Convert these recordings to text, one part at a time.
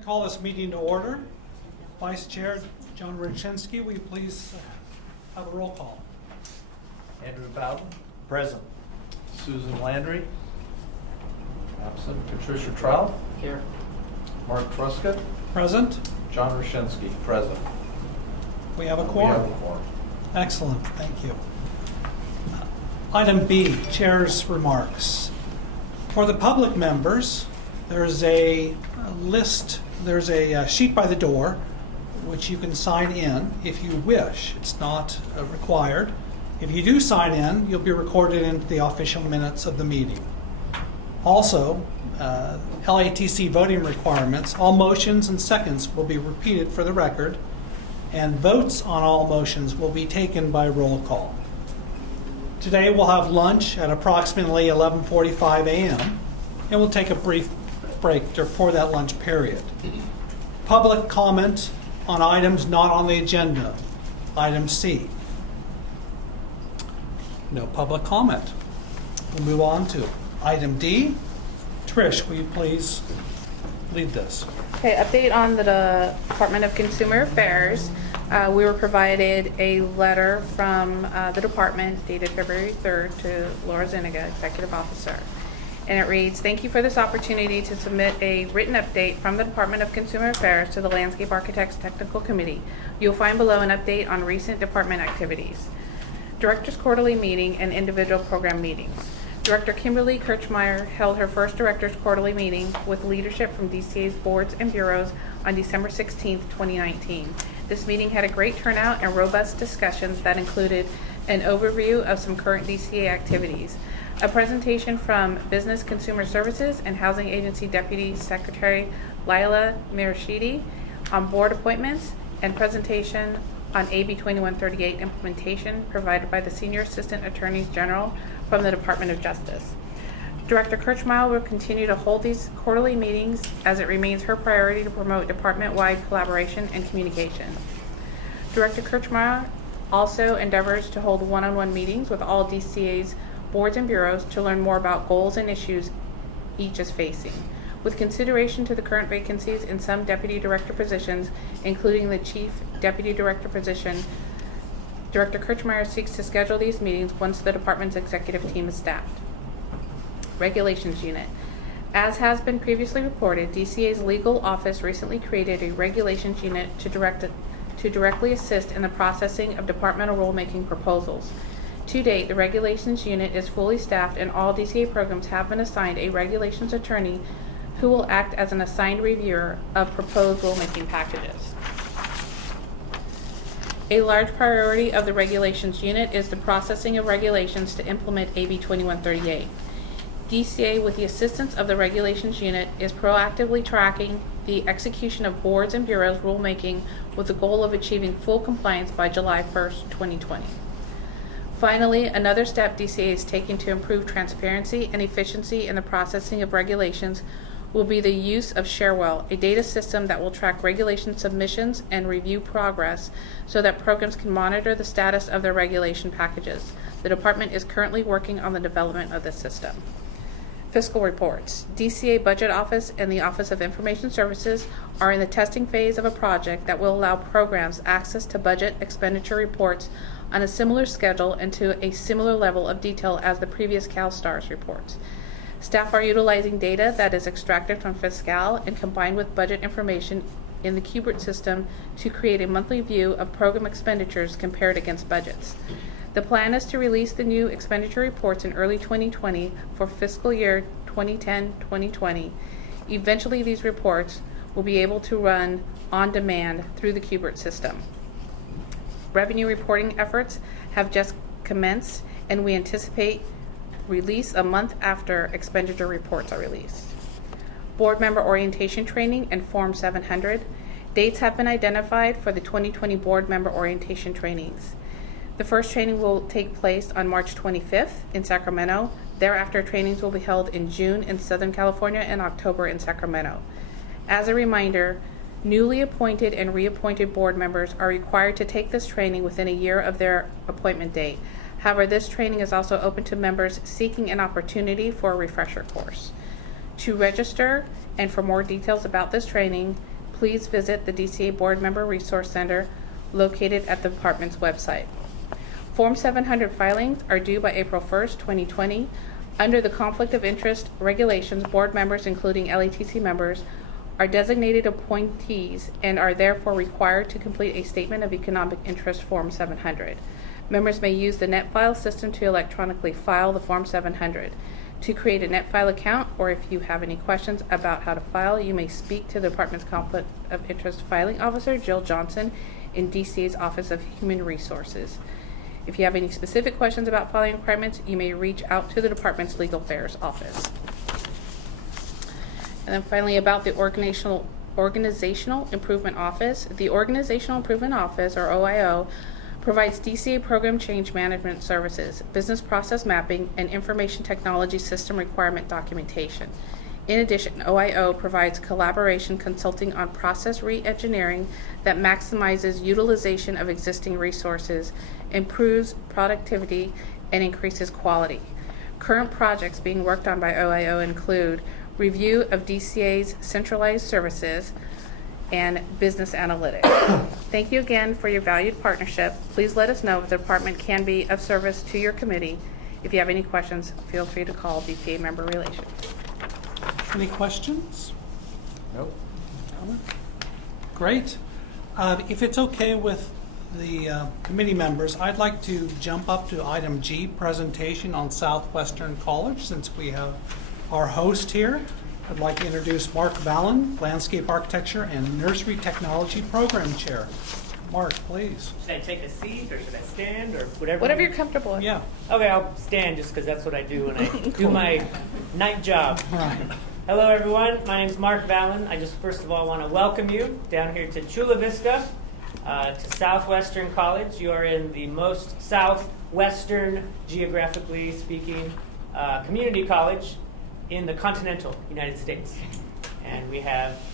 I call this meeting to order. Vice Chair John Ryczynski, will you please have a roll call? Andrew Bowden. Present. Susan Landry. Absent. Patricia Trout. Here. Mark Truscott. Present. John Ryczynski. Present. We have a We quorum. have a quorum. Excellent, thank you. Item B, Chair's remarks. For the public members, there's a list, there's a sheet by the door which you can sign in if you wish. It's not required. If you do sign in, you'll be recorded into the official minutes of the meeting. Also, LATC voting requirements, all motions and seconds will be repeated for the record, and votes on all motions will be taken by roll call. Today we'll have lunch at approximately 11:45 a.m. and we'll take a brief break for that lunch period. Public comment on items not on the agenda. Item C. No public comment. We'll move on to item D. Trish, will you please lead this? Okay, update on the Department of Consumer Affairs. We were provided a letter from the department dated February 3rd to Laura Zuniga, Executive Officer. And it reads, "Thank you for this opportunity to submit a written update from the Department of Consumer Affairs to the Landscape Architects Technical Committee. You'll find below an update on recent department activities. Director's Quarterly Meeting and Individual Program Meetings. Director Kimberly Kirchmeyer held her first Director's Quarterly Meeting with leadership from DCA's boards and bureaus on December 16th, 2019. This meeting had a great turnout and robust discussions that included an overview of some current DCA activities, a presentation from Business Consumer Services and Housing Agency Deputy Secretary Laila Mirashidi on board appointments, and presentation on AB 2138 implementation provided by the Senior Assistant Attorneys General from the Department of Justice. Director Kirchmeyer will continue to hold these quarterly meetings as it remains her priority to promote department-wide collaboration and communication. Director Kirchmeyer also endeavors to hold one-on-one meetings with all DCA's boards and bureaus to learn more about goals and issues each is facing. With consideration to the current vacancies in some deputy director positions, including the chief deputy director position, Director Kirchmeyer seeks to schedule these meetings once the department's executive team is staffed. Regulations Unit. As has been previously reported, DCA's legal office recently created a regulations unit to directly assist in the processing of departmental rulemaking proposals. To date, the regulations unit is fully staffed and all DCA programs have been assigned a regulations attorney who will act as an assigned reviewer of proposed rulemaking packages. A large priority of the regulations unit is the processing of regulations to implement AB 2138. DCA, with the assistance of the regulations unit, is proactively tracking the execution of boards and bureaus rulemaking with the goal of achieving full compliance by July 1st, 2020. Finally, another step DCA is taking to improve transparency and efficiency in the processing of regulations will be the use of Sharewell, a data system that will track regulation submissions and review progress so that programs can monitor the status of their regulation packages. The department is currently working on the development of this system. Fiscal reports. DCA Budget Office and the Office of Information Services are in the testing phase of a project that will allow programs access to budget expenditure reports on a similar schedule and to a similar level of detail as the previous CalSTARS reports. Staff are utilizing data that is extracted from Fiscal and combined with budget information in the Qbert system to create a monthly view of program expenditures compared against budgets. The plan is to release the new expenditure reports in early 2020 for fiscal year 2010-2020. Eventually, these reports will be able to run on demand through the Qbert system. Revenue reporting efforts have just commenced, and we anticipate release a month after expenditure reports are released. Board member orientation training and Form 700. Dates have been identified for the 2020 board member orientation trainings. The first training will take place on March 25th in Sacramento. Thereafter, trainings will be held in June in Southern California and October in Sacramento. As a reminder, newly appointed and reappointed board members are required to take this training within a year of their appointment date. However, this training is also open to members seeking an opportunity for a refresher course. To register and for more details about this training, please visit the DCA Board Member Resource Center located at the department's website. Form 700 filings are due by April 1st, 2020. Under the Conflict of Interest regulations, board members, including LATC members, are designated appointees and are therefore required to complete a Statement of Economic Interest Form 700. Members may use the NetFile system to electronically file the Form 700. To create a NetFile account, or if you have any questions about how to file, you may speak to the department's Conflict of Interest Filing Officer, Jill Johnson, in DCA's Office of Human Resources. If you have any specific questions about filing requirements, you may reach out to the department's Legal Affairs Office. And then finally, about the Organizational Improvement Office. The Organizational Improvement Office, or OIO, provides DCA program change management services, business process mapping, and information technology system requirement documentation. In addition, OIO provides collaboration consulting on process re-engineering that maximizes utilization of existing resources, improves productivity, and increases quality. Current projects being worked on by OIO include review of DCA's centralized services and business analytics. Thank you again for your valued partnership. Please let us know if the department can be of service to your committee. If you have any questions, feel free to call DCA Member Relations. Any questions? Nope. Great. If it's okay with the committee members, I'd like to jump up to item G, presentation on Southwestern College, since we have our host here. I'd like to introduce Mark Vallon, Landscape Architecture and Nursery Technology Program Chair. Mark, please. Should I take a seat, or should I stand, or whatever? Whatever you're comfortable with. Yeah. Okay, I'll stand just because that's what I do when I do my night job. Right. Hello, everyone. My name is Mark Vallon. I just first of all want to welcome you down here to Chula Vista, to Southwestern College. You are in the most southwestern, geographically speaking, community college in the continental United States. And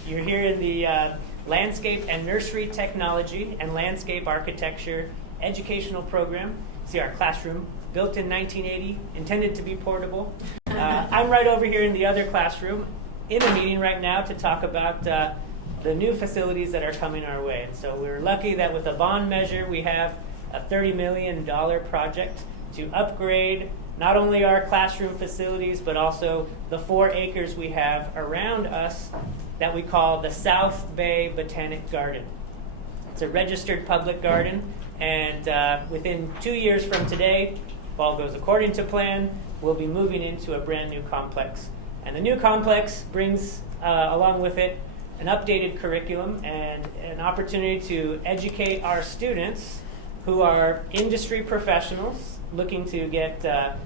you're here in the Landscape and Nursery Technology and Landscape Architecture educational program. See our classroom, built in 1980, intended to be portable. I'm right over here in the other classroom in a meeting right now to talk about the new facilities that are coming our way. And so we're lucky that with a bond measure, we have a $30 million project to upgrade not only our classroom facilities, but also the 4 acres we have around us that we call the South Bay Botanic Garden. It's a registered public garden, and within 2 years from today, if all goes according to plan, we'll be moving into a brand new complex. And the new complex brings along with it an updated curriculum and an opportunity to educate our students who are industry professionals looking to get,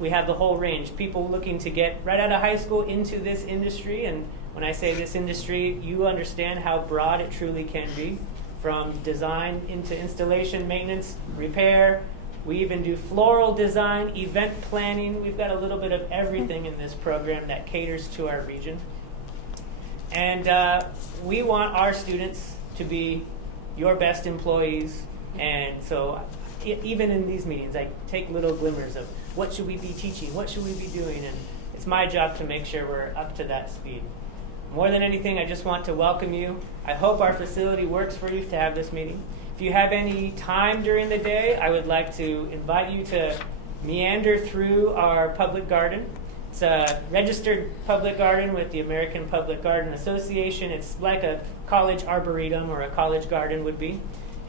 we have the whole range, people looking to get right out of high school into this industry. And when I say this industry, you understand how broad it truly can be, from design into installation, maintenance, repair. We even do floral design, event planning. We've got a little bit of everything in this program that caters to our region. And we want our students to be your best employees. And so even in these meetings, I take little glimmers of what should we be teaching, what should we be doing, and it's my job to make sure we're up to that speed. More than anything, I just want to welcome you. I hope our facility works for you to have this meeting. If you have any time during the day, I would like to invite you to meander through our public garden. It's a registered public garden with the American Public Garden Association. It's like a college arboretum or a college garden would be.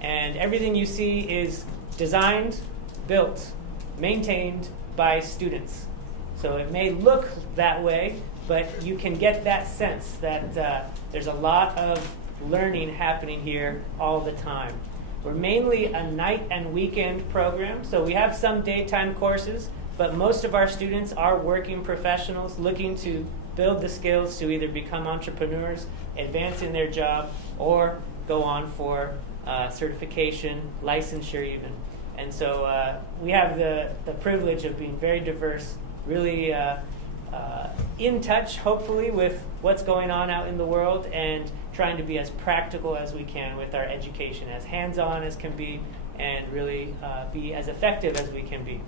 And everything you see is designed, built, maintained by students. So it may look that way, but you can get that sense that there's a lot of learning happening here all the time. We're mainly a night and weekend program, so we have some daytime courses, but most of our students are working professionals looking to build the skills to either become entrepreneurs, advance in their job, or go on for certification, licensure even. And so we have the privilege of being very diverse, really in touch, hopefully, with what's going on out in the world, and trying to be as practical as we can with our education, as hands-on as can be, and really be as effective as we can be.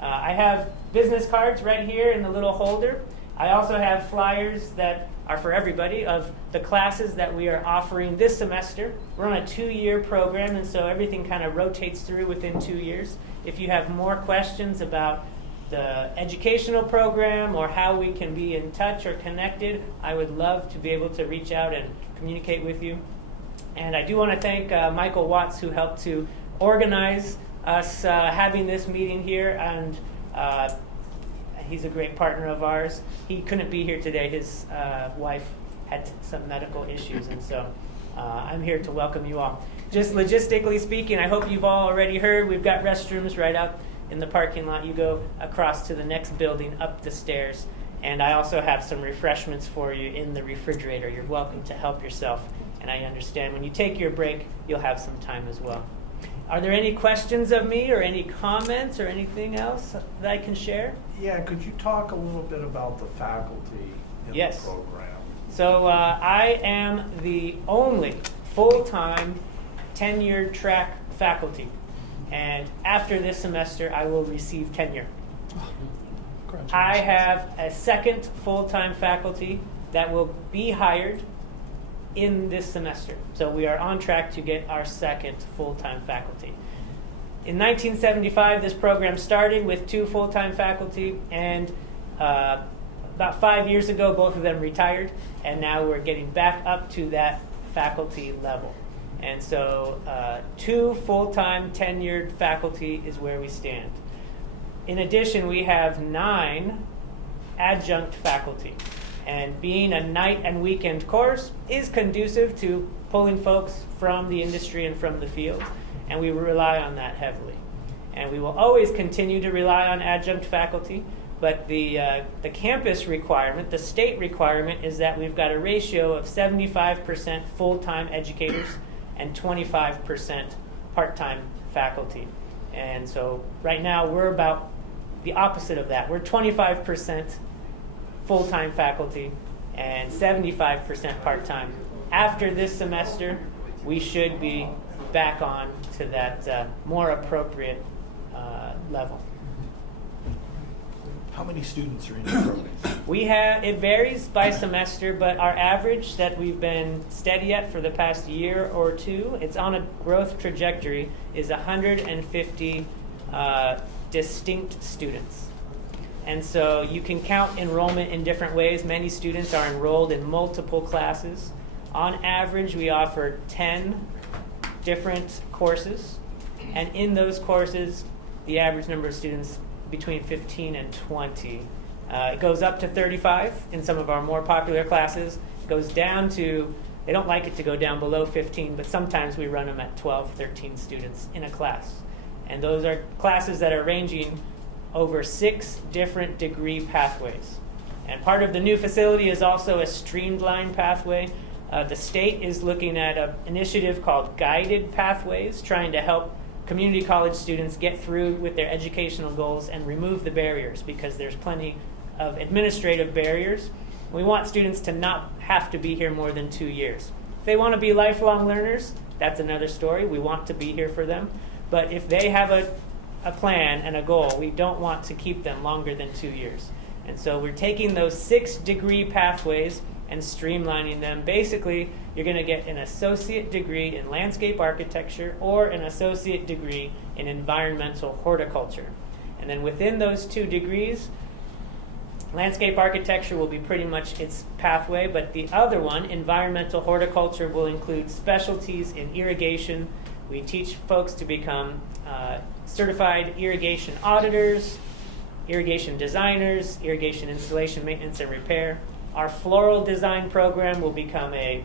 I have business cards right here in the little holder, I also have flyers that are for everybody of the classes that we are offering this semester. We're on a 2-year program, and so everything kind of rotates through within 2 years. If you have more questions about the educational program or how we can be in touch or connected, I would love to be able to reach out and communicate with you. And I do want to thank Michael Watts, who helped to organize us having this meeting here, and he's a great partner of ours. He couldn't be here today. His wife had some medical issues, and so I'm here to welcome you all. Just logistically speaking, I hope you've all already heard, we've got restrooms right out in the parking lot. You go across to the next building, up the stairs, and I also have some refreshments for you in the refrigerator. You're welcome to help yourself, and I understand when you take your break, you'll have some time as well. Are there any questions of me or any comments or anything else that I can share? Yeah, could you talk a little bit about the faculty in Yes. the program? So I am the only full-time tenured track faculty. And after this semester, I will receive tenure. I have a second full-time faculty that will be hired in this semester. So we are on track to get our second full-time faculty. In 1975, this program started with 2 full-time faculty, and about 5 years ago, both of them retired, and now we're getting back up to that faculty level. And so 2 full-time tenured faculty is where we stand. In addition, we have 9 adjunct faculty. And being a night and weekend course is conducive to pulling folks from the industry and from the field, and we rely on that heavily. And we will always continue to rely on adjunct faculty, but the campus requirement, the state requirement, is that we've got a ratio of 75% full-time educators and 25% part-time faculty. And so right now we're about the opposite of that. We're 25% full-time faculty and 75% part-time. After this semester, we should be back on to that more appropriate level. How many students are in your program? It varies by semester, but our average that we've been steady at for the past year or 2, it's on a growth trajectory, is 150 distinct students. And so you can count enrollment in different ways. Many students are enrolled in multiple classes. On average, we offer 10 different courses. And in those courses, the average number of students between 15 and 20. It goes up to 35 in some of our more popular classes. It goes down to, they don't like it to go down below 15, but sometimes we run them at 12, 13 students in a class. And those are classes that are ranging over 6 different degree pathways. And part of the new facility is also a streamlined pathway. The state is looking at an initiative called Guided Pathways, trying to help community college students get through with their educational goals and remove the barriers, because there's plenty of administrative barriers. We want students to not have to be here more than 2 years. If they want to be lifelong learners, that's another story. We want to be here for them. But if they have a plan and a goal, we don't want to keep them longer than 2 years. And so we're taking those 6 degree pathways and streamlining them. Basically, you're going to get an associate degree in landscape architecture or an associate degree in environmental horticulture. And then within those 2 degrees, landscape architecture will be pretty much its pathway, but the other one, environmental horticulture, will include specialties in irrigation. We teach folks to become certified irrigation auditors, irrigation designers, irrigation installation, maintenance, and repair. Our floral design program will become an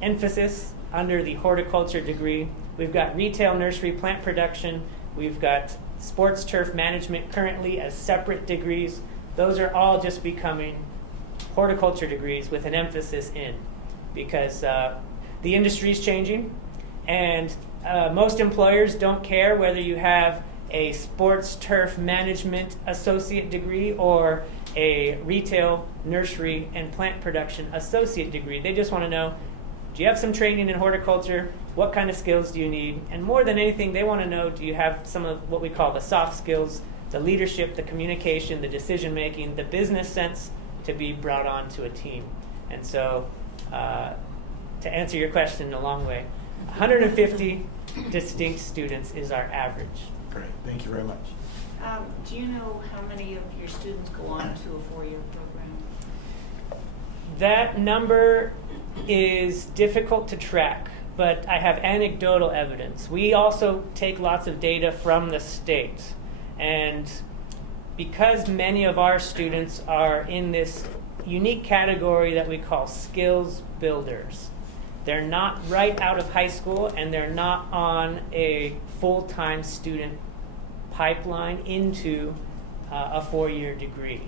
emphasis under the horticulture degree. We've got retail nursery plant production. We've got sports turf management currently as separate degrees. Those are all just becoming horticulture degrees with an emphasis in, because the industry is changing, and most employers don't care whether you have a sports turf management associate degree or a retail nursery and plant production associate degree. They just want to know, do you have some training in horticulture? What kind of skills do you need? And more than anything, they want to know, do you have some of what we call the soft skills, the leadership, the communication, the decision making, the business sense to be brought onto a team. And so, to answer your question in a long way, 150 distinct students is our average. Great, thank you very much. Do you know how many of your students go on to a four-year program? That number is difficult to track, but I have anecdotal evidence. We also take lots of data from the state. And because many of our students are in this unique category that we call skills builders, they're not right out of high school and they're not on a full-time student pipeline into a four-year degree.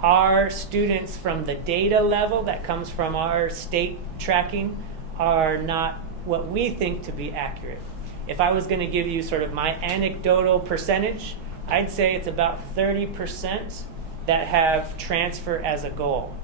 Our students from the data level that comes from our state tracking are not what we think to be accurate. If I was going to give you sort of my anecdotal percentage, I'd say it's about 30% that have transfer as a goal.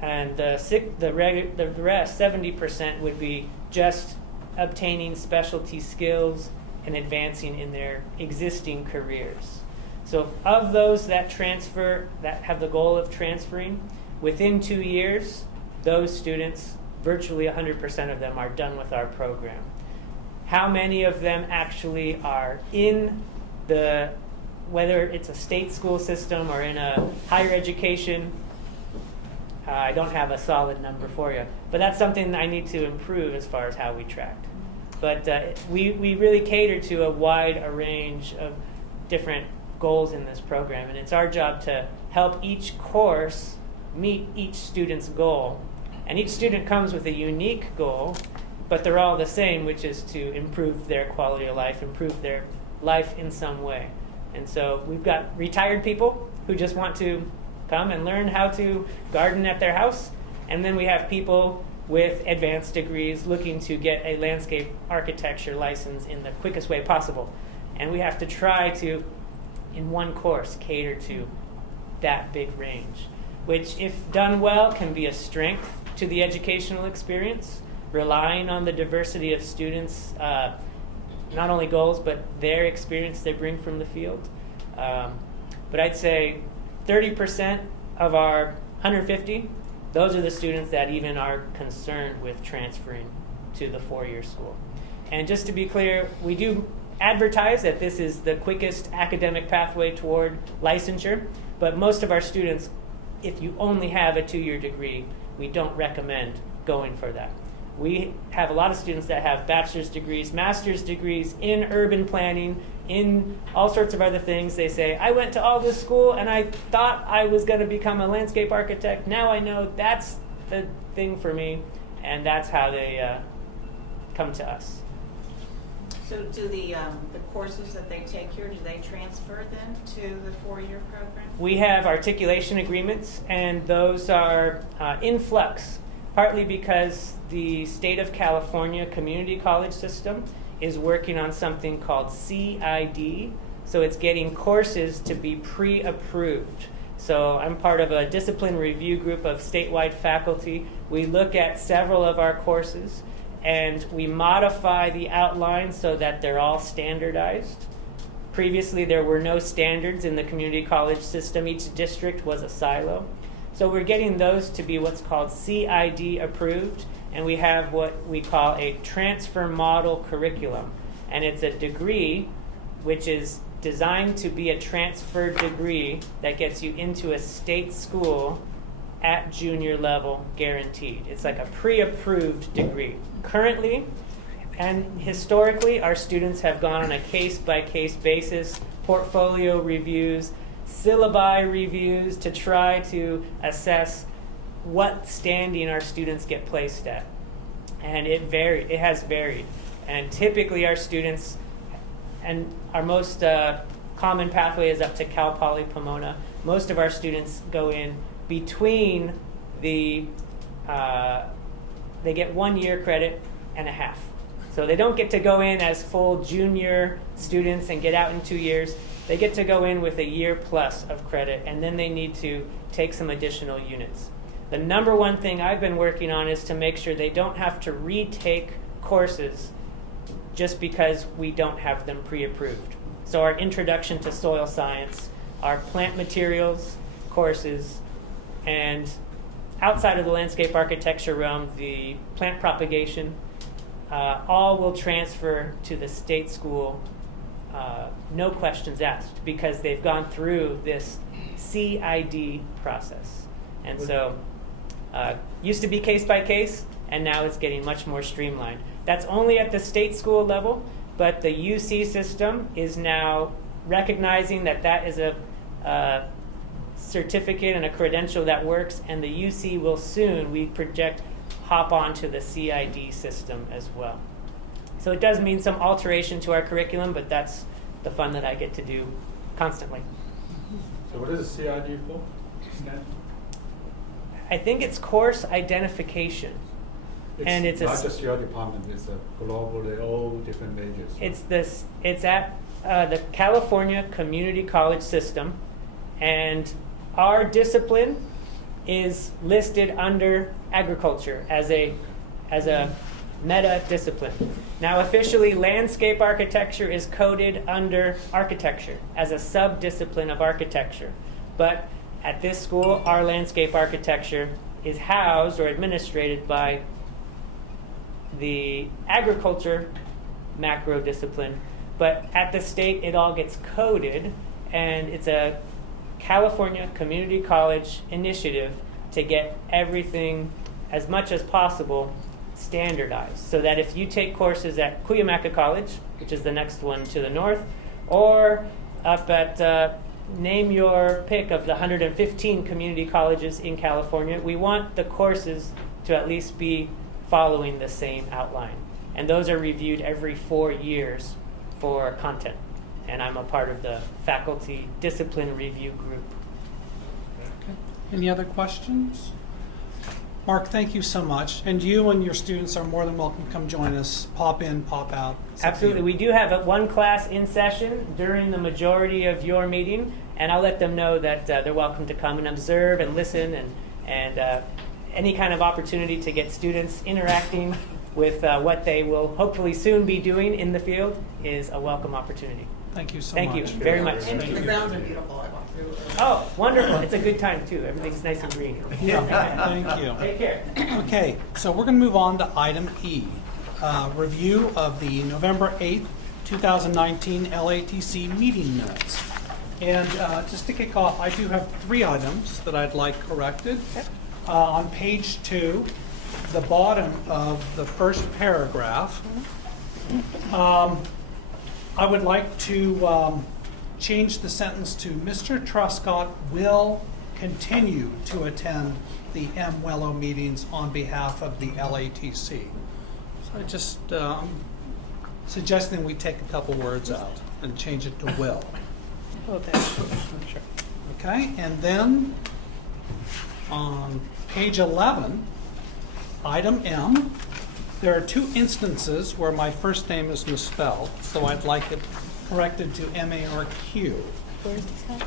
And the rest, 70%, would be just obtaining specialty skills and advancing in their existing careers. So of those that transfer, that have the goal of transferring, within 2 years, those students, virtually 100% of them, are done with our program. How many of them actually are in the, whether it's a state school system or in a higher education, I don't have a solid number for you. But that's something I need to improve as far as how we track. But we really cater to a wide range of different goals in this program, and it's our job to help each course meet each student's goal. And each student comes with a unique goal, but they're all the same, which is to improve their quality of life, improve their life in some way. And so we've got retired people who just want to come and learn how to garden at their house, and then we have people with advanced degrees looking to get a landscape architecture license in the quickest way possible. And we have to try to, in one course, cater to that big range, which, if done well, can be a strength to the educational experience, relying on the diversity of students, not only goals, but their experience they bring from the field. But I'd say 30% of our 150, those are the students that even are concerned with transferring to the four-year school. And just to be clear, we do advertise that this is the quickest academic pathway toward licensure, but most of our students, if you only have a 2-year degree, we don't recommend going for that. We have a lot of students that have bachelor's degrees, master's degrees in urban planning, in all sorts of other things. They say, I went to all this school and I thought I was going to become a landscape architect. Now I know that's the thing for me, and that's how they come to us. So do the courses that they take here, do they transfer then to the four-year program? We have articulation agreements, and those are in flux, partly because the state of California community college system is working on something called CID, so it's getting courses to be pre-approved. So I'm part of a discipline review group of statewide faculty. We look at several of our courses, and we modify the outline so that they're all standardized. Previously, there were no standards in the community college system. Each district was a silo. So we're getting those to be what's called CID approved, and we have what we call a transfer model curriculum. And it's a degree which is designed to be a transfer degree that gets you into a state school at junior level, guaranteed. It's like a pre-approved degree. Currently and historically, our students have gone on a case-by-case basis, portfolio reviews, syllabi reviews, to try to assess what standing our students get placed at. And it has varied. And typically our students, and our most common pathway is up to Cal Poly Pomona. Most of our students go in between they get 1 year credit and a half. So they don't get to go in as full junior students and get out in 2 years. They get to go in with a year plus of credit, and then they need to take some additional units. The number one thing I've been working on is to make sure they don't have to retake courses just because we don't have them pre-approved. So our Introduction to Soil Science, our plant materials courses, And outside of the landscape architecture realm, the plant propagation, all will transfer to the state school, no questions asked, because they've gone through this CID process. And so, used to be case by case, and now it's getting much more streamlined. That's only at the state school level, but the UC system is now recognizing that that is a certificate and a credential that works, and the UC will soon, we project, hop onto the CID system as well. So it does mean some alteration to our curriculum, but that's the fun that I get to do constantly. So what is CID for? I think it's course identification. And it's not just your department, it's globally all different majors. It's at the California Community College system, and our discipline is listed under agriculture as a meta discipline. Now, officially, landscape architecture is coded under architecture as a sub-discipline of architecture. But at this school, our landscape architecture is housed or administrated by the agriculture macro discipline. But at the state, it all gets coded, and it's a California Community College initiative to get everything, as much as possible, standardized, so that if you take courses at Cuyamaca College, which is the next one to the north, or up at name your pick of the 115 community colleges in California, we want the courses to at least be following the same outline. And those are reviewed every 4 years for content. And I'm a part of the faculty discipline review group. Any other questions? Mark, thank you so much. And you and your students are more than welcome to come join us. Pop in, pop out. Absolutely. We do have one class in session during the majority of your meeting, and I'll let them know that they're welcome to come and observe and listen, and any kind of opportunity to get students interacting with what they will hopefully soon be doing in the field is a welcome opportunity. Thank you so Thank much. you very much. And the grounds are beautiful. I walked through. Oh, wonderful. It's a good time, too. Everything's nice and green. Yeah, thank you. Take care. Okay, so we're going to move on to item E, review of the November 8th, 2019 LATC meeting minutes. And just to kick off, I do have 3 items that I'd like corrected. On page 2, the bottom of the first paragraph, I would like to change the sentence to Mr. Truscott will continue to attend the MWELO meetings on behalf of the LATC. So I just suggesting we take a couple words out and change it to will. Oh, that's sure. Okay, and then on page 11, item M, there are 2 instances where my first name is misspelled, so I'd like it corrected to M-A-R-Q. Where's this at?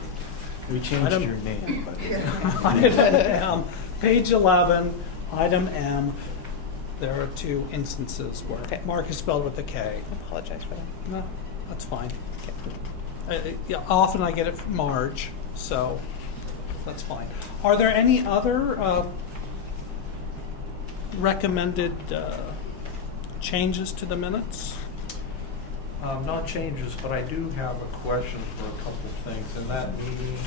We changed Item- your name. Item M, page 11, item M, there are 2 instances where Okay. Mark is spelled with a K. I apologize for that. No, that's fine. Yeah, often I get it from Marge, so that's fine. Are there any other recommended changes to the minutes? Not changes, but I do have a question for a couple of things. In that meeting,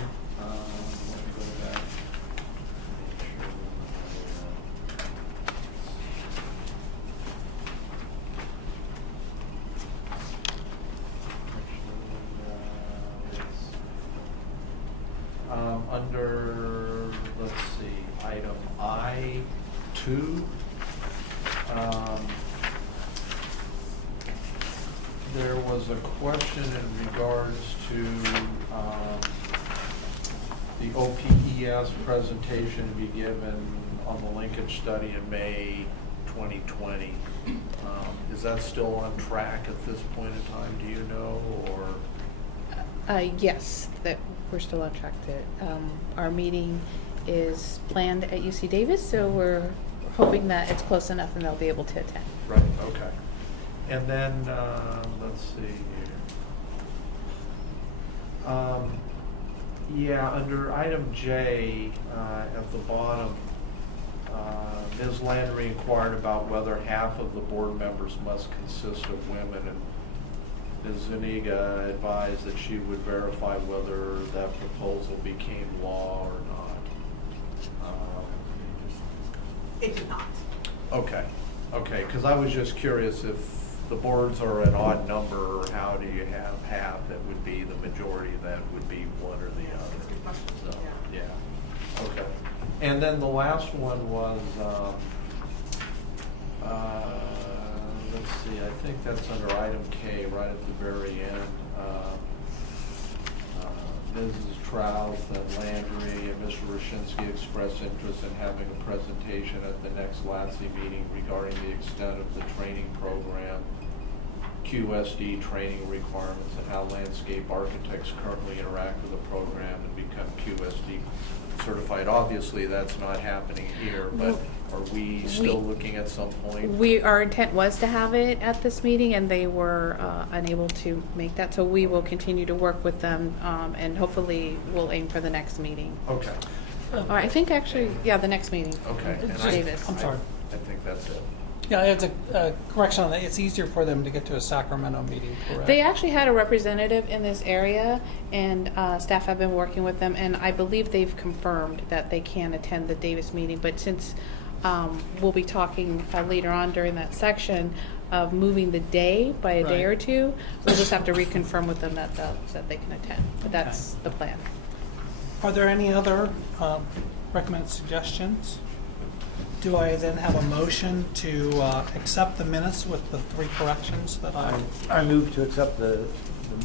let me go back. Under, let's see, item I-2, there was a question in regards to the OPES presentation to be given on the linkage study in May 2020. Is that still on track at this point in time, do you know, or? Yes, that we're still on track to. Our meeting is planned at UC Davis, so we're hoping that it's close enough and they'll be able to attend. Right, okay. And then, let's see here. Yeah, under item J, at the bottom, Ms. Landry inquired about whether half of the board members must consist of women, and Ms. Zuniga advised that she would verify whether that proposal became law or not. It did not. Okay, because I was just curious if the boards are an odd number, or how do you have half? It would be the majority, that would be one or the other. That's a good question. So, yeah, okay. And then the last one was, let's see, I think that's under item K, right at the very end. Mrs. Trouth and Landry and Mr. Rashinsky expressed interest in having a presentation at the next Latc meeting regarding the extent of the training program, QSD training requirements, and how landscape architects currently interact with the program and become QSD certified. Obviously, that's not happening here, but are we still looking at some point? Our intent was to have it at this meeting, and they were unable to make that, so we will continue to work with them, and hopefully we'll aim for the next meeting. Okay, Or I think actually, yeah, the next meeting. okay. And Davis. I'm sorry. I think that's it. Yeah, it's a correction on that. It's easier for them to get to a Sacramento meeting, correct? They actually had a representative in this area, and staff have been working with them, and I believe they've confirmed that they can attend the Davis meeting. But since we'll be talking later on during that section of moving the day by a day Right. or two, we'll just have to reconfirm with them that they can attend. But that's the plan. Are there any other recommended suggestions? Do I then have a motion to accept the minutes with the 3 corrections that I move to accept the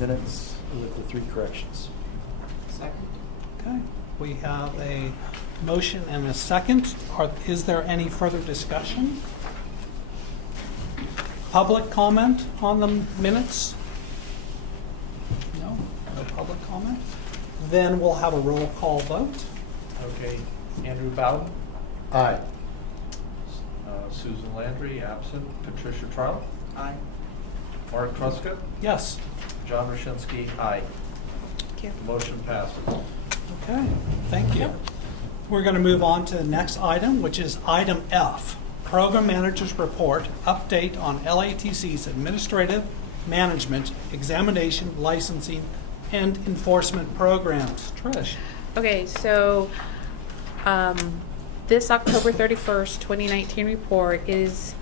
minutes with the 3 corrections. Second. Okay, we have a motion and a second. Is there any further discussion? Public comment on the minutes? No public comment? Then we'll have a roll call vote. Okay, Andrew Bowden, Aye. Susan Landry, absent. Patricia Trout, Aye. Mark Truska, Yes. John Rashinsky, aye. Thank you. Motion passes. Okay, thank you. We're going to move on to the next item, which is item F, Program Manager's Report, Update on LATC's Administrative, Management, Examination, Licensing, and Enforcement Programs. Trish? Okay, so this October 31st, 2019 report is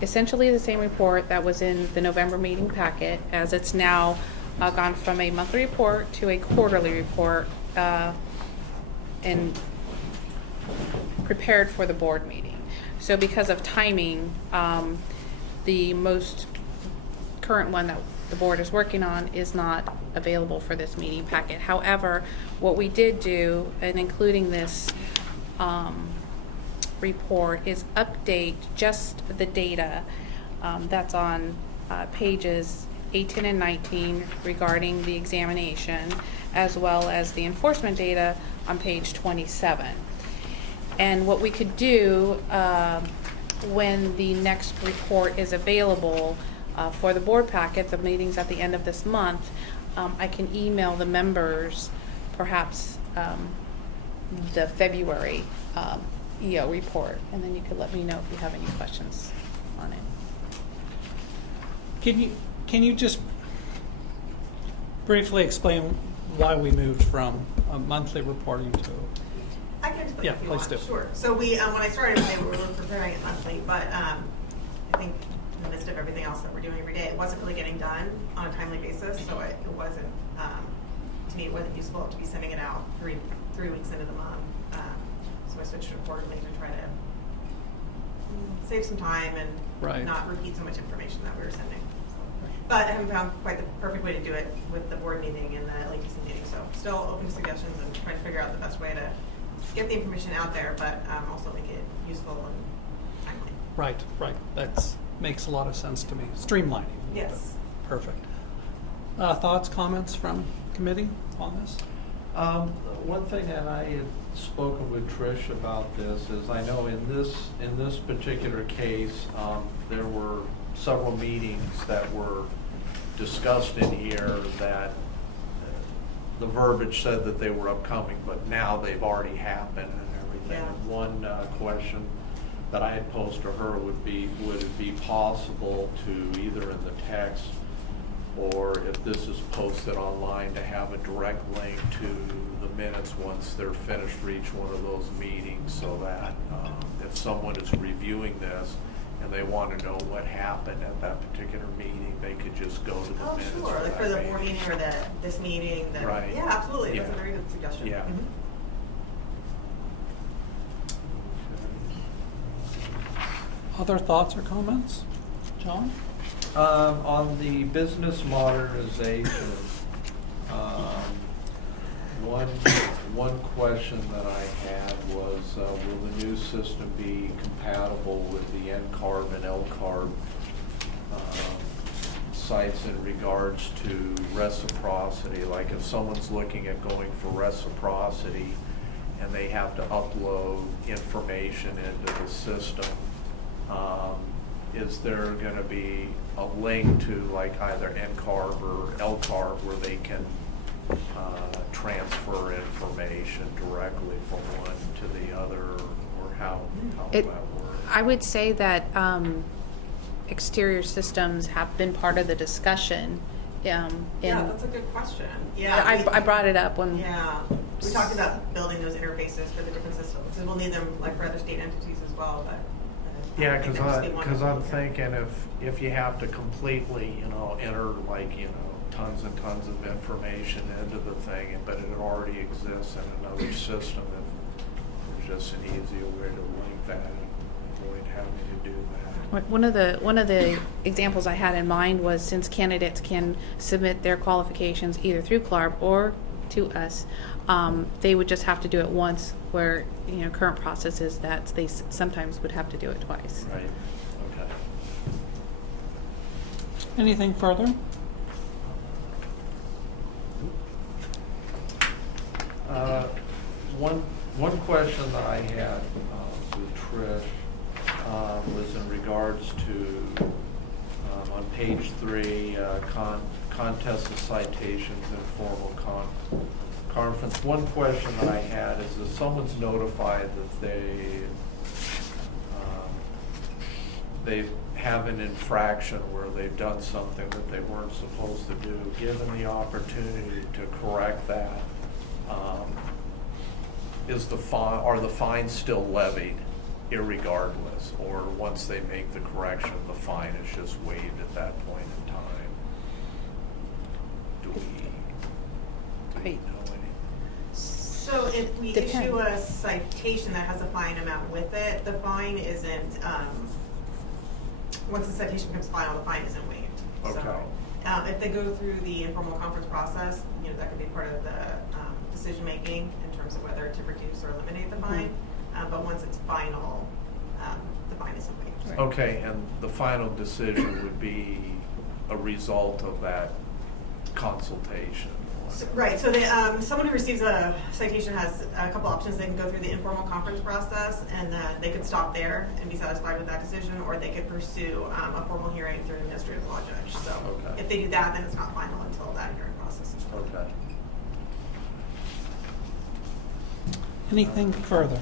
essentially the same report that was in the November meeting packet, as it's now gone from a monthly report to a quarterly report and prepared for the board meeting. So because of timing, the most current one that the board is working on is not available for this meeting packet. However, what we did do, and including this report, is update just the data that's on pages 18 and 19 regarding the examination, as well as the enforcement data on page 27. And what we could do when the next report is available for the board packet, the meeting's at the end of this month, I can email the members perhaps the February EO report, and then you could let me know if you have any questions on it. Can you just briefly explain why we moved from a monthly reporting to? I can explain Yeah, if you please want. do. Sure. So we, when I started, we were preparing it monthly, but I think in the midst of everything else that we're doing every day, it wasn't really getting done on a timely basis. So it wasn't, to me, it wasn't useful to be sending it out three weeks into the month. So I switched to quarterly to try to save some time and Right. not repeat so much information that we were sending. But I haven't found quite the perfect way to do it with the board meeting and the LATC meeting. So still open to suggestions and trying to figure out the best way to get the information out there, but also make it useful and timely. Right. That makes a lot of sense to me. Streamlining. Yes. Perfect. Thoughts, comments from committee on this? One thing, and I had spoken with Trish about this, is I know in this particular case, there were several meetings that were discussed in here that the verbiage said that they were upcoming, but now they've already happened and everything. Yeah. one question that I had posed to her would it be possible to either in the text or if this is posted online to have a direct link to the minutes once they're finished for each one of those meetings, so that if someone is reviewing this and they want to know what happened at that particular meeting, they could just go to the Oh, minutes. sure, like for the board meeting or this meeting, Right. yeah, absolutely, that's a Yeah. very good suggestion. Yeah. Mhm. Other thoughts or comments? John? On the business modernization, one question that I had was, will the new system be compatible with the NCARB and LCARB sites in regards to reciprocity? Like if someone's looking at going for reciprocity and they have to upload information into the system, is there going to be a link to like either NCARB or LCARB where they can transfer information directly from one to the other, or how will that work? I would say that exterior systems have been part of the discussion. Yeah, that's a good question. Yeah. I brought it up when. Yeah, we talked about building those interfaces for the different systems, because we'll need them like for other state entities as well, but. Yeah, I think that'd just be because I'm wonderful. thinking if you have to completely, enter like, tons and tons of information into the thing, but it already exists in another system, if there's just an easier way to link that and avoid having to do that. One of the examples I had in mind was, since candidates can submit their qualifications either through CLARB or to us, they would just have to do it once, where current process is that they sometimes would have to do it twice. Right, okay. Anything further? One question that I had with Trish was in regards to, on page 3, contest of citations, informal conference. One question that I had is if someone's notified that they have an infraction where they've done something that they weren't supposed to do, given the opportunity to correct that, are the fines still levied irregardless, or once they make the correction, the fine is just waived at that point in time? Do we know any? So if we Depends. issue a citation that has a fine amount with it, the fine isn't, once the citation becomes final, the fine isn't waived. Okay. So, if they go through the informal conference process, that could be part of the decision-making in terms of whether to reduce or eliminate the fine. But once it's final, the fine isn't waived. Okay, and the final decision would be a result of that consultation? Right, so someone who receives a citation has a couple options. They can go through the informal conference process, and they could stop there and be satisfied with that decision, or they could pursue a formal hearing through an administrative law judge. So Okay. if they do that, then it's not final until that hearing process is over. Okay. Anything further?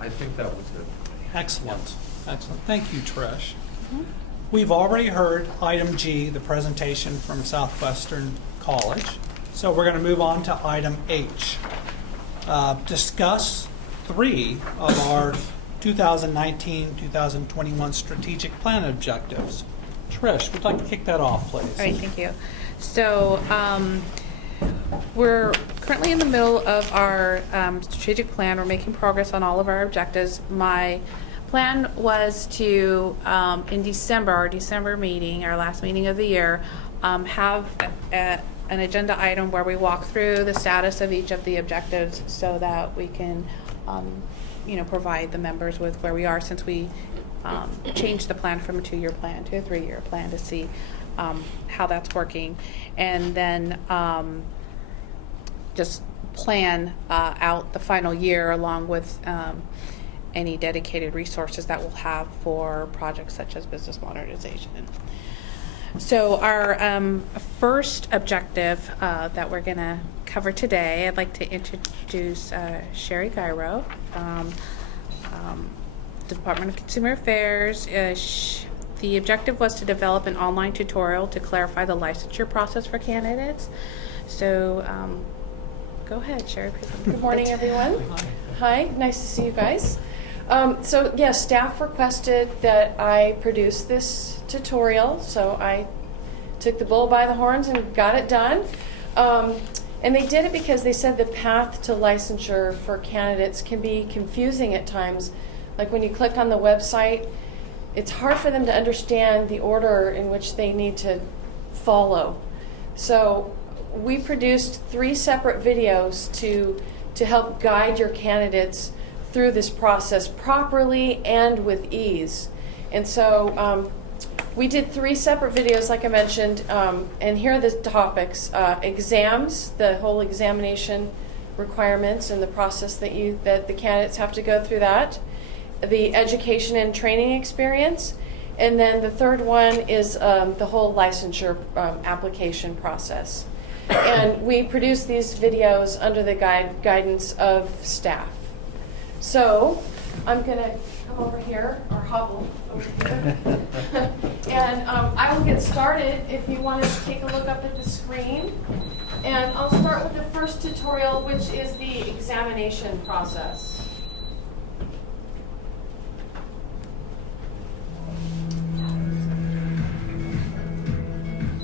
I think that was it for me. Excellent. Excellent. Thank you, Trish. We've already heard item G, the presentation from Southwestern College. So we're going to move on to item H. Discuss 3 of our 2019-2021 strategic plan objectives. Trish, would like to kick that off, please. All right, thank you. So we're currently in the middle of our strategic plan. We're making progress on all of our objectives. My plan was to, in December, our December meeting, our last meeting of the year, have an agenda item where we walk through the status of each of the objectives so that we can, provide the members with where we are, since we changed the plan from a 2-year plan to a 3-year plan to see how that's working. And then just plan out the final year along with any dedicated resources that we'll have for projects such as business modernization. So our first objective that we're going to cover today. I'd like to introduce Sherry Gyro from Department of Consumer Affairs. The objective was to develop an online tutorial to clarify the licensure process for candidates. So go ahead, Sherry. Good morning, everyone. Hi, nice to see you guys. So yes, staff requested that I produce this tutorial, so I took the bull by the horns and got it done. And they did it because they said the path to licensure for candidates can be confusing at times. Like when you click on the website, it's hard for them to understand the order in which they need to follow. So we produced 3 separate videos to help guide your candidates through this process properly and with ease. And so we did 3 separate videos, like I mentioned, and here are the topics. Exams, the whole examination requirements and the process that the candidates have to go through that. The education and training experience. And then the third one is the whole licensure application process. And we produce these videos under the guidance of staff. So I'm going to come over here, or hobble over here, and I will get started if you want to take a look up at the screen. And I'll start with the first tutorial, which is the examination process.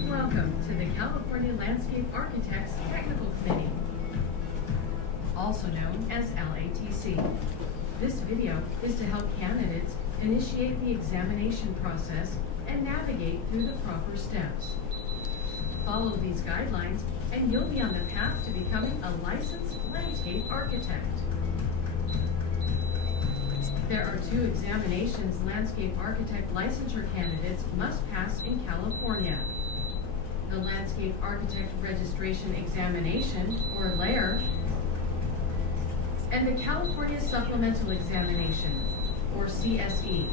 Welcome to the California Landscape Architects Technical Committee, also known as LATC. This video is to help candidates initiate the examination process and navigate through the proper steps. Follow these guidelines and you'll be on the path to becoming a licensed landscape architect. There are 2 examinations landscape architect licensure candidates must pass in California. The Landscape Architect Registration Examination, or LAIR, and the California Supplemental Examination, or CSE.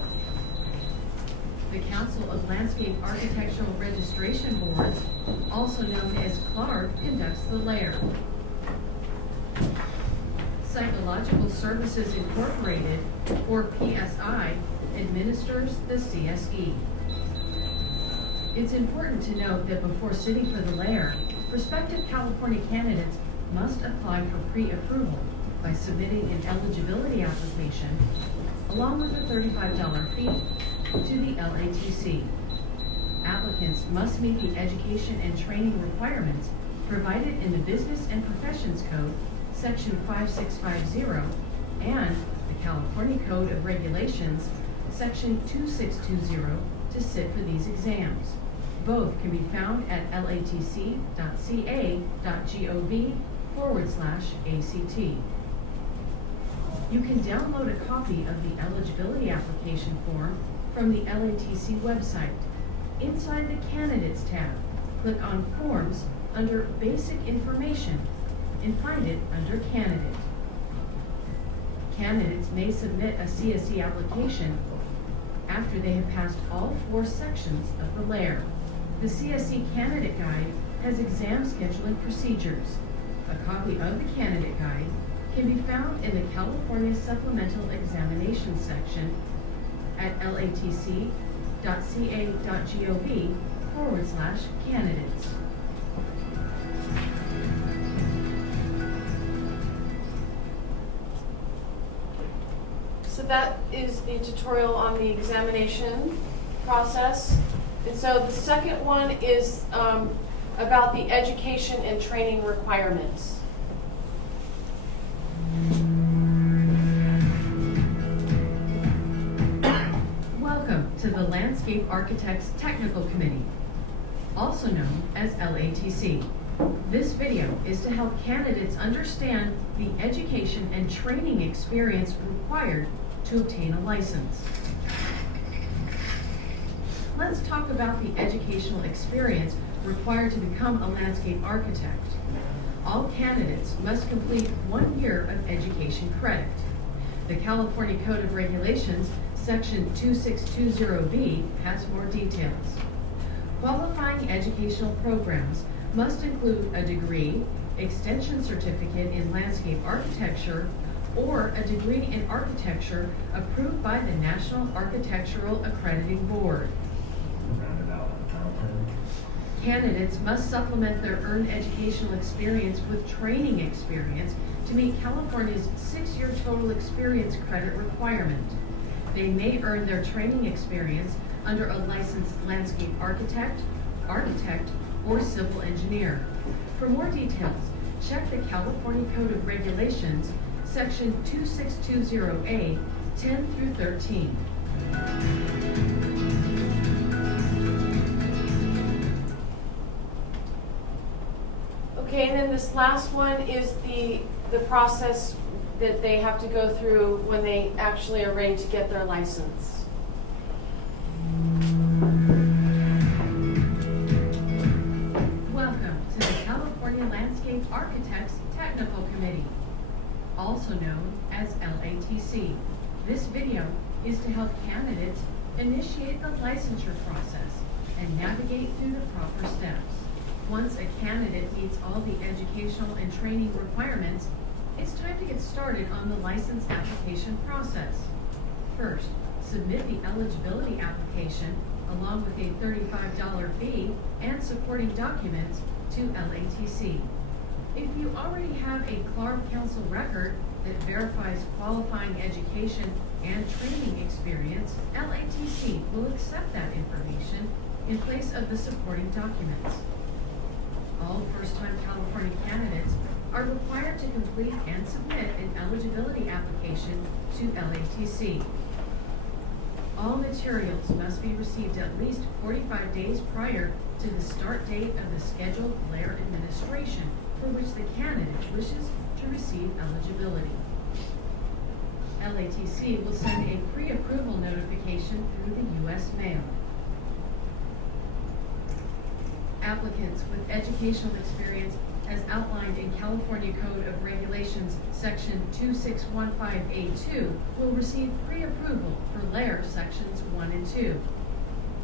The Council of Landscape Architectural Registration Boards, also known as CLARB, conducts the LAIR. Psychological Services Incorporated, or PSI, administers the CSE. It's important to note that before sitting for the LAIR, prospective California candidates must apply for pre-approval by submitting an eligibility application, along with a $35 fee, to the LATC. Applicants must meet the education and training requirements provided in the Business and Professions Code, Section 5650, and the California Code of Regulations, Section 2620, to sit for these exams. Both can be found at latc.ca.gov/ACT. You can download a copy of the eligibility application form from the LATC website. Inside the Candidates tab, click on Forms under Basic Information and find it under Candidate. Candidates may submit a CSE application after they have passed all 4 sections of the LAIR. The CSE Candidate Guide has exam scheduling procedures. A copy of the Candidate Guide can be found in the California Supplemental Examination section at latc.ca.gov/candidates. So that is the tutorial on the examination process. And so the second one is about the education and training requirements. Welcome to the Landscape Architects Technical Committee, also known as LATC. This video is to help candidates understand the education and training experience required to obtain a license. Let's talk about the educational experience required to become a landscape architect. All candidates must complete 1 year of education credit. The California Code of Regulations, Section 2620B, has more details. Qualifying educational programs must include a degree extension certificate in landscape architecture, or a degree in architecture approved by the National Architectural Accrediting Board. Candidates must supplement their earned educational experience with training experience to meet California's 6-year total experience credit requirement. They may earn their training experience under a licensed landscape architect, or civil engineer. For more details, check the California Code of Regulations, Section 2620A, 10 through 13. Okay, and then this last one is the process that they have to go through when they actually are ready to get their license. Welcome to the California Landscape Architects Technical Committee, also known as LATC. This video is to help candidates initiate the licensure process and navigate through the proper steps. Once a candidate meets all the educational and training requirements, it's time to get started on the license application process. First, submit the eligibility application along with a $35 fee and supporting documents to LATC. If you already have a Clark Council record that verifies qualifying education and training experience, LATC will accept that information in place of the supporting documents. All first-time California candidates are required to complete and submit an eligibility application to LATC. All materials must be received at least 45 days prior to the start date of the scheduled LAIR administration for which the candidate wishes to receive eligibility. LATC will send a pre-approval notification through the U.S. mail. Applicants with educational experience as outlined in California Code of Regulations Section 2615A2 will receive pre-approval for LAIR Sections 1 and 2.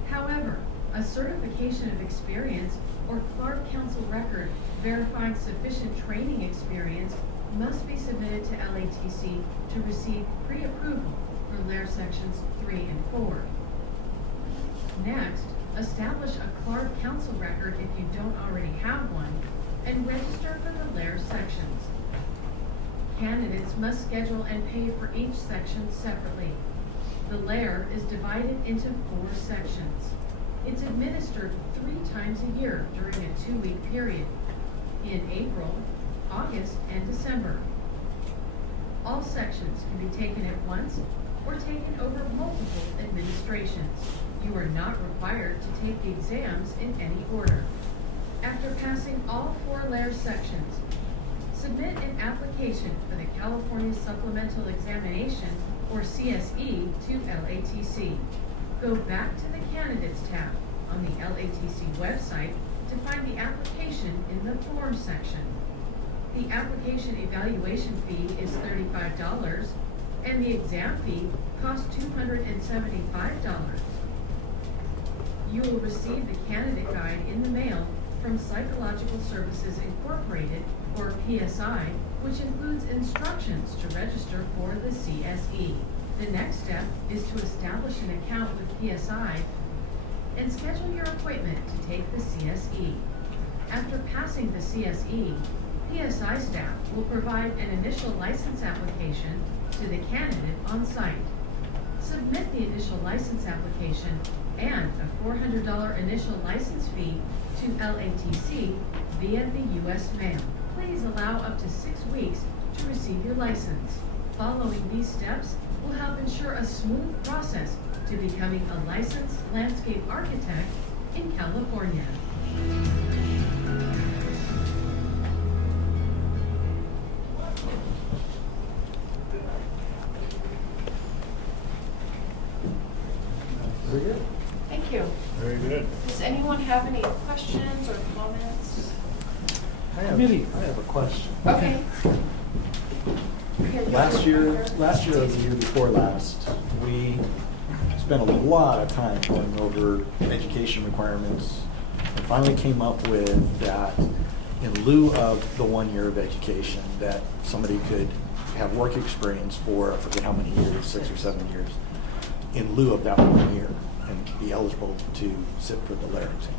However, a certification of experience or Clark Council record verifying sufficient training experience must be submitted to LATC to receive pre-approval for LAIR Sections 3 and 4. Next, establish a Clark Council record if you don't already have one, and register for the LAIR sections. Candidates must schedule and pay for each section separately. The LAIR is divided into 4 sections. It's administered 3 times a year during a 2-week period, in April, August, and December. All sections can be taken at once or taken over multiple administrations. You are not required to take the exams in any order. After passing all 4 LAIR sections, submit an application for the California Supplemental Examination, or CSE, to LATC. Go back to the Candidates tab on the LATC website to find the application in the Forms section. The application evaluation fee is $35, and the exam fee costs $275. You will receive the candidate guide in the mail from Psychological Services Incorporated, or PSI, which includes instructions to register for the CSE. The next step is to establish an account with PSI and schedule your appointment to take the CSE. After passing the CSE, PSI staff will provide an initial license application to the candidate on site. Submit the initial license application and a $400 initial license fee to LATC via the U.S. mail. Please allow up to 6 weeks to receive your license. Following these steps will help ensure a smooth process to becoming a licensed landscape architect in California. Very good. Thank you. Very good. Does anyone have any questions or comments? I have a question. Okay. Here, you Last want year, to- or the year before last, we spent a lot of time going over education requirements and finally came up with that in lieu of the 1 year of education, that somebody could have work experience for, I forget how many years, 6 or 7 years, in lieu of that 1 year, and be eligible to sit for the LAIR exam.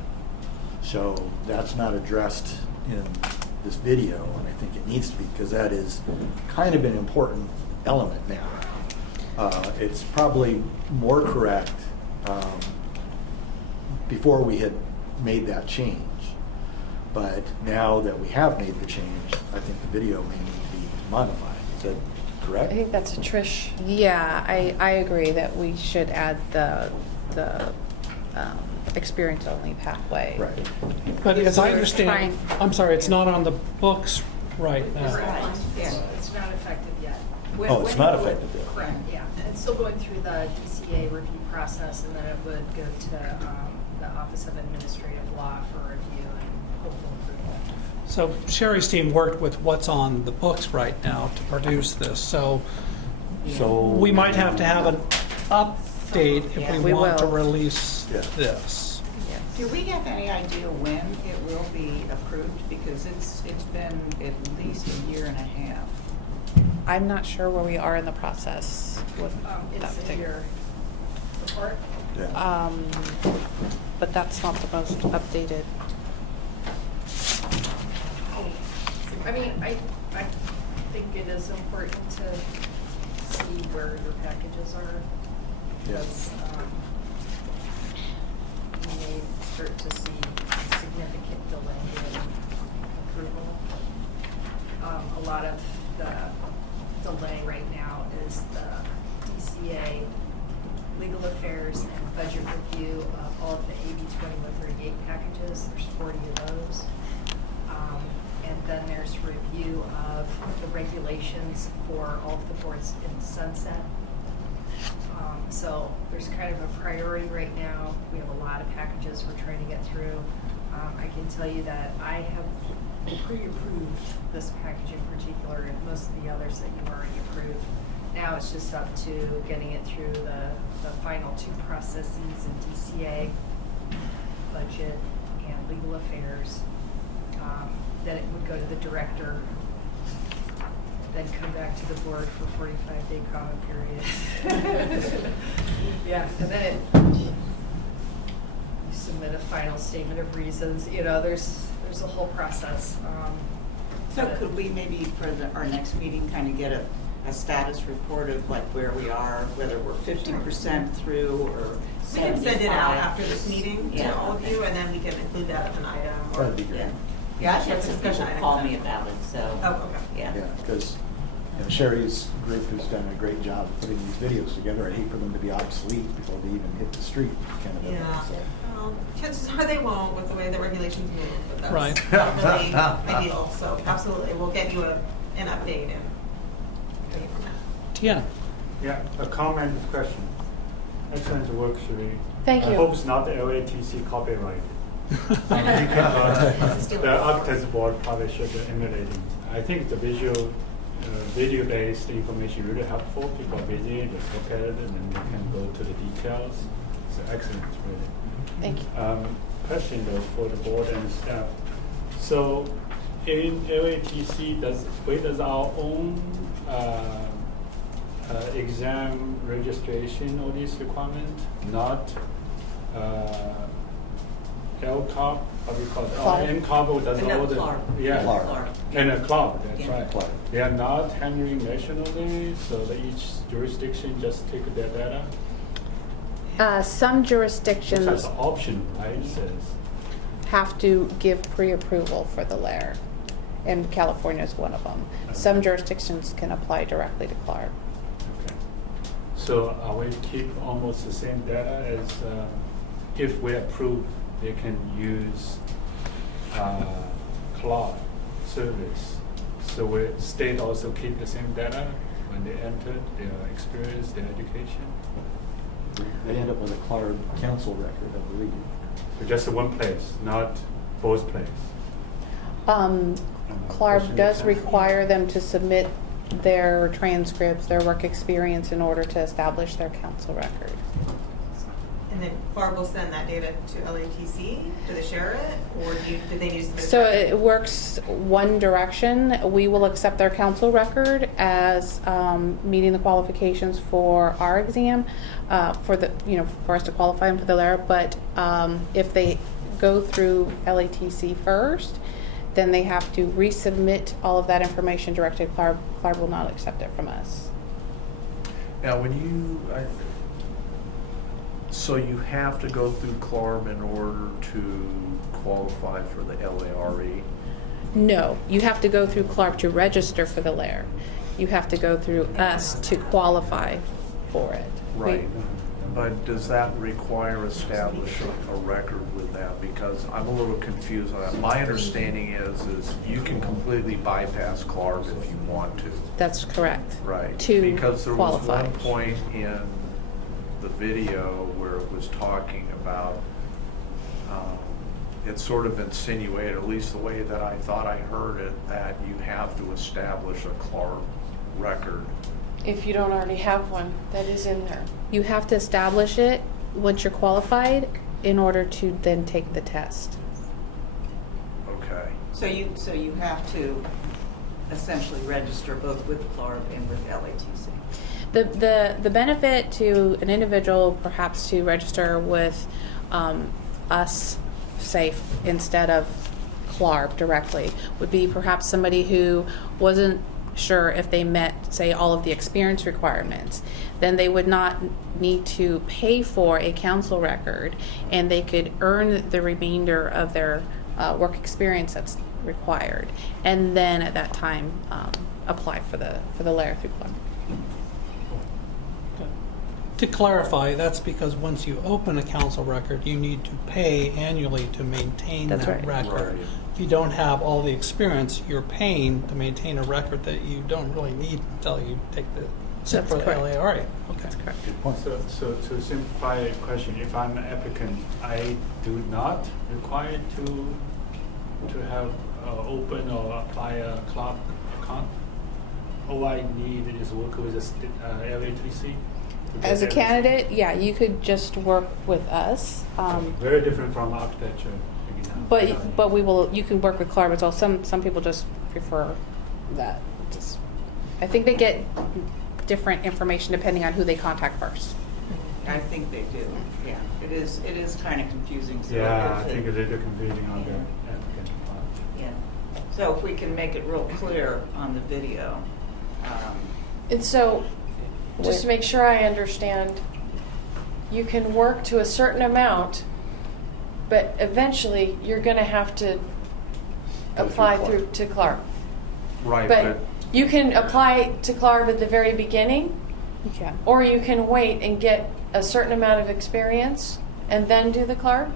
So that's not addressed in this video, and I think it needs to be, because that is kind of an important element now. It's probably more correct before we had made that change. But now that we have made the change, I think the video may need to be modified. Is that correct? I think that's a Trish. Yeah, I agree that we should add the experience-only pathway. Right. But as I We're understand, trying- I'm sorry, it's not on the books right now. Right. Yeah. It's not effective yet. Oh, it's not effective yet. Correct, yeah. It's still going through the DCA review process, and then it would go to the Office of Administrative Law for review and hopeful approval. So Sherry's team worked with what's on the books right now to produce this, so So we might have to have an update if Yeah. we We want to will. release Yeah. this. Do we have any idea when it will be approved? Because it's been at least a year and a half. I'm not sure where we are in the process with It's that in particular. your report. Yeah. But that's not the most updated. I mean, I think it is important to see where your packages are. Yeah. Because you may start to see significant delay in approval. A lot of the delay right now is the DCA legal affairs and budget review of all of the AB 2138 packages. There's 40 of those. And then there's review of the regulations for all of the boards in sunset. So there's kind of a priority right now. We have a lot of packages we're trying to get through. I can tell you that I have pre-approved this package in particular and most of the others that you've already approved. Now it's just up to getting it through the final two processes in DCA, budget, and legal affairs. Then it would go to the director, then come back to the board for 45-day comment period. Yeah, and then you submit a final statement of reasons. You know, there's a whole process. So could we maybe for our next meeting kind of get a status report of like where we are, whether we're 50% through or 75%? We can send it out after this meeting Yeah, to all of okay. you, and then we can include that as an item. Or, That'd be great. Yeah. Yeah, I've had Just some discussion people items call then. me about it, so. Oh, okay. Yeah. Yeah, because Sherry's group has done a great job of putting these videos together. I'd hate for them to be obsolete before they even hit the street, kind of. a thing, Yeah. so. Chances are they won't with the way the regulations move, but that's Right. not really ideal. So absolutely, we'll get you an update and take it from there. Tiana? Yeah, a comment, question. Excellent work, Sheree. Thank I you. hope it's not the LATC copyright. The Architects Board probably should emulate it. I think the video-based information really helpful. People are busy, just look at it, and then they can go to the details. It's excellent, really. Thank you. Question though for the board and staff. So in LATC, does our own exam registration all these requirement, not LCOP, how do you call it? Clark. NCOB does No, all the, Clark. yeah. Clark. And a club, that's Yeah. right. Clark. They are not handling nationally, so that each jurisdiction just take their data. Some Which jurisdictions has an option, right, it says. have to give pre-approval for the LAIR, and California is one of them. Some jurisdictions can apply directly to Clark. Okay. So are we keep almost the same data as, if we approve, they can use cloud service. So we state also keep the same data when they enter their experience, their education? They end up with a Clark council record, I believe. So just one place, not both places? Clark does require them to submit their transcripts, their work experience in order to establish their council record. And then Clark will send that data to LATC? Do they share it? Or do they need to? So it works one direction. We will accept their council record as meeting the qualifications for our exam, for us to qualify them for the LAR. But if they go through LATC first, then they have to resubmit all of that information directly to Clark. Clark will not accept it from us. Now, so you have to go through CLARB in order to qualify for the LARE? No, you have to go through Clark to register for the LAR. You have to go through us to qualify for it. Right. But does that require establishing a record with that? Because I'm a little confused on that. My understanding is you can completely bypass CLARB if you want to. That's correct. Right. To because there qualify. was one point in the video where it was talking about, it sort of insinuated, at least the way that I thought I heard it, that you have to establish a CLARB record. If you don't already have one, that is in there. You have to establish it once you're qualified in order to then take the test. Okay. So you have to essentially register both with CLARB and with LATC. The benefit to an individual perhaps to register with us, say, instead of CLARB directly, would be perhaps somebody who wasn't sure if they met, say, all of the experience requirements. Then they would not need to pay for a council record, and they could earn the remainder of their work experience that's required, and then at that time apply for the LAR through CLARB. To clarify, that's because once you open a council record, you need to pay annually to maintain That's that right. record. Right. If you don't have all the experience, you're paying to maintain a record that you don't really need until you take the sit That's for the correct. LARE. Okay. That's correct. Good point. So to simplify the question, if I'm an applicant, I do not require to have open or apply a CLARB account. All I need is work with the LATC. As a candidate, yeah, you could just work with us. Very different from architecture. But you can work with CLARB as well. Some people just prefer that. I think they get different information depending on who they contact first. I think they do, yeah. It is kind of confusing. So Yeah, I if think it- it's a little confusing on the applicant part. Yeah. So if we can make it real clear on the video. And so, just to make sure I understand, you can work to a certain amount, but eventually you're going to have to Go apply through through to CLARB. Right, But you can apply to CLARB at the very beginning, You can. or you can wait and get a certain amount of experience and then do the CLARB?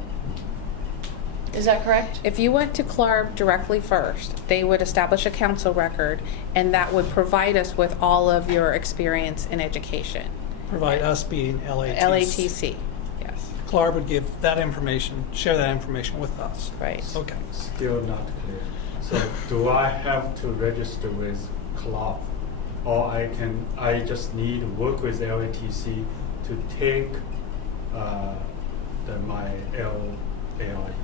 Is that correct? If you went to CLARB directly first, they would establish a council record, and that would provide us with all of your experience in education. Provide us being LATC. LATC, yes, CLARB would give that information, share that information with us. right. Okay. Still not clear. So do I have to register with CLARB, or I just need to work with LATC to take my LARE?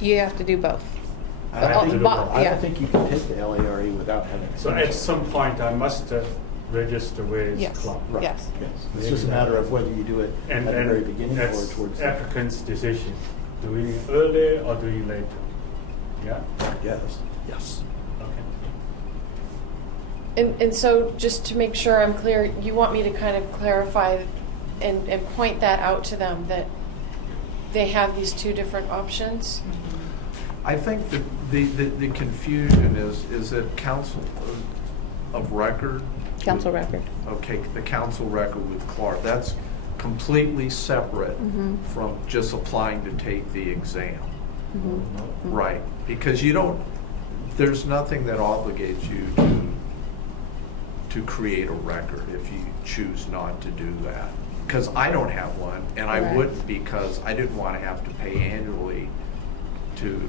You have to do both. I don't think- I Yeah. don't think you can take the LARE without having. So at some point, I must register with Yes. CLARB. Right. Yes. It's just a matter of whether you do it And at the very beginning or that's towards the end. applicant's decision, doing it early or doing later. Yeah? Yes. Yes. Okay. And so, just to make sure I'm clear, you want me to kind of clarify and point that out to them, that they have these two different options? I think that the confusion is that council of record. Council record. Okay, the council record with CLARB, that's completely separate from just applying to take the exam. Right, because there's nothing that obligates you to create a record if you choose not to do that. Because I don't have one, and I Right. wouldn't, because I didn't want to have to pay annually to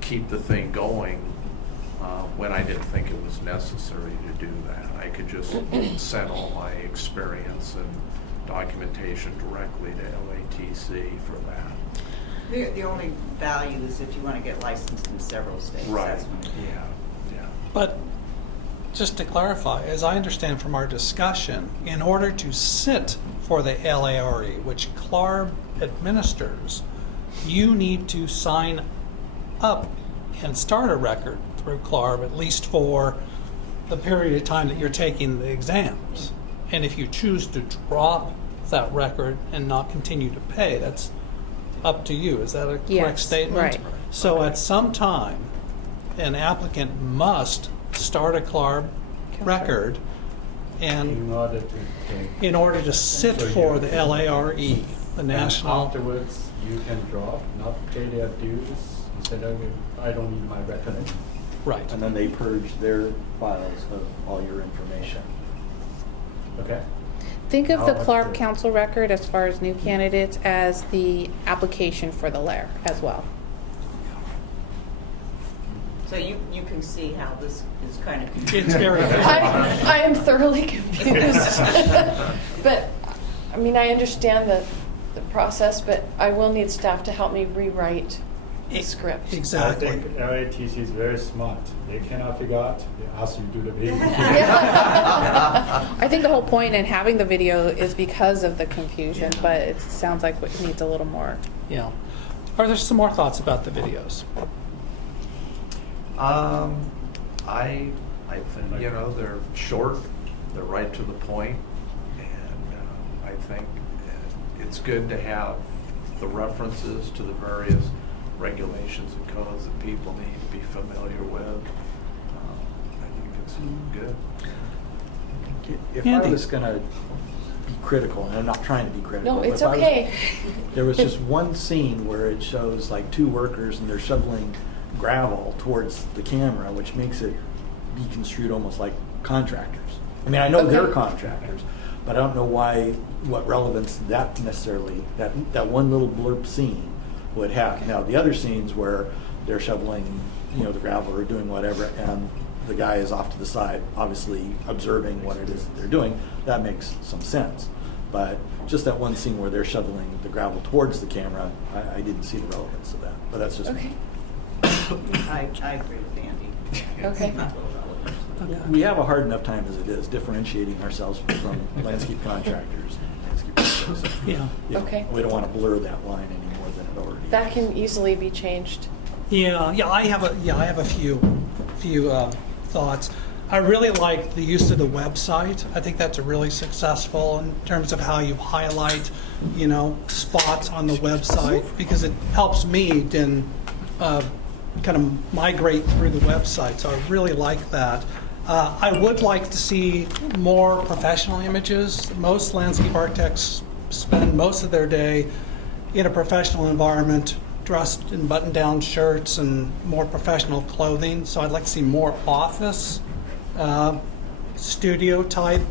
keep the thing going when I didn't think it was necessary to do that. I could just send all my experience documentation directly to LATC for that. The only value is if you want to get licensed in several states. That's when it- Yeah. But just to clarify, as I understand from our discussion, in order to sit for the LARE, which CLARB administers, you need to sign up and start a record through CLARB, at least for the period of time that you're taking the exams. And if you choose to drop that record and not continue to pay, that's up to you. Is that a correct Yes, statement? right. So at some time, an applicant must start a CLARB record and In order to take. in order to sit So for you- the LARE, the And national. afterwards, you can drop, not pay their dues, instead of, I don't need my record anymore. Right. And then they purge their files of all your information. Okay? Think of Now the what's CLARB the- council record as far as new candidates as the application for the LAIR as well. So you can see how this is kind of. It's very I am thoroughly confused. But, I mean, I understand the process, but I will need staff to help me rewrite the script. Exactly. I think LATC is very smart. They cannot figure out, they ask you to do the video. I think the whole point in having the video is because of the confusion, but it sounds like it needs a little more. Yeah. Are there some more thoughts about the videos? I think, they're short, they're right to the point, and I think it's good to have the references to the various regulations and codes that people need to be familiar with. I think it's good. If I Andy. was gonna be critical, and I'm not trying to be critical. No, but it's if I was- okay. There was just one scene where it shows like two workers and they're shoveling gravel towards the camera, which makes it be construed almost like contractors. I mean, I know they're Okay. contractors, but I don't know what relevance that necessarily, that one little blurb scene would have. Now, the other scenes where they're shoveling, the gravel or doing whatever, and the guy is off to the side, obviously observing what it is that they're doing, that makes some sense. But just that one scene where they're shoveling the gravel towards the camera, I didn't see the relevance of that. But that's just Okay, me. I agree with Andy. okay. We have a hard enough time as it is differentiating ourselves from landscape contractors and landscape architects. Yeah. Okay. We don't want to blur that line any more than it already That is. can easily be changed. Yeah. I have a few thoughts. I really like the use of the website. I think that's really successful in terms of how you highlight, spots on the website, because it helps me then kind of migrate through the website. So I really like that. I would like to see more professional images. Most landscape architects spend most of their day in a professional environment, dressed in button-down shirts and more professional clothing. So I'd like to see more office studio type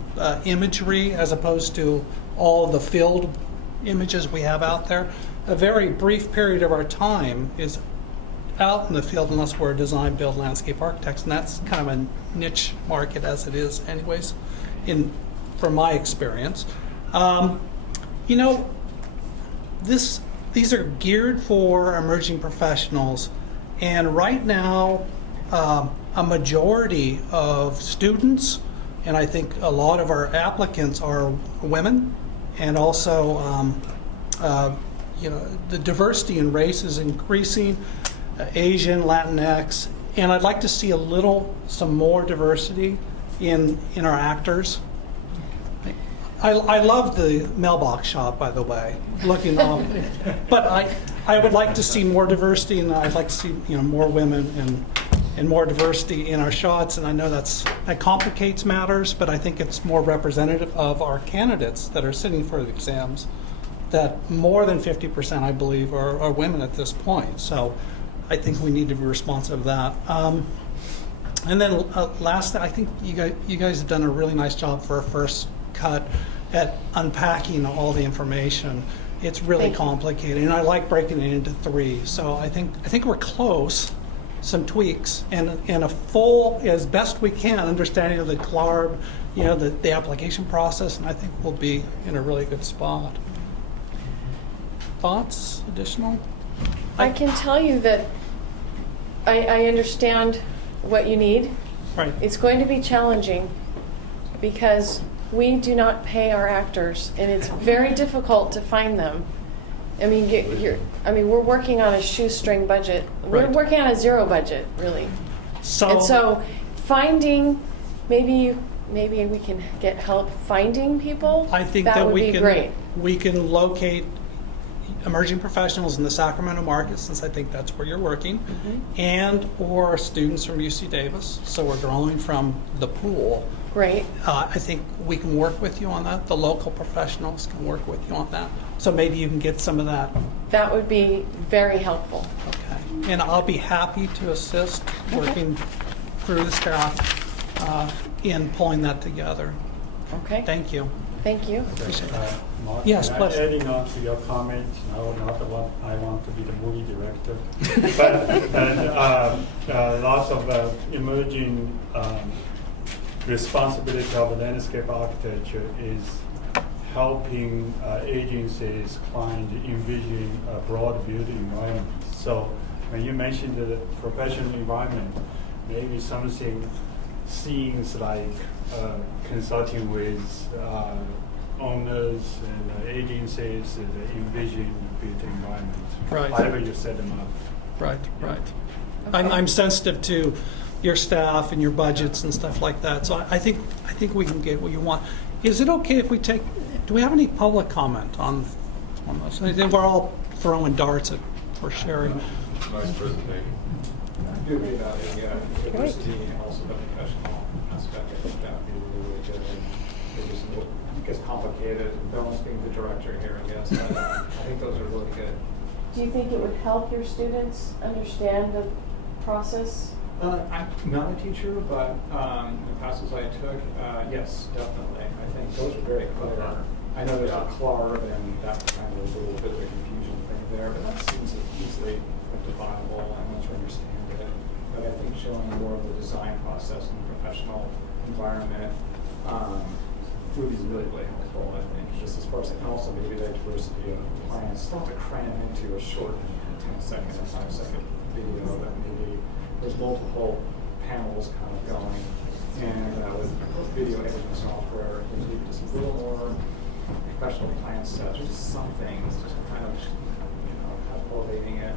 imagery as opposed to all the field images we have out there. A very brief period of our time is out in the field unless we're design build landscape architects, and that's kind of a niche market as it is anyways from my experience. These are geared for emerging professionals, and right now a majority of students, and I think a lot of our applicants are women, and also the diversity in race is increasing, Asian, Latinx, and I'd like to see some more diversity in our actors. I love the mailbox shot, by the way, looking on, but I would like to see more diversity, and I'd like to see more women and more diversity in our shots. And I know that complicates matters, but I think it's more representative of our candidates that are sitting for the exams. That more than 50%, I believe, are women at this point. So I think we need to be responsive to that. And then last, I think you guys have done a really nice job for a first cut at unpacking all the information. It's really Thank you. complicated, and I like breaking it into three. So I think we're close. some tweaks and a full, as best we can, understanding of the CLARB, the application process, and I think we'll be in a really good spot. Thoughts, additional? I can tell you that I understand what you need. Right. It's going to be challenging because we do not pay our actors, and it's very difficult to find them. I mean, we're working on a shoestring budget. We're Right. working on a zero budget, really. So, And so, finding maybe we can get help finding people. I think that that would we be can great. locate emerging professionals in the Sacramento market, since I think that's where you're working, and or students from UC Davis. So we're growing from the pool. Great. I think we can work with you on that. The local professionals can work with you on that. So maybe you can get some of that. That would be very helpful. Okay. And I'll be happy to assist working through the staff in pulling that together. Okay. Thank you. Thank you. Appreciate it. Mark, Yes, can I please. adding on to your comment, no, not the one I want to be the movie director, but lots of emerging responsibility of landscape architecture is helping agencies, clients envision a broad built environment. So when you mentioned the professional environment, maybe something scenes like consulting with owners and agencies and envision built environment. Right. However you set them up. Right, right. I'm sensitive to your staff and your budgets and stuff like that. So I think we can get what you want. Is it okay if we take? Do we have any public comment on this? I think we're all throwing darts at for sharing. Vice President. I do agree about the diversity and also the professional aspect. I think that would be really good. It gets complicated. Dylan's being the director here, I guess. But, I think those are really good. Do you think it would help your students understand the process? I'm not a teacher, but the classes I took, yes, definitely. I think those are very clear. I know there's a CLARB, and that kind of was a little bit of a confusion thing there, but that seems easily definable and once you understand it. But I think showing more of the design process in the professional environment would be really, really helpful, I think, just as far as, and also maybe the diversity of clients, not to cram into a short 10-second or 5-second video, but maybe there's multiple panels kind of going, and with video editing software, maybe just a little more professional plan sets, or just something, just kind of, kind of elevating it.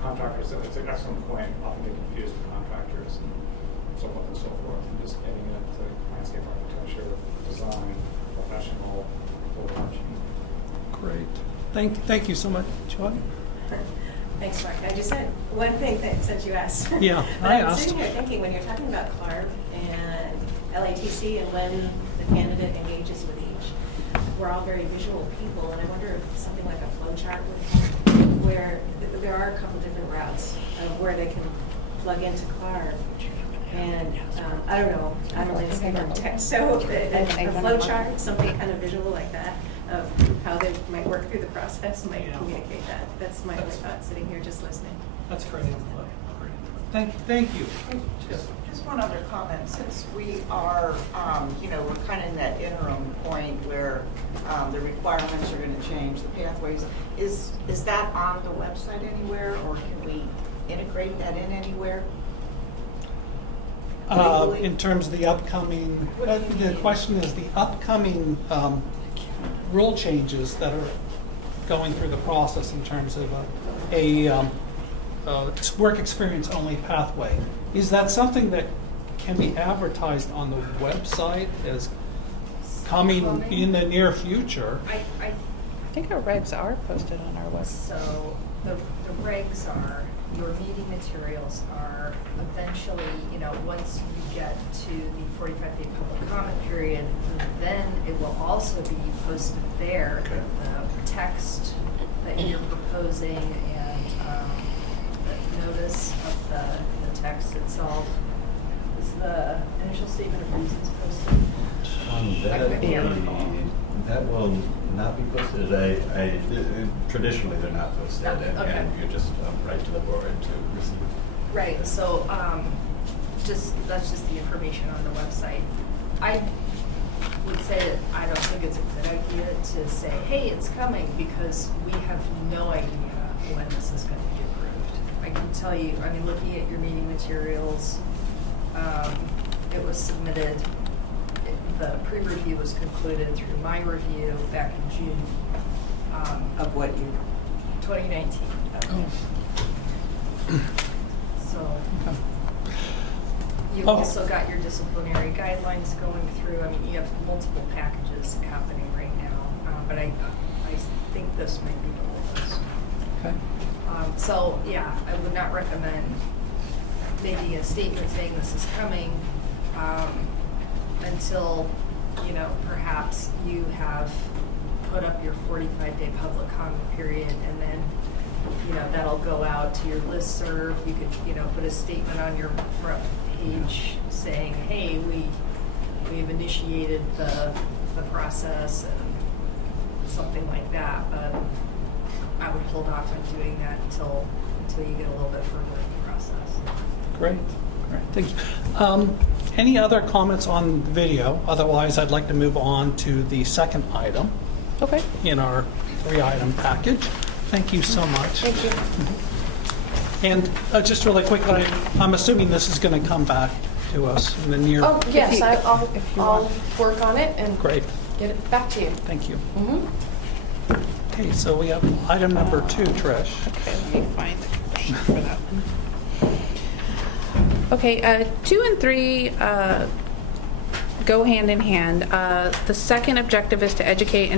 Contractors, it's an excellent point, often get confused with contractors and so forth and so forth, and just getting it to landscape architecture, design, professional, overarching. Great. Thank you so much, Joy. Thanks, Mark. I just had one thing that since you asked. Yeah, but I I'm asked. sitting here thinking when you're talking about CLARB and LATC and when the candidate engages with each, we're all very visual people, and I wonder if something like a flow chart would help, where there are a couple different routes of where they can plug into CLARB. And I don't know, I'm a landscape architect, so a flow chart, something kind of visual like that, of how they might work through the process, might communicate that. That's my only thought, sitting here just listening. That's great input. Thank you. Just one other comment, since we are, we're kind of in that interim point where the requirements are going to change, the pathways, is that on the website anywhere, or can we integrate that in anywhere? In terms of the upcoming, the question is the upcoming rule changes that are going through the process in terms of a work experience only pathway. Is that something that can be advertised on the website as coming in the near future? I think our regs are posted on our website. So the regs are, your meeting materials are eventually, once you get to the 45-day public comment period, then it will also be posted there. Okay. The text that you're proposing and the notice of the text itself. Is the initial statement of reasons posted? On that, I can't recall. That will not be posted. Traditionally, they're not posted, Okay. and you just write to the board to receive. Right, so that's just the information on the website. I would say that I don't think it's a good idea to say, hey, it's coming, because we have no idea when this is going to be approved. I can tell you, I mean, looking at your meeting materials, it was submitted, the pre-review was concluded through my review back in June. Of what you, 2019. So, you've Oh. also got your disciplinary guidelines going through. I mean, you have multiple packages happening right now, but I think this might be the oldest. Okay. So, yeah, I would not recommend making a statement saying this is coming until, perhaps you have put up your 45-day public comment period, and then, that'll go out to your listserv. You could, put a statement on your front page saying, hey, we've initiated the process and something like that. But I would hold off on doing that until you get a little bit further in the process. Great. Thank you. Any other comments on the video? Otherwise, I'd like to move on to the second item Okay. in our 3-item package. Thank you so much. Thank you. And just really quickly, I'm assuming this is going to come back to us in the near. Oh, yes, I'll want. work on it and Great. get it back to you. Thank you. Mm-hmm. Okay, so we have item number 2, Trish. Okay, let me find the question for that one. Okay, 2 and 3 go hand in hand. The second objective is to educate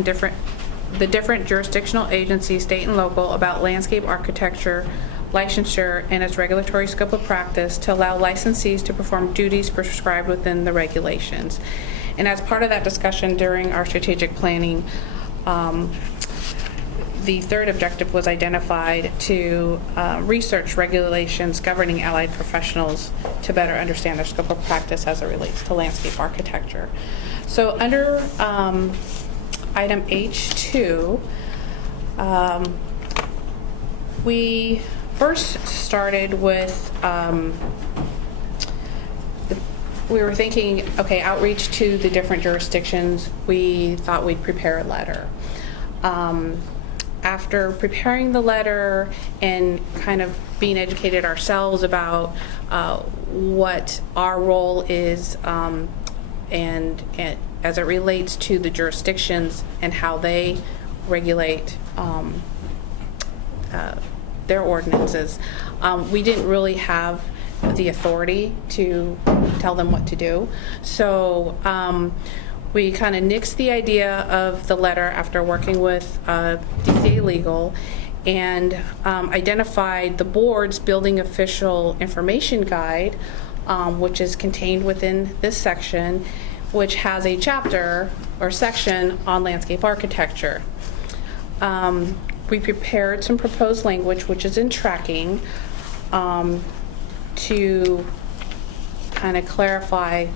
the different jurisdictional agencies, state and local, about landscape architecture, licensure, and its regulatory scope of practice to allow licensees to perform duties prescribed within the regulations. And as part of that discussion during our strategic planning, the third objective was identified to research regulations governing allied professionals to better understand their scope of practice as it relates to landscape architecture. So under item H2, we first started with, we were thinking, okay, outreach to the different jurisdictions. We thought we'd prepare a letter. After preparing the letter and kind of being educated ourselves about what our role is and as it relates to the jurisdictions and how they regulate their ordinances, we didn't really have the authority to tell them what to do. So we kind of nixed the idea of the letter after working with DCA Legal and identified the board's building official information guide, which is contained within this section, which has a chapter or section on landscape architecture. We prepared some proposed language, which is in tracking, to kind of clarify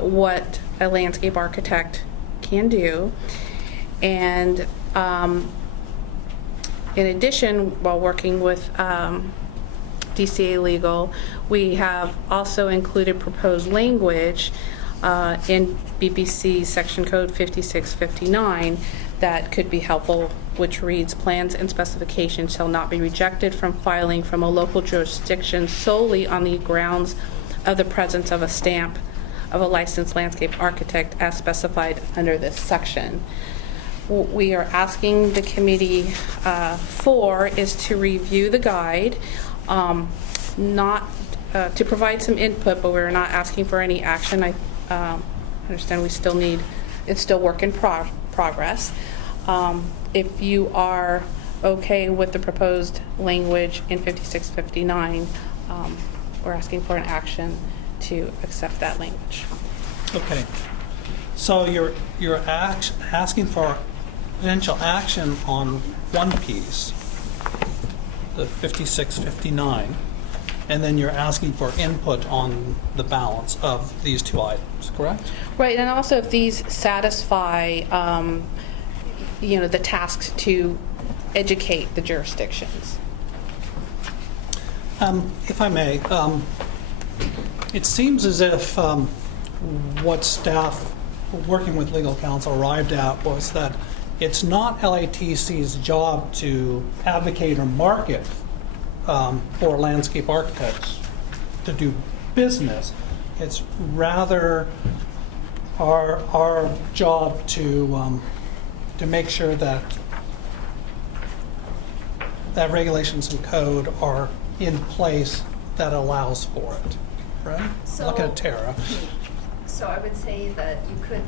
what a landscape architect can do. And in addition, while working with DCA Legal, we have also included proposed language in BBC Section Code 5659 that could be helpful, which reads, plans and specifications shall not be rejected from filing from a local jurisdiction solely on the grounds of the presence of a stamp of a licensed landscape architect as specified under this section. What we are asking the committee for is to review the guide, not to provide some input, but we're not asking for any action. I understand we still need, it's still work in progress. If you are okay with the proposed language in 5659, we're asking for an action to accept that language. Okay. So you're asking for potential action on one piece, the 5659, and then you're asking for input on the balance of these two items, correct? Right, and also if these satisfy, the tasks to educate the jurisdictions. If I may, it seems as if what staff working with legal counsel arrived at was that it's not LATC's job to advocate or market for landscape architects to do business. It's rather our job to make sure that regulations and code are in place that allows for it, right? Look at Tara. So I would say that you could,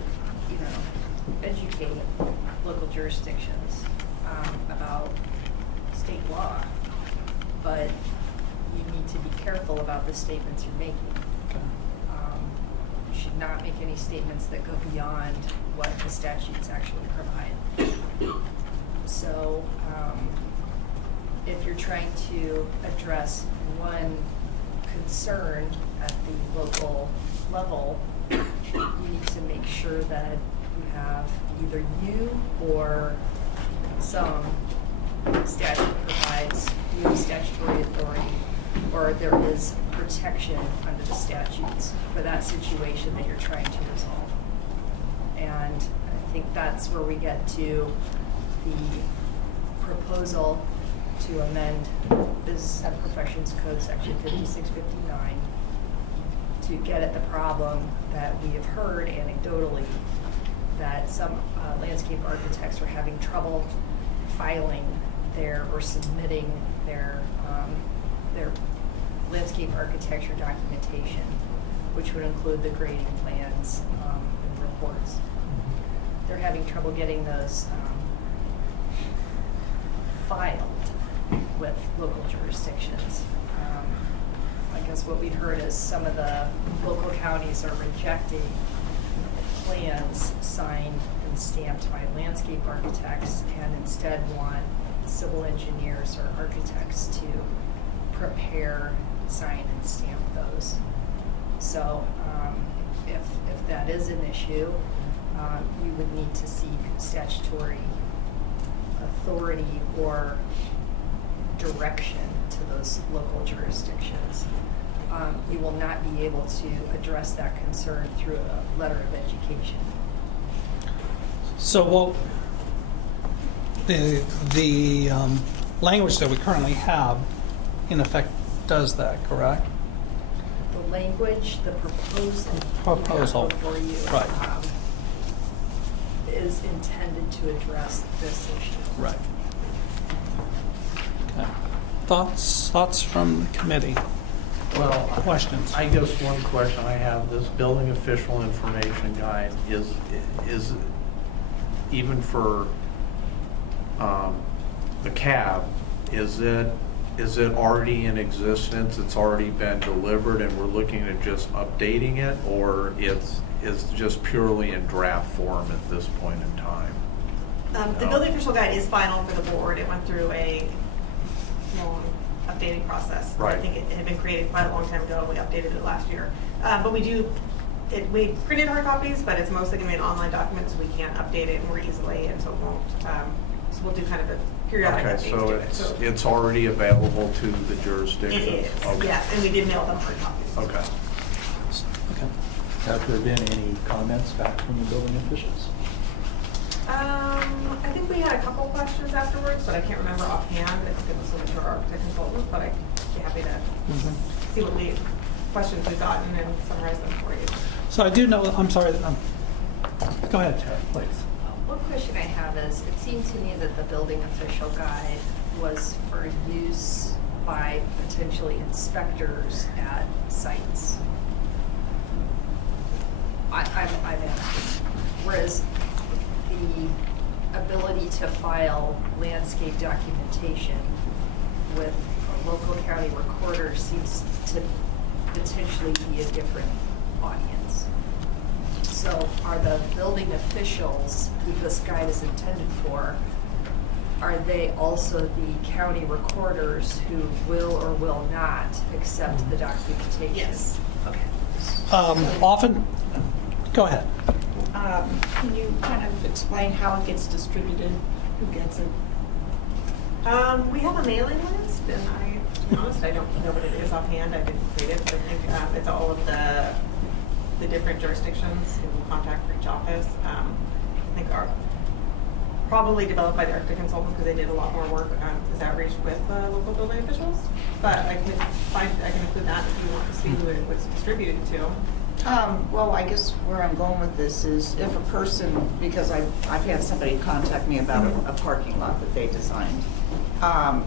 educate local jurisdictions about state law, but you need to be careful about the statements you're making. You should not make any statements that go beyond what the statutes actually provide. So if you're trying to address one concern at the local level, you need to make sure that you have either you or some statute provides you statutory authority, or there is protection under the statutes for that situation that you're trying to resolve. And I think that's where we get to the proposal to amend Business and Professions Code Section 5659 to get at the problem that we have heard anecdotally that some landscape architects are having trouble filing or submitting their landscape architecture documentation, which would include the grading plans and reports. They're having trouble getting those filed with local jurisdictions. I guess what we've heard is some of the local counties are rejecting plans signed and stamped by landscape architects and instead want civil engineers or architects to prepare, sign, and stamp those. So if that is an issue, we would need to seek statutory authority or direction to those local jurisdictions. We will not be able to address that concern through a letter of education. So what the language that we currently have, in effect, does that, correct? The language, the proposal for you, right, is intended to address this issue. Right. Okay. Thoughts from the committee? Well, Questions? I guess one question I have, this building official information guide is even for the cab, is it already in existence? It's already been delivered and we're looking at just updating it, or it's just purely in draft form at this point in time? The building official guide is final for the board. It went through a long updating process. Right. I think it had been created quite a long time ago. We updated it last year. But we printed hard copies, but it's mostly going to be an online document, so we can't update it more easily, and so it won't. So we'll do kind of a periodic updates to it. So it's already available to the jurisdictions? It is, Okay. yes, and we did mail them hard copies. Okay. Okay. Have there been any comments back from the building officials? I think we had a couple questions afterwards, but I can't remember offhand. I think it was looking for our architect consultant, but I'd be happy to see what questions we've gotten and summarize them for you. So I do know, I'm sorry, go ahead, Tara, please. One question I have is, it seemed to me that the building official guide was for use by potentially inspectors at sites. I'm asking. Whereas the ability to file landscape documentation with a local county recorder seems to potentially be a different audience. So are the building officials who this guide is intended for, are they also the county recorders who will or will not accept the documentation? Yes. Okay. Often, go ahead. Can you kind of explain how it gets distributed? Who gets it? We have a mailing list, and to be honest, I don't know what it is offhand. I didn't create it, but I think it's all of the different jurisdictions who contact for each office. I think are probably developed by the Arctic consultants because they did a lot more work as outreach with local building officials. But I can include that if you want to see who it was distributed to. Well, I guess where I'm going with this is if a person, because I've had somebody contact me about a parking lot that they designed,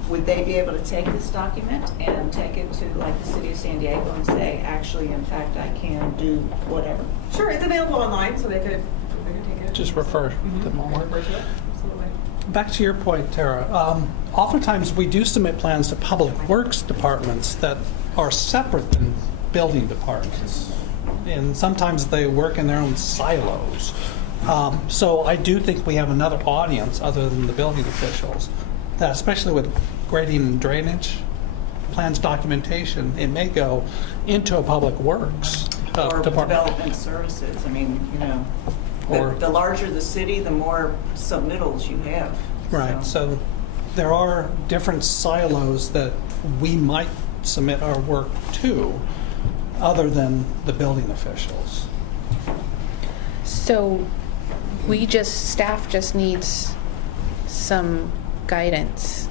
would they be able to take this document and take it to like the city of San Diego and say, actually, in fact, I can do whatever? Sure, it's available online, so they could take it. Just refer them all. Refer to it, absolutely. Back to your point, Tara. Oftentimes, we do submit plans to public works departments that are separate than building departments. And sometimes they work in their own silos. So I do think we have another audience other than the building officials, that especially with grading and drainage plans documentation, it may go into a public works Or department. development services. I mean, you know, Or- the larger the city, the more submittals you have. Right, so there are different silos that we might submit our work to, other than the building officials. So staff just needs some guidance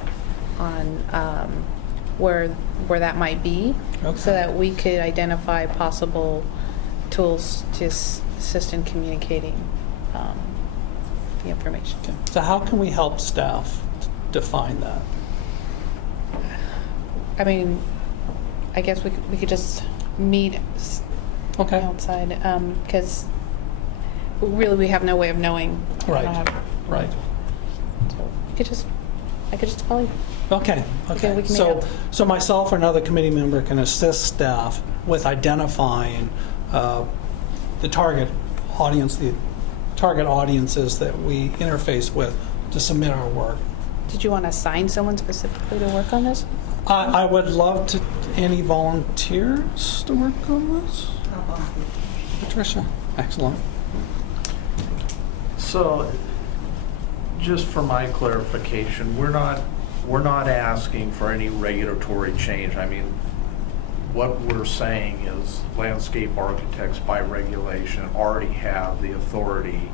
on where that might be, Okay. so that we could identify possible tools to assist in communicating the information. Okay. So how can we help staff define that? I mean, I guess we could just meet Okay. outside, because really we have no way of knowing. I Right, don't have- right. So I could just call you. Okay, Okay, we okay. can So, make up. so myself or another committee member can assist staff with identifying the target audiences that we interface with to submit our work. Did you want to assign someone specifically to work on this? I would love to, any volunteers to work on this? Patricia, excellent. So, just for my clarification, we're not asking for any regulatory change. I mean, what we're saying is landscape architects by regulation already have the authority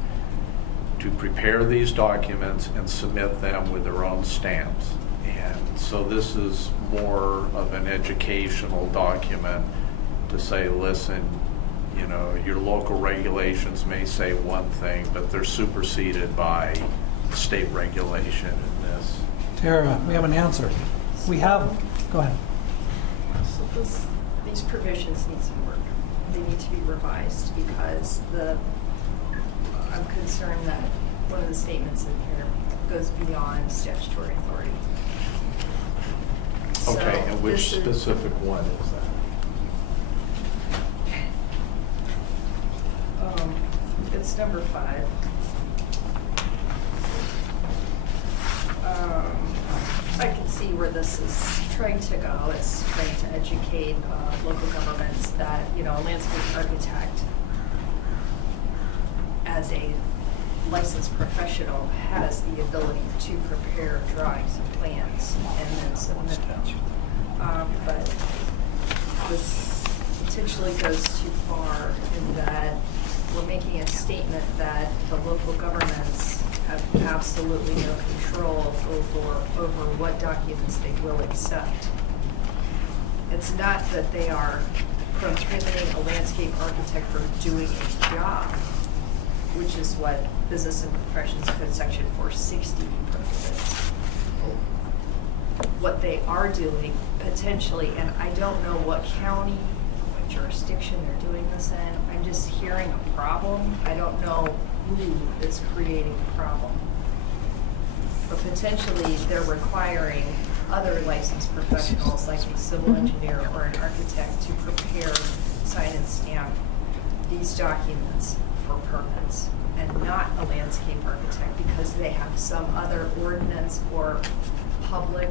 to prepare these documents and submit them with their own stamps. And so this is more of an educational document to say, listen, you know, your local regulations may say one thing, but they're superseded by state regulation in this. Tara, we have an answer. We have, go ahead. So these provisions need some work. They need to be revised because I'm concerned that one of the statements in here goes beyond statutory authority. Okay, So and which this is- specific one is that? It's number 5. I can see where this is trying to go. It's trying to educate local governments that, you know, a landscape architect as a licensed professional has the ability to prepare drawings and plans and then submit them. But this potentially goes too far in that we're making a statement that the local governments have absolutely no control over what documents they will accept. It's not that they are prohibiting a landscape architect from doing a job, which is what Business and Professions Code Section 460 prohibits. What they are doing potentially, and I don't know what county, what jurisdiction they're doing this in, I'm just hearing a problem. I don't know who is creating the problem. But potentially they're requiring other licensed professionals like a civil engineer or an architect to prepare, sign and stamp these documents for permits and not a landscape architect because they have some other ordinance or public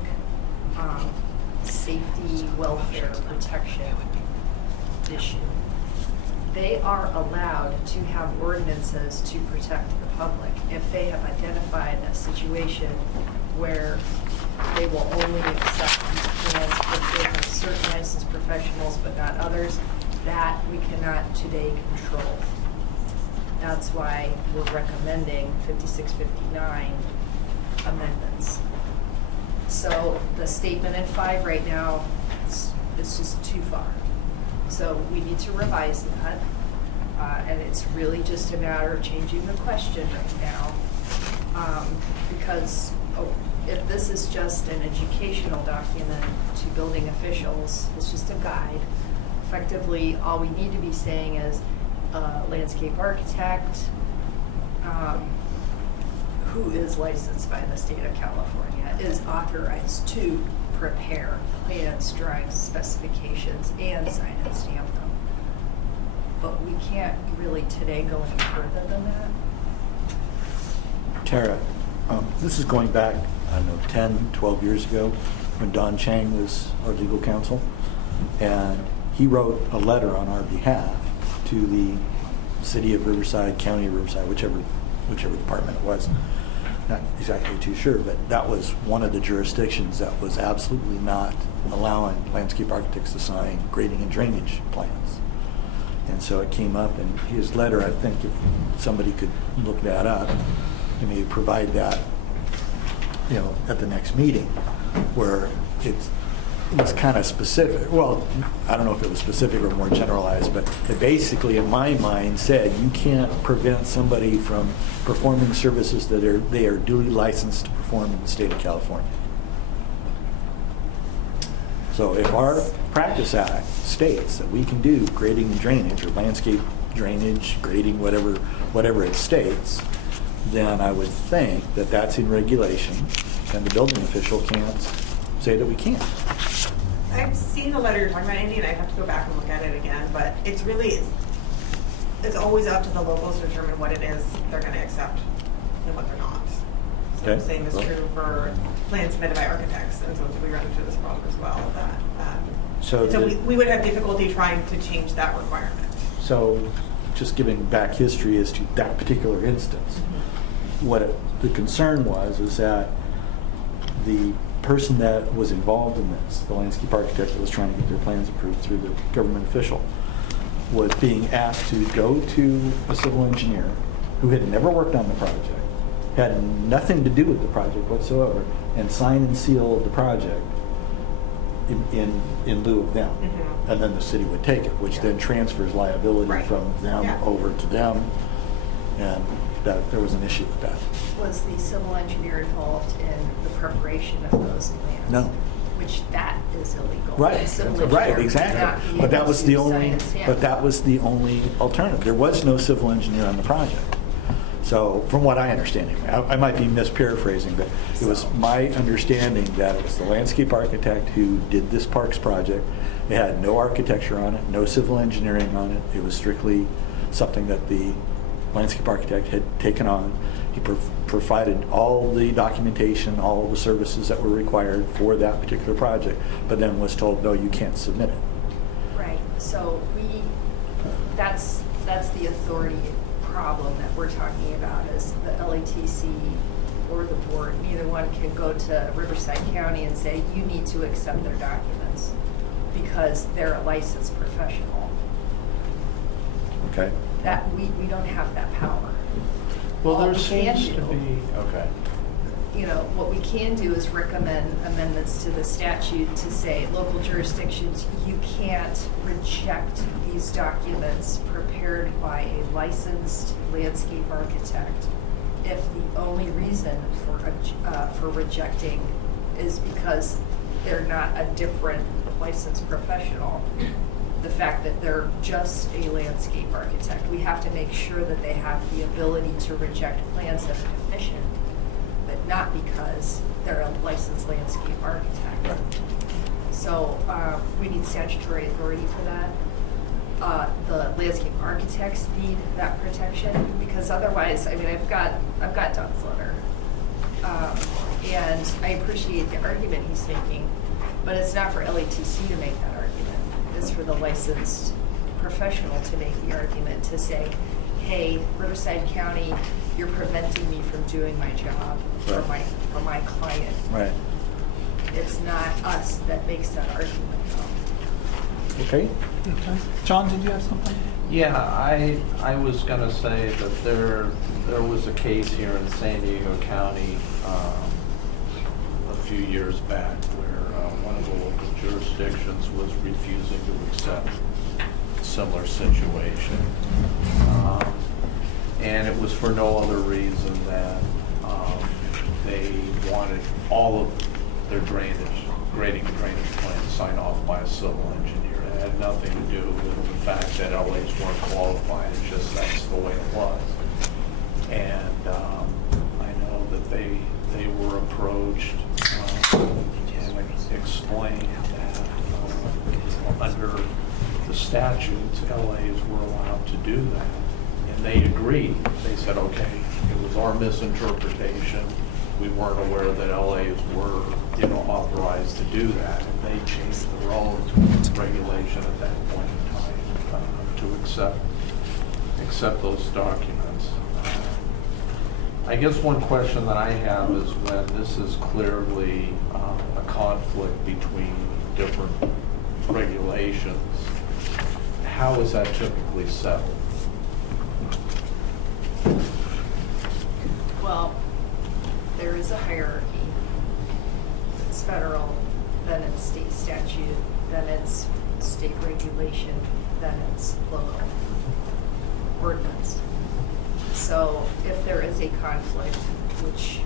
safety, welfare, protection issue. They are allowed to have ordinances to protect the public if they have identified a situation where they will only accept these plans if they have certain licensed professionals but not others. That we cannot today control. That's why we're recommending 5659 amendments. So the statement in 5 right now, it's just too far. So we need to revise that, and it's really just a matter of changing the question right now. Because if this is just an educational document to building officials, it's just a guide. Effectively, all we need to be saying is landscape architect who is licensed by the state of California is authorized to prepare plans, drawings, specifications, and sign and stamp them. But we can't really today go any further than that. Tara, this is going back, I don't know, 10, 12 years ago when Don Chang was our legal counsel. And he wrote a letter on our behalf to the city of Riverside, county of Riverside, whichever department it was. Not exactly too sure, but that was one of the jurisdictions that was absolutely not allowing landscape architects to sign grading and drainage plans. And so it came up in his letter. I think if somebody could look that up and maybe provide that, at the next meeting, where it was kind of specific. Well, I don't know if it was specific or more generalized, but it basically, in my mind, said you can't prevent somebody from performing services that they are duly licensed to perform in the state of California. So if our Practice Act states that we can do grading and drainage, or landscape drainage, grading, whatever it states, then I would think that that's in regulation, and the building official can't say that we can't. I've seen the letter you're talking about, Andy, and I'd have to go back and look at it again, but it's always up to the locals to determine what it is they're going to accept and what they're not. So Okay. the same is true for plans submitted by architects, and so we run into this problem as well. So we would have difficulty trying to change that requirement. So just giving back history as to that particular instance, the concern was is that the person that was involved in this, the landscape architect that was trying to get their plans approved through the government official, was being asked to go to a civil engineer who had never worked on the project, had nothing to do with the project whatsoever, and sign and seal the project in lieu of them. Mm-hmm. And then the city would take it, which then transfers liability from them over to them, and that there was an issue with that. Was the civil engineer involved in the preparation of those plans? No. Which that is illegal. Right, The civil right, engineer exactly. would not be But that able was to the sign only, and stamp. but that was the only alternative. There was no civil engineer on the project. So, from what I understand, I might be misparaphrasing, but it was my understanding that it was the landscape architect who did this parks project. It had no architecture on it, no civil engineering on it. It was strictly something that the landscape architect had taken on. He provided all the documentation, all the services that were required for that particular project, but then was told, no, you can't submit it. Right, so that's the authority problem that we're talking about, is the LATC or the board. Neither one can go to Riverside County and say, you need to accept their documents because they're a licensed professional. Okay. That we don't have that power. Well, All there we can seems to do- be, okay. What we can do is recommend amendments to the statute to say, local jurisdictions, you can't reject these documents prepared by a licensed landscape architect if the only reason for rejecting is because they're not a different licensed professional. The fact that they're just a landscape architect. We have to make sure that they have the ability to reject plans that are deficient, but not because they're a licensed landscape architect. So we need statutory authority for that. the landscape architects need that protection, because otherwise, I mean, I've got Doug's letter. And I appreciate the argument he's making, but it's not for LATC to make that argument. It's for the licensed professional to make the argument, to say, hey, Riverside County, you're preventing me from doing my job for my client. Right. It's not us that makes that argument. Okay. Okay. John, did you have something? Yeah, I was gonna say that there was a case here in San Diego County a few years back where one of the local jurisdictions was refusing to accept a similar situation. And it was for no other reason that they wanted all of their grading and drainage plans signed off by a civil engineer. It had nothing to do with the fact that LAs weren't qualified, it's just that's the way it was. And I know that they were approached and explained that under the statutes, LAs were allowed to do that. And they agreed. They said, okay, it was our misinterpretation. We weren't aware that LAs were, authorized to do that. And they changed their own regulation at that point in time to accept those documents. I guess one question that I have is when this is clearly a conflict between different regulations, how is that typically settled? Well, there is a hierarchy. It's federal, then it's state statute, then it's state regulation, then it's local ordinance. So if there is a conflict, which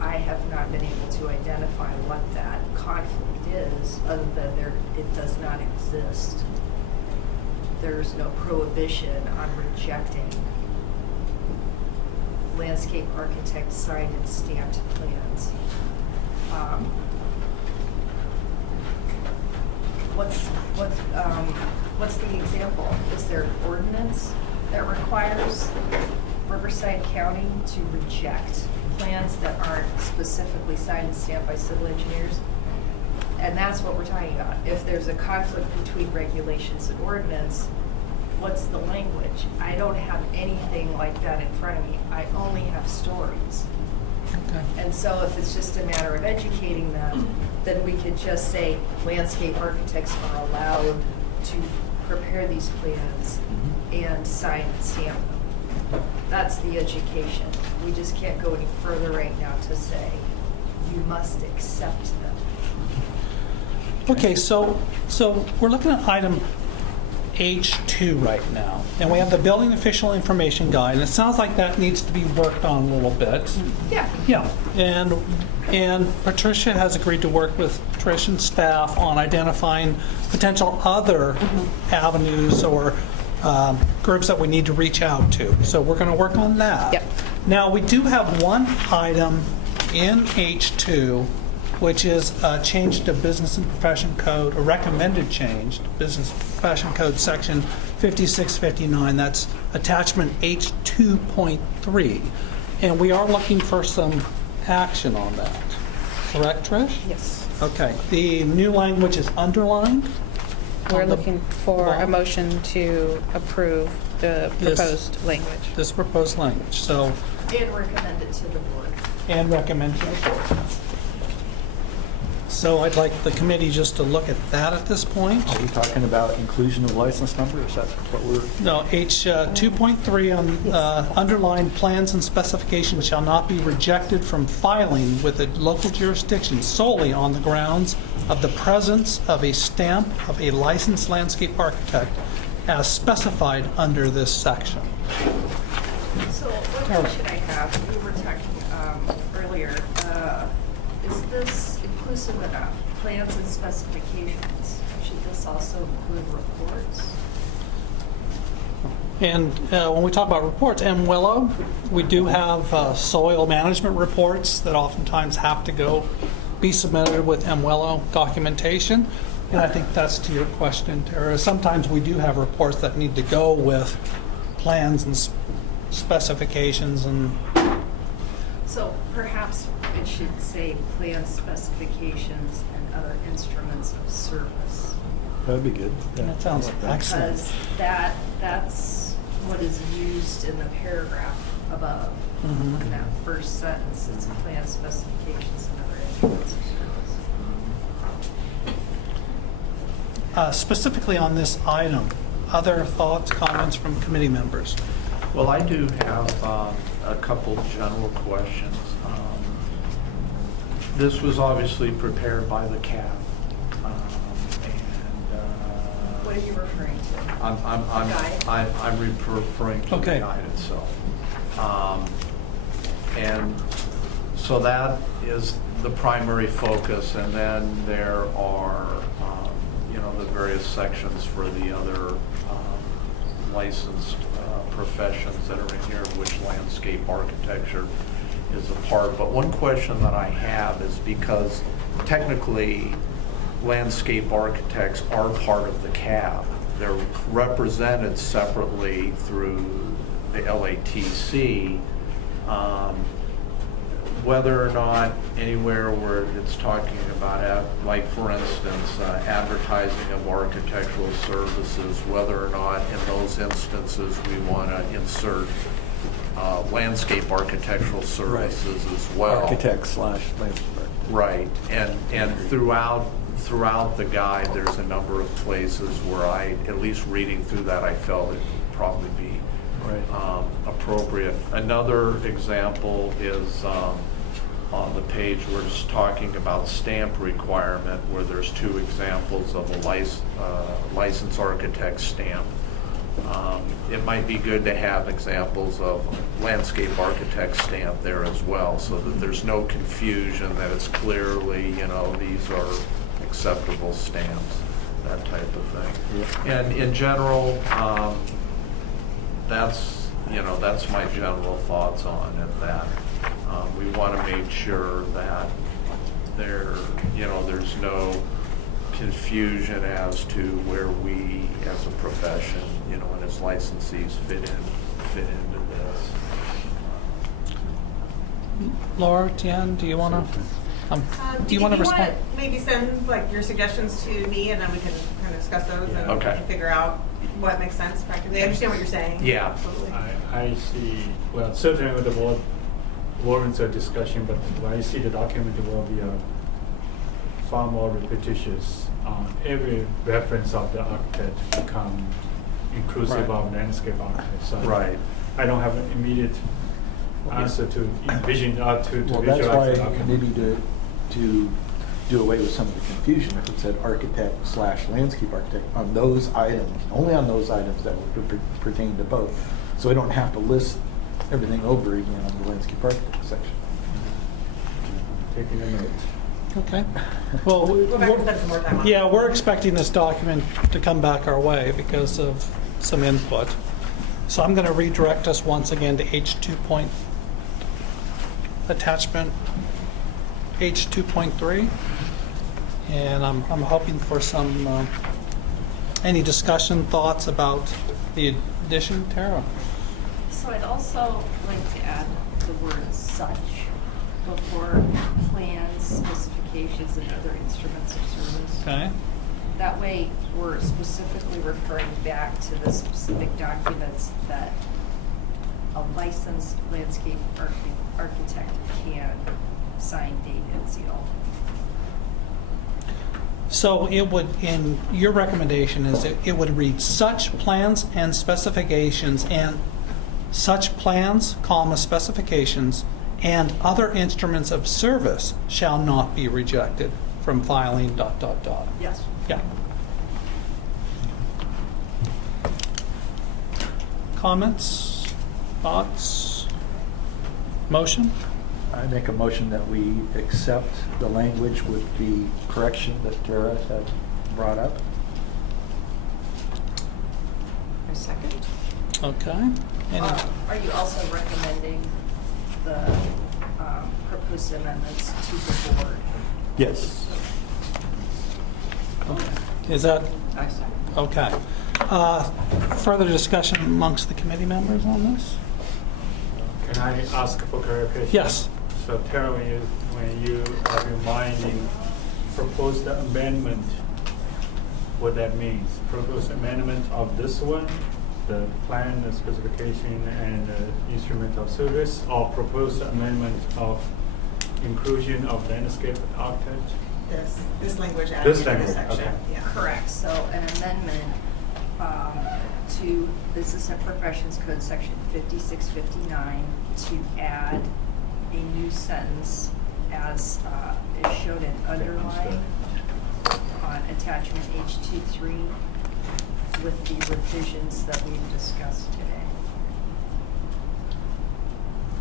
I have not been able to identify what that conflict is, other than it does not exist, there's no prohibition on rejecting landscape architect signed and stamped plans. What's the example? Is there an ordinance that requires Riverside County to reject plans that aren't specifically signed and stamped by civil engineers? And that's what we're talking about. If there's a conflict between regulations and ordinance, what's the language? I don't have anything like that in front of me. I only have stories. Okay. And so if it's just a matter of educating them, then we could just say landscape architects are allowed to prepare these plans and sign and stamp them. That's the education. We just can't go any further right now to say you must accept them. Okay, so we're looking at item H2 right now, and we have the building official information guide, and it sounds like that needs to be worked on a little bit. Yeah. Yeah, and Patricia has agreed to work with Trish and staff on identifying potential other avenues or groups that we need to reach out to. So we're going to work on that. Yep. Now, we do have one item in H2, which is a change to Business and Profession Code, a recommended change to Business and Profession Code Section 5659. That's attachment H2.3. And we are looking for some action on that. Correct, Trish? Yes. Okay. The new language is underlined. We're on the looking for a bottom. motion to approve the This- proposed language. This proposed language. So, And recommend it to the board. and recommend to the board. So I'd like the committee just to look at that at this point. Are we talking about inclusion of license number? Is that what we're? No, H 2.3 on underlined plans and specifications shall not be rejected from filing with a local jurisdiction solely on the grounds of the presence of a stamp of a licensed landscape architect as specified under this section. So what All right. question I have, we were talking earlier, is this inclusive enough? Plans and specifications, should this also include reports? And when we talk about reports, Willow, we do have soil management reports that oftentimes have to be submitted with Willow documentation. And I think that's to your question, Tara. Sometimes we do have reports that need to go with plans and specifications and, So perhaps it should say plan specifications and other instruments of service. That'd be good. Yeah. that sounds excellent. Because that's what is used in the paragraph above. Mhm. In that first sentence, it's plan specifications and other instruments of service. Specifically on this item, other thoughts, comments from committee members? Well, I do have a couple general questions. This was obviously prepared by the CAB. What are you referring to? I'm referring to Okay. the guide itself. And so that is the primary focus, and then there are, the various sections for the other licensed professions that are in here, which landscape architecture is a part. But one question that I have is because technically landscape architects are part of the CAB. They're represented separately through the LATC. Whether or not anywhere where it's talking about, like for instance, advertising of architectural services, whether or not in those instances we want to insert landscape architectural services as well. Architect/landscape architect. Right, and throughout the guide, there's a number of places where at least reading through that, I felt it'd probably be appropriate. Another example is on the page where it's talking about stamp requirement, where there's two examples of a license architect stamp. It might be good to have examples of landscape architect stamp there as well, so that there's no confusion, that it's clearly, these are acceptable stamps, that type of thing. Yeah. And in general, that's my general thoughts on it, that we want to make sure that there's no confusion as to where we as a profession, and as licensees fit into this. Laura, Tian, do you want to? Do you want to respond? Maybe send like your suggestions to me, and then we can kind of discuss those and Okay. figure out what makes sense practically. I understand what you're saying. Yeah. Absolutely. I see, well, certainly with the board warrants a discussion, but when I see the document, it will be far more repetitious. Every reference of the architect become inclusive Right. of landscape architect. So Right. I don't have an immediate answer to envision, to Well, visualize that's the why document. maybe to do away with some of the confusion, if it said architect/landscape architect on those items, only on those items that would pertain to both. So we don't have to list everything over again on the landscape architect section. Taking a note. Okay. Well, Go back and spend some more time on it. yeah, we're expecting this document to come back our way because of some input. So I'm going to redirect us once again to H2 point attachment H2.3, and I'm hoping for some any discussion, thoughts about the addition, Tara. So I'd also like to add the word such before plans, specifications, and other instruments of service. Okay. That way, we're specifically referring back to the specific documents that a licensed landscape architect can sign, date, and seal. So it would, in your recommendation is it would read such plans and specifications and such plans, comma, specifications and other instruments of service shall not be rejected from filing, ... Yes. Yeah. Comments, thoughts, motion? I make a motion that we accept the language with the correction that Tara had brought up. A second. Okay. Any- Are you also recommending the proposed amendments to the board? Yes. Okay. Is that, I see. okay. Further discussion amongst the committee members on this? Can I ask for clarification? Yes. So Tara, when you are reminding proposed amendment, what that means? Proposed amendment of this one, the plan, the specification, and the instrument of service, or proposed amendment of inclusion of landscape architect? This language added This into this language, section. okay. Yeah. Correct, so an amendment to Business and Professions Code Section 5659 to add a new sentence as is shown in underline on attachment H23 with the revisions that we've discussed today.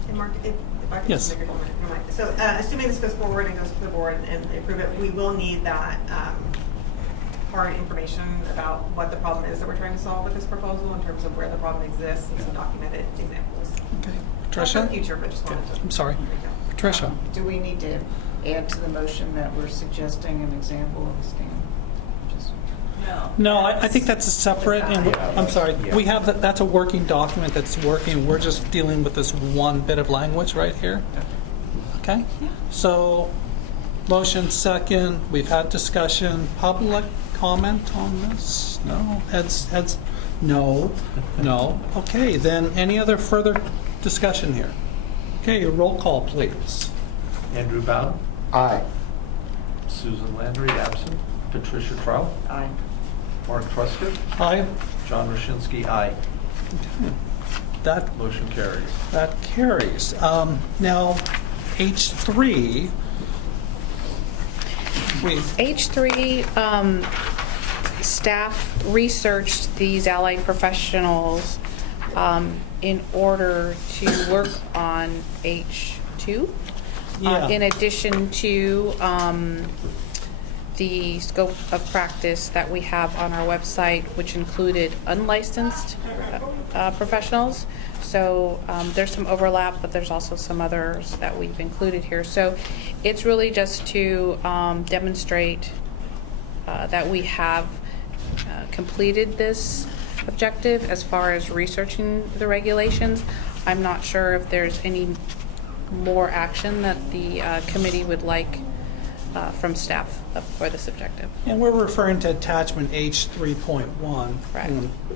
And Mark, if I could Yes. just make a comment. So assuming this goes forward and goes to the board and they approve it, we will need that hard information about what the problem is that we're trying to solve with this proposal in terms of where the problem exists and some documented examples. Okay. Not for Patricia? the future, but just wanted to. I'm sorry. There you go. Patricia? Do we need to add to the motion that we're suggesting an example of a stand? Just- No, I think that's a separate, and I'm sorry, we have, that's a working document that's working. We're just dealing with this one bit of language right here. Okay? So, motion second, we've had discussion, public comment on this? No? Heads, no, no. Okay, then any other further discussion here? Okay, roll call, please. Andrew Bowden, Aye. Susan Landry, absent. Patricia Trout, Aye. Mark Truscott, Aye. John Roshinsky, aye. That Motion carries. That carries. Now, H3, H3, staff researched these allied professionals in order to work on H2. Yeah. In addition to the scope of practice that we have on our website, which included unlicensed professionals. So there's some overlap, but there's also some others that we've included here. So it's really just to demonstrate that we have completed this objective as far as researching the regulations. I'm not sure if there's any more action that the committee would like from staff for this objective. and we're referring to attachment H3.1 Correct.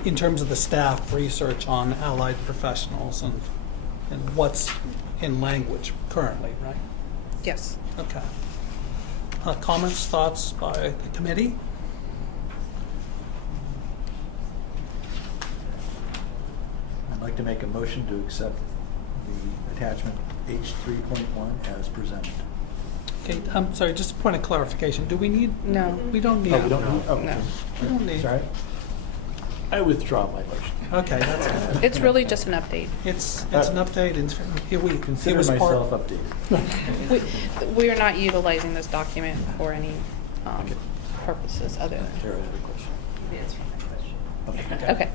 in terms of the staff research on allied professionals and what's in language currently, right? Yes. Okay. Comments, thoughts by the committee? I'd like to make a motion to accept the attachment H3.1 as presented. Okay, I'm sorry, just a point of clarification. Do we need? No. We don't need. Oh, we don't need, oh, No. We don't need. sorry. I withdraw my motion. Okay, that's good. It's really just an update. It's an update. It Consider was myself part. updated. We are not utilizing this document for any Okay. purposes other than. Tara had a question. Answer my question. Okay. Okay.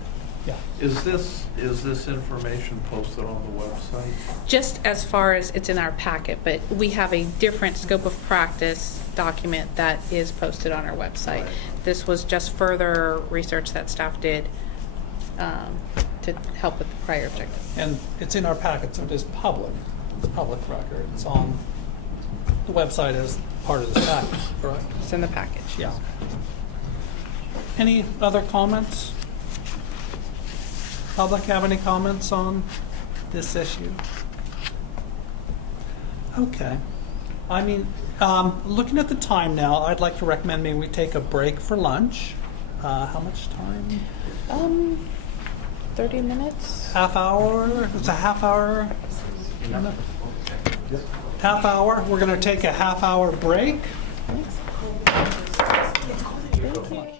Yeah. Is this information posted on the website? Just as far as it's in our packet, but we have a different scope of practice document that is posted on our website. Right. This was just further research that staff did to help with the prior objective. And it's in our packet, so it is public. It's public record. It's on the website as part of this package, correct? It's in the package. Yeah. Any other comments? Public have any comments on this issue? Okay. I mean, looking at the time now, I'd like to recommend maybe we take a break for lunch. How much time? 30 minutes? Half hour? It's a half hour? Half hour. We're going to take a half hour break. Thank you.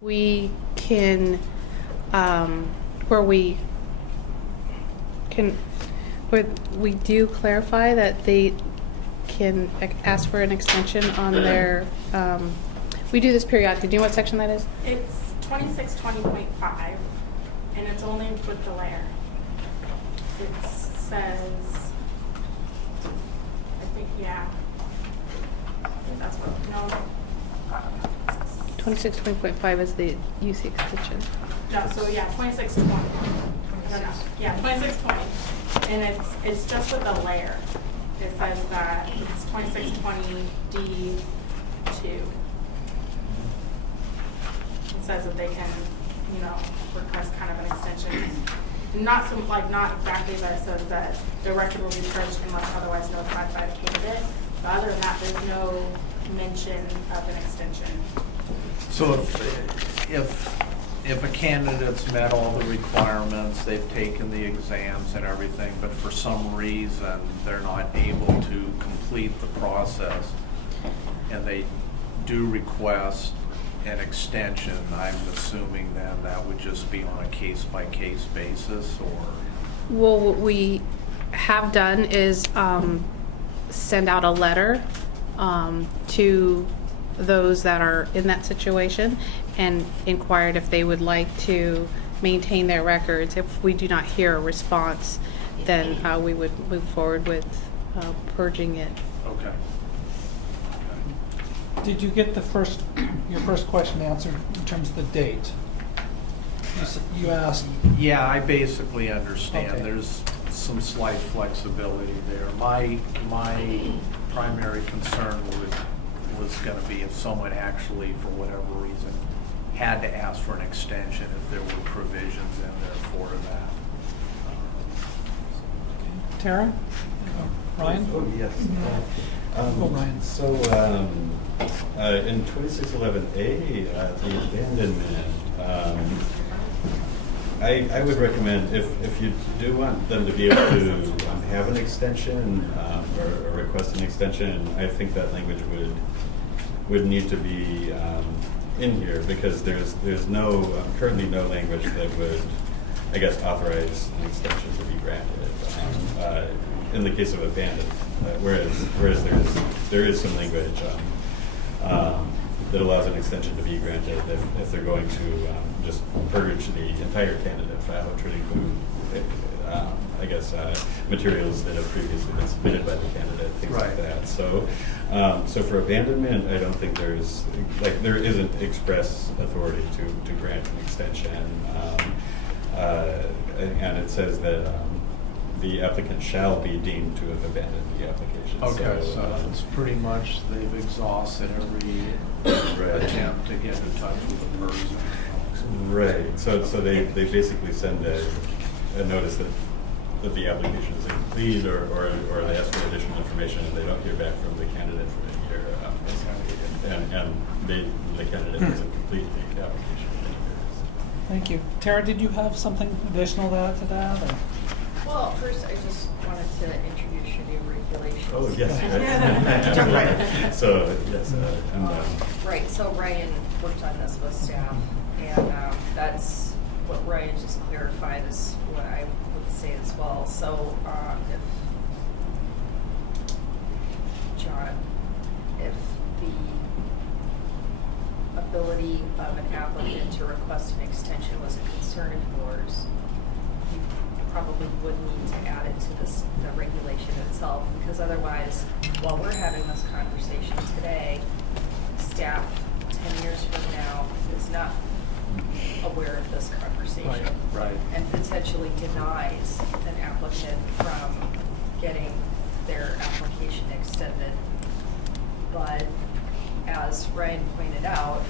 We can, where we do clarify that can ask for an extension on their, we do this periodically. Do you know what section that is? It's 2620.5, and it's only with the layer. It says, I think, yeah. I think that's what, no. 2620.5 is the UC extension. No, so yeah, 2620. No, no. Yeah, 2620. And it's just with the layer. It says that it's 2620D2. It says that they can, request kind of an extension. Not exactly, but it says that the record will be purged unless otherwise notified by the candidate. But other than that, there's no mention of an extension. So if a candidate's met all the requirements, they've taken the exams and everything, but for some reason they're not able to complete the process, and they do request an extension, I'm assuming then that would just be on a case-by-case basis, or? Well, what we have done is send out a letter to those that are in that situation and inquired if they would like to maintain their records. If we do not hear a response, then we would move forward with purging it. Okay. Did you get your first question answered in terms of the date? You asked. Yeah, I basically understand. Okay. There's some slight flexibility there. My primary concern was going to be if someone actually, for whatever reason, had to ask for an extension, if there were provisions in there for that. Tara? Ryan? Oh, yes. Ryan. So, in 2611A, the abandonment, I would recommend if you do want them to be able to have an extension or request an extension, I think that language would need to be in here, because there's currently no language that would, I guess, authorize an extension to be granted in the case of abandonment. Whereas there is some language that allows an extension to be granted if they're going to just purge the entire candidate file, which would include, materials that have previously been submitted by the candidate, things like that. So for abandonment, I don't think there isn't express authority to grant an extension, and it says that the applicant shall be deemed to have abandoned the application. Okay, so it's pretty much they've exhausted every attempt to get in touch with the person. Right. So they basically send a notice that the application is incomplete, or they ask for additional information and they don't hear back from the candidate for a year, and the candidate doesn't complete the application in 8 years. Thank you. Tara, did you have something additional to that? Or? Well, first, I just wanted to introduce your new regulations. Oh, yes. Absolutely. So, yes. Right, so Ryan worked on this with staff, and that's what Ryan just clarified is what I would say as well. So if the ability of an applicant to request an extension was a concern of yours, you probably would need to add it to the regulation itself, because otherwise, while we're having this conversation today, staff 10 years from now is not aware of this conversation, right, and potentially denies an applicant from getting their application extended. But as Ryan pointed out,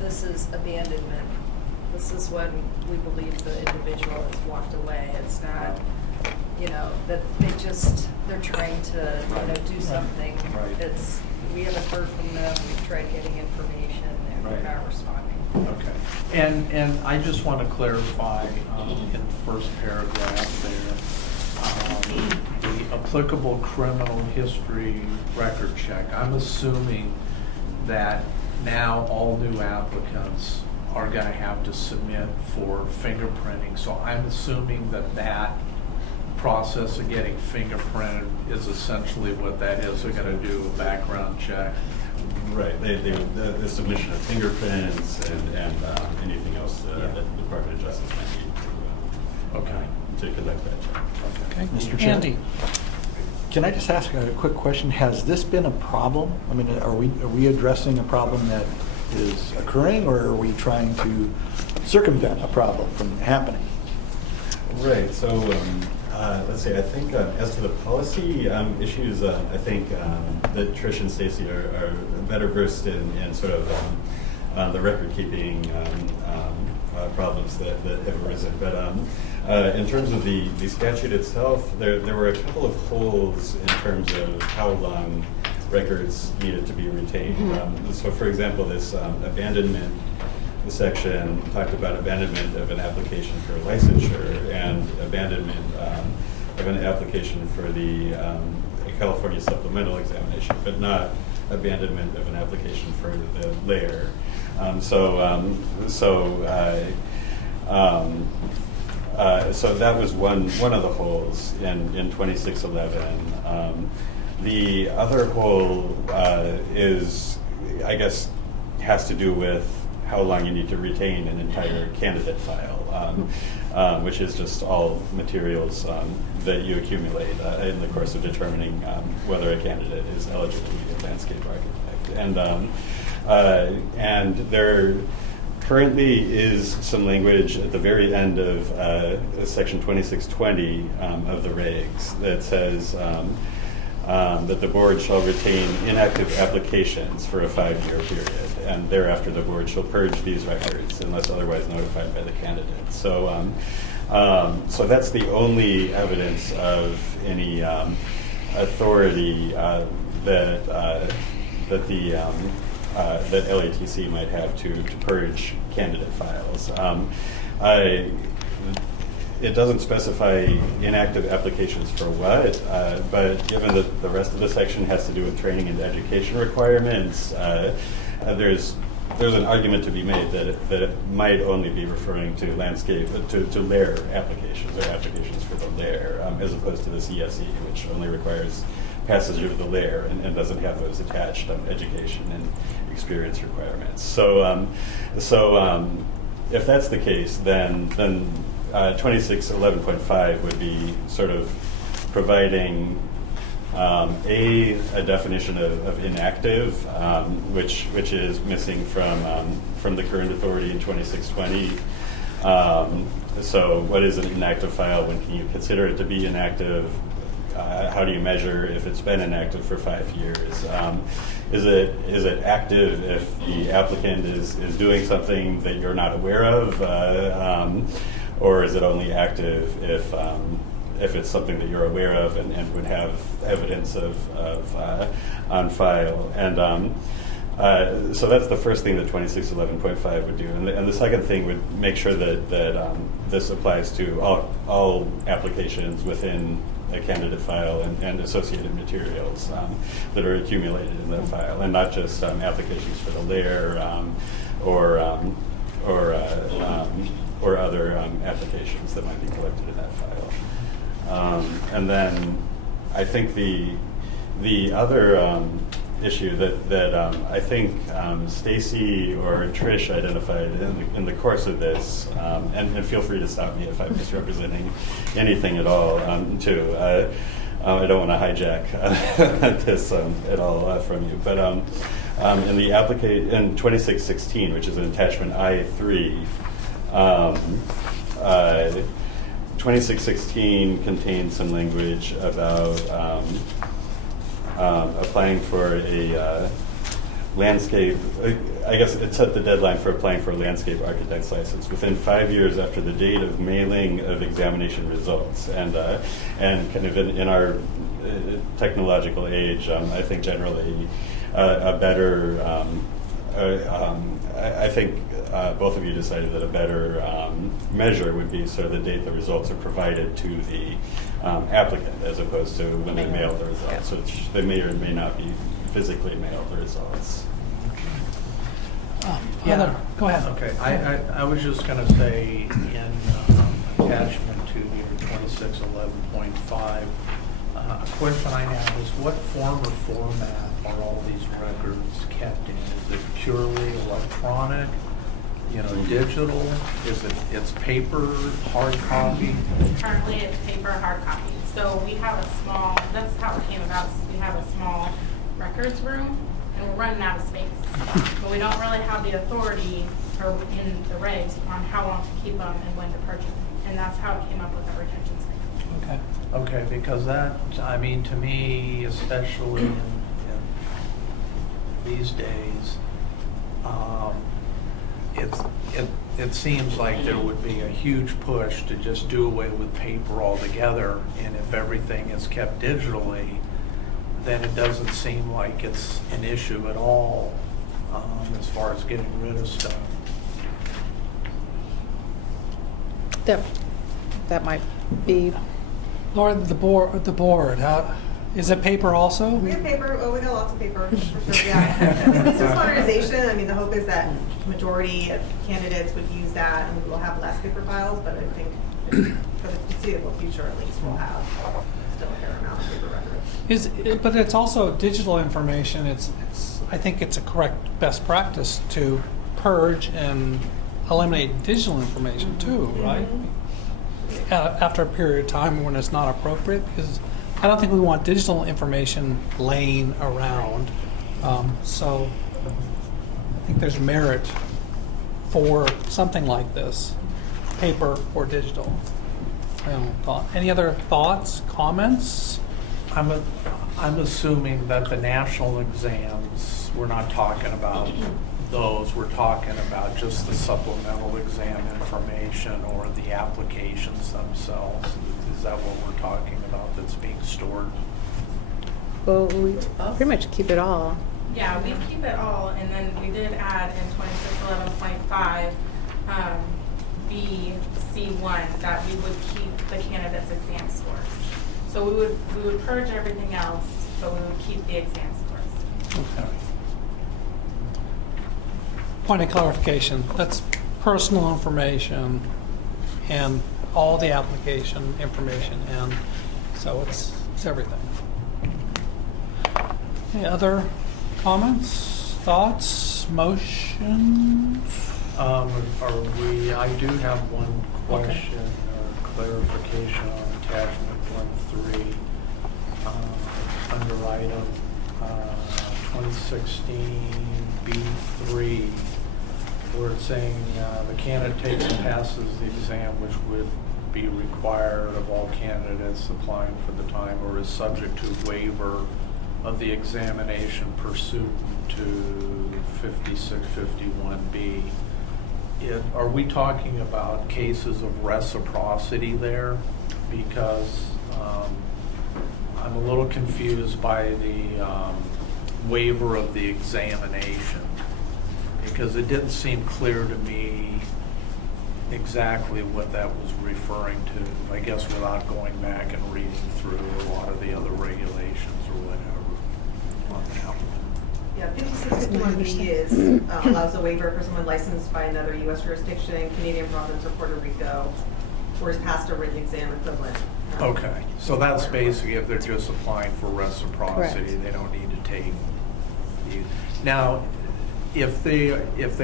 this is abandonment. This is when we believe the individual has walked away. It's not, that they're trying to, do something. Right. We haven't heard from them. We've tried getting information, and they're not responding. Okay. And I just want to clarify in the first paragraph there, the applicable criminal history record check. I'm assuming that now all new applicants are going to have to submit for fingerprinting. So I'm assuming that process of getting fingerprinted is essentially what that is. They're going to do a background check. Right, the submission of fingerprints and anything else that the Department of Justice might need to conduct that check. Okay, Mr. Chair. Andy? Can I just ask a quick question? Has this been a problem? I mean, are we addressing a problem that is occurring, or are we trying to circumvent a problem from happening? Right, so let's see, I think as to the policy issues, I think that Trish and Stacy are better versed in sort of the record-keeping problems that have arisen. But in terms of the statute itself, there were a couple of holes in terms of how long records needed to be retained. So for example, this abandonment section talked about abandonment of an application for licensure and abandonment of an application for the California Supplemental examination, but not abandonment of an application for the layer. So that was one of the holes in 2611. The other hole is, I guess, has to do with how long you need to retain an entire candidate file, which is just all materials that you accumulate in the course of determining whether a candidate is eligible to be a landscape architect. And there currently is some language at the very end of Section 2620 of the regs that says that the board shall retain inactive applications for a 5-year period, and thereafter the board shall purge these records unless otherwise notified by the candidate. So, so that's the only evidence of any authority that that LATC might have to purge candidate files. It doesn't specify inactive applications for what, but given that the rest of the section has to do with training and education requirements, there's an argument to be made that it might only be referring to landscape, to layer applications or applications for the layer, as opposed to the CSE, which only requires passage of the layer and doesn't have those attached education and experience requirements. So, if that's the case, then 2611.5 would be sort of providing a definition of inactive, which is missing from the current authority in 2620. So what is an inactive file? When can you consider it to be inactive? How do you measure if it's been inactive for 5 years? Is it active if the applicant is doing something that you're not aware of, or is it only active if it's something that you're aware of and would have evidence of on file? And so that's the first thing that 2611.5 would do. And the second thing would make sure that this applies to all applications within a candidate file and associated materials that are accumulated in that file, and not just applications for the layer or other applications that might be collected in that file. And then I think the other issue that I think Stacy or Trish identified in the course of this, and feel free to stop me if I'm misrepresenting anything at all, too. I don't want to hijack this at all from you, but in the in 2616, which is in attachment I3, 2616 contains some language about applying for a landscape, I guess it set the deadline for applying for a landscape architect's license within 5 years after the date of mailing of examination results. And kind of in our technological age, I think generally a better, I think both of you decided that a better measure would be sort of the date the results are provided to the applicant, as opposed to when they mail the results, which they may or may not be physically mailed the results. Heather, go ahead. Okay, I was just going to say in attachment to your 2611.5. A question I have is what form or format are all these records kept in? Is it purely electronic, digital? It's paper, hard copy? Currently, it's paper hard copy. So we have a small, that's how it came about. We have a small records room, and we're running out of space. But we don't really have the authority or in the regs on how long to keep them and when to purchase them. And that's how it came up with the retention schedule. Okay. Okay, because that, to me, especially in these days, it seems like there would be a huge push to just do away with paper altogether, and if everything is kept digitally, then it doesn't seem like it's an issue at all as far as getting rid of stuff. That might be. Laura, the board, how, is it paper also? We have paper, we got lots of paper, for sure, yeah. I mean, this is modernization. I mean, the hope is that majority of candidates would use that and we will have less paper files, but I think for the foreseeable future at least, we'll have still a fair amount of paper records. But it's also digital information. I think it's a correct best practice to purge and eliminate digital information too, right? After a period of time when it's not appropriate, because I don't think we want digital information laying around. So I think there's merit for something like this, paper or digital. Any other thoughts, comments? I'm assuming that the national exams, we're not talking about those, we're talking about just the supplemental exam information or the applications themselves. Is that what we're talking about that's being stored? Well, we pretty much keep it all. Yeah, we keep it all, and then we did add in 2611.5 BC1 that we would keep the candidate's exam scores. So we would purge everything else, but we would keep the exam scores. Okay. Point of clarification, that's personal information and all the application information, and so it's everything. Any other comments, thoughts, motions? I do have one question or clarification on attachment 1.3 under item 2016 B3, where it's saying the candidate takes and passes the exam, which would be required of all candidates applying for the time, or is subject to waiver of the examination pursuant to 5651B. Are we talking about cases of reciprocity there? Because I'm a little confused by the waiver of the examination, because it didn't seem clear to me exactly what that was referring to, I guess, without going back and reading through a lot of the other regulations or whatever on that one. Yeah, 5651B is, allows a waiver for someone licensed by another U.S. jurisdiction, Canadian province, or Puerto Rico, or has passed a written exam equivalent. Okay, so that's basically if they're just applying for reciprocity, Correct. they don't need to take the. Now, if they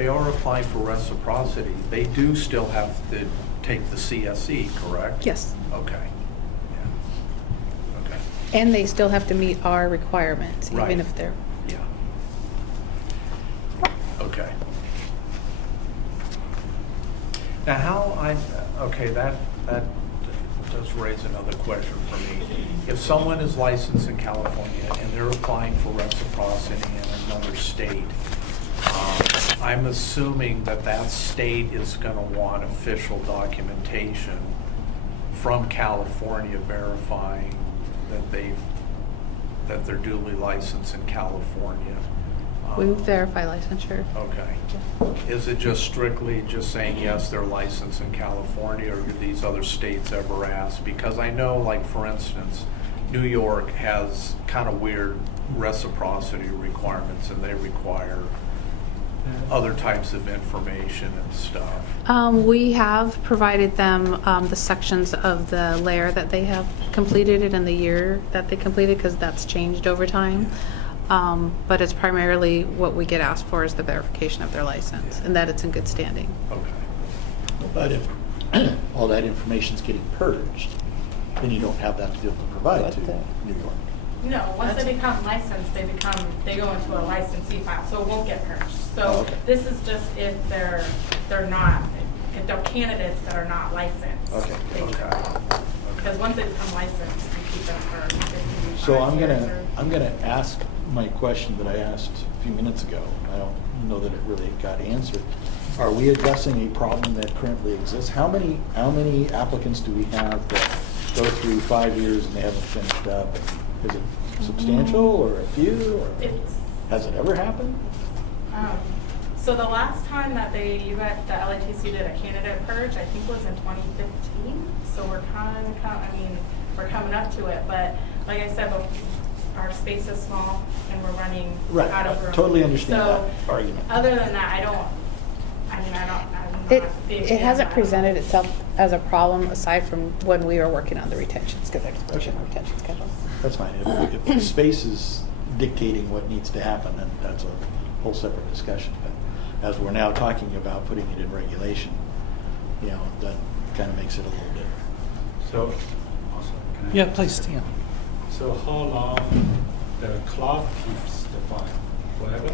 are applying for reciprocity, they do still have to take the CSE, correct? Yes. Okay. Yeah. Okay. And they still have to meet our requirements, Right. even if they're. Yeah. Okay. Now, that does raise another question for me. If someone is licensed in California and they're applying for reciprocity in another state, I'm assuming that state is going to want official documentation from California verifying that they're duly licensed in California. We verify licensure. Okay. Is it just strictly just saying, yes, they're licensed in California, or do these other states ever ask? Because I know, like, for instance, New York has kind of weird reciprocity requirements, and they require other types of information and stuff? We have provided them the sections of the layer that they have completed it in the year that they completed, because that's changed over time. But it's primarily what we get asked for is the verification of their license and that it's in good standing. Okay. But if all that information's getting purged, then you don't have that to be able to provide to New York. No, once they become licensed, they go into a licensee file, so it won't get purged. So Oh, okay. this is just if they're not, if they're candidates that are not licensed. Okay. they do. Because once they become licensed, you keep them for 50 So I'm years gonna ask my question that I asked a few minutes ago. I don't know that it really got answered. Are we addressing a problem that currently exists? How many applicants do we have that go through 5 years and they haven't finished up? Is it substantial or a few? Or has it ever happened? So the last time that the LATC did a candidate purge, I think was in 2015. So we're we're coming up to it. But like I said, our space is small and we're running out of room. Totally understand So that argument. other than that, I'm not It big it hasn't fan of presented itself as a problem aside from when we were working on the retention schedule. That's fine. If the space is dictating what needs to happen, then that's a whole separate discussion. But as we're now talking about putting it in regulation, that kind of makes it a little bit. So, also, can I? Yeah, please, Stan. So how long the clock keeps the file? Forever?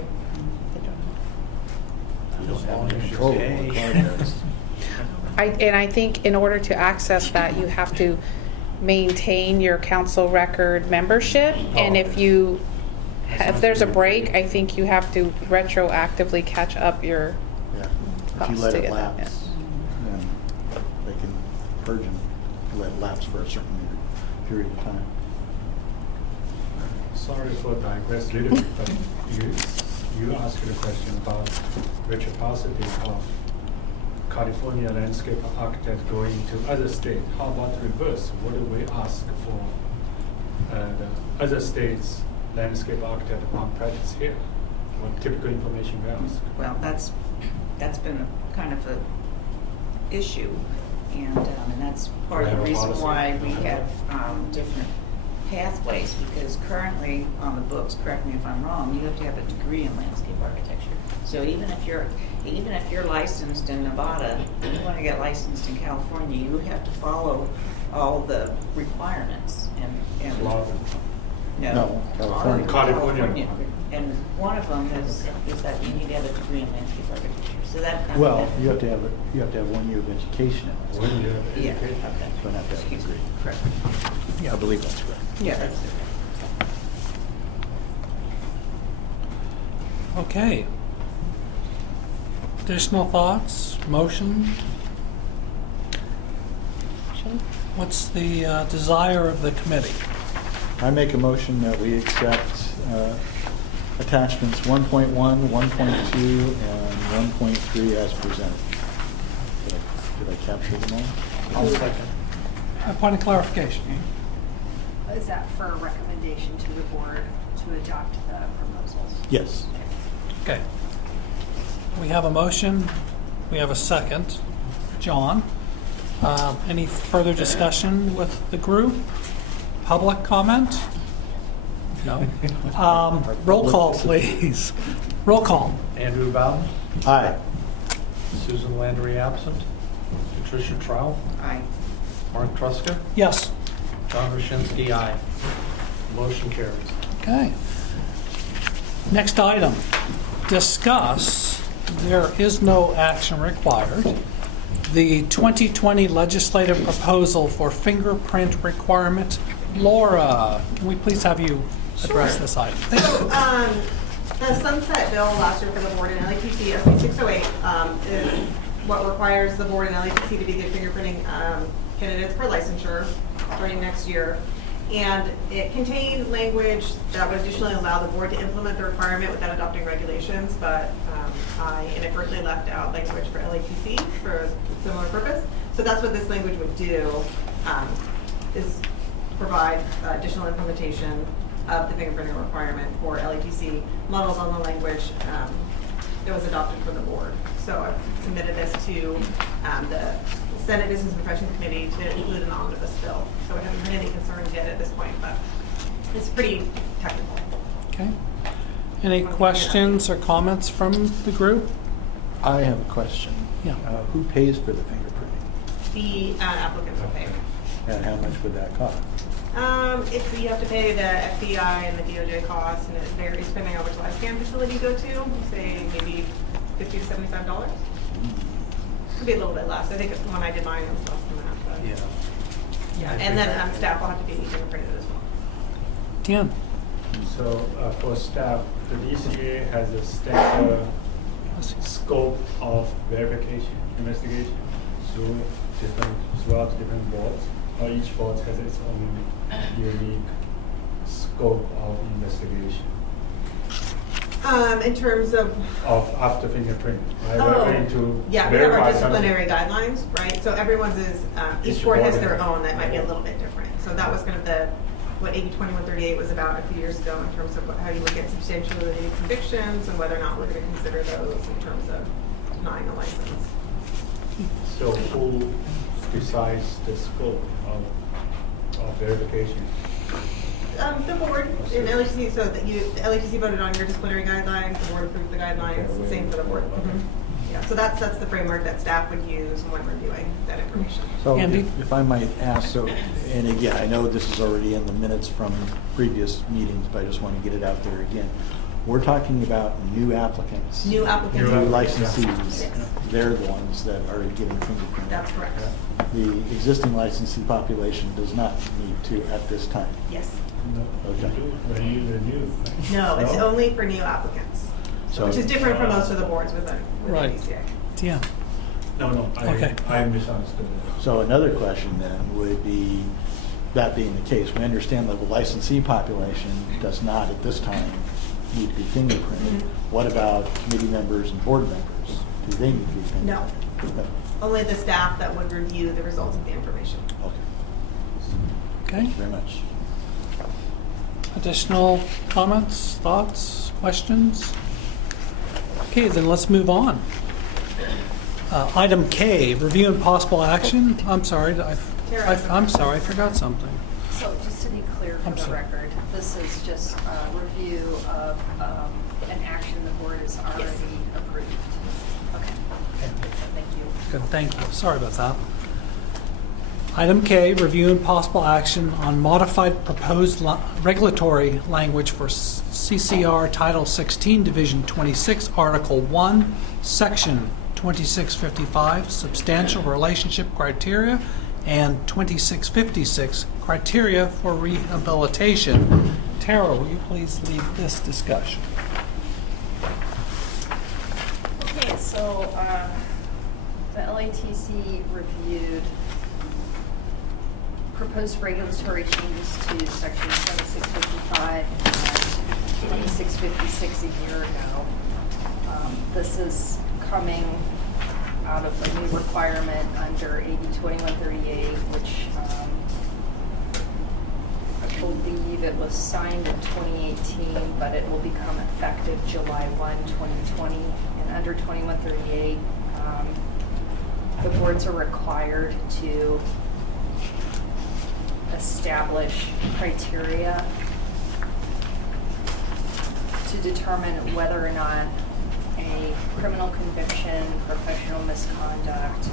You don't As have long any as you control over pay. what cloud does. I think in order to access that, you have to maintain your council record membership. And if there's a break, I think you have to retroactively catch up your Yeah. If you costs let to it get that. lapse, then they can purge and let it lapse for a certain period of time. Sorry for digress a little bit, but you asked a question about reciprocity of California landscape architect going to other state. How about reverse? What do we ask for the other states landscape architect upon practice here? What typical information we ask? Well, that's been kind of a issue, and that's part of the We have a reason policy. why we have different pathways, because currently on the books, correct me if I'm wrong, you have to have a degree in landscape architecture. So even if you're licensed in Nevada, and you want to get licensed in California, you have to follow all the requirements and Florida. no, California. California. And one of them is that you need to have a degree in landscape architecture. So that. Well, you have to have 1 year of education in it. 1 year of Yeah, education. okay. Don't have to have a Excuse me, degree. correct. I believe that's correct. Yeah, that's it. Okay. Additional thoughts, motion? What's the desire of the committee? I make a motion that we accept attachments 1.1, 1.2, and 1.3 as presented. Did I capture them all? I'll second. A point of clarification. Is that for a recommendation to the board to adopt the proposals? Yes. Okay. We have a motion. We have a second. John, any further discussion with the group? Public comment? No. Roll call, please. Roll call. Andrew Bowden, Aye. Susan Landry absent, Patricia Trout, Aye. Mark Truska, Yes. John Roshinsky, aye. Motion carries. Okay. Next item, discuss, there is no action required, the 2020 legislative proposal for fingerprint requirement. Laura, can we please have you address Sure. this item? Thank you. The sunset bill last year for the board in LATC, SB 608, is what requires the board in LATC to begin fingerprinting candidates for licensure starting next year. And it contained language that would additionally allow the board to implement the requirement without adopting regulations, but I inadvertently left out language for LATC for a similar purpose. So that's what this language would do, is provide additional implementation of the fingerprinting requirement for LATC, models on the language that was adopted for the board. So I submitted this to the Senate Business and Professions Committee to include an omnibus bill. So I haven't heard any concerns yet at this point, but it's pretty technical. Okay. Any questions or comments from the group? I have a question. Yeah. Who pays for the fingerprinting? The applicants will pay. And how much would that cost? If you have to pay the FBI and the DOJ costs, and it varies depending on which live scan facility you go to, say maybe $50 to $75. Could be a little bit less. I think when I did mine, it was less than that. But yeah. And then staff will have to be fingerprinted as well. Dan? So for staff, the DCA has a standard scope of verification, investigation throughout different boards. Or each board has its own unique scope of investigation. In terms of after fingerprint, right? Oh, We're going to yeah, we have our verify disciplinary something. guidelines, right? So everyone's is, each Each board has board their has- own that might be a little bit different. So that was kind of what AB 2138 was about a few years ago in terms of how you look at substantiality of convictions and whether or not we're going to consider those in terms of denying a license. So who decides the scope of verification? The board in LHC, so that the LHC voted on your disciplinary guidelines, the board approved the guidelines, Okay, same for the board. okay. Yeah, so that's the framework that staff would use when reviewing that information. So Andy? if I might ask, so, and again, I know this is already in the minutes from previous meetings, but I just want to get it out there again. We're talking about new applicants. New applicants. New New licensees. Yes. They're the ones that are getting fingerprinted. That's correct. The existing licensee population does not need to at this time. Yes. Okay. When you renew. right? No, it's only for new applicants, So- which is different from most of the boards within Right. DCA. Dan? No, Okay. I misunderstood. So another question then would be, that being the case, we understand that the licensee population does not at this time need to be fingerprinted. What about committee members and board members? Do they need to be fingerprinted? No. No. Only the staff that would review the results of the information. Okay. Okay. Thank you very much. Additional comments, thoughts, questions? Okay, then let's move on. Item K, review and possible action. I'm sorry, I'm sorry, I forgot something. So just to be clear for I'm the sorry. record, this is just a review of an action the board has already approved. Okay. Thank you. Good, thank you. Sorry about that. Item K, review and possible action on modified proposed regulatory language for CCR Title 16, Division 26, Article 1, Section 2655, Substantial Relationship Criteria, and 2656, Criteria for Rehabilitation. Tara, will you please lead this discussion? Okay, so the LATC reviewed proposed regulatory changes to section 2655 and 2656 a year ago. This is coming out of a new requirement under AB 2138, which I believe it was signed in 2018, but it will become effective July 1, 2020. And under 2138, the boards are required to establish criteria to determine whether or not a criminal conviction, professional misconduct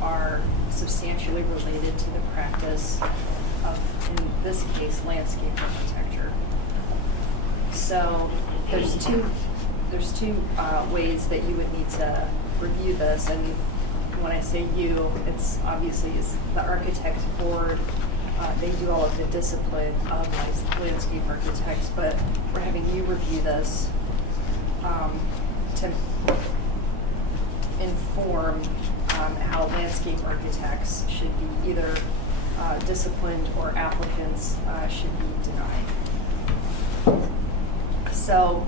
are substantially related to the practice of, in this case, landscape architecture. So there's two ways that you would need to review this, and when I say you, it's obviously the architect board. They do all of the discipline of landscape architects, but we're having you review this to inform how landscape architects should be either disciplined or applicants should be denied. So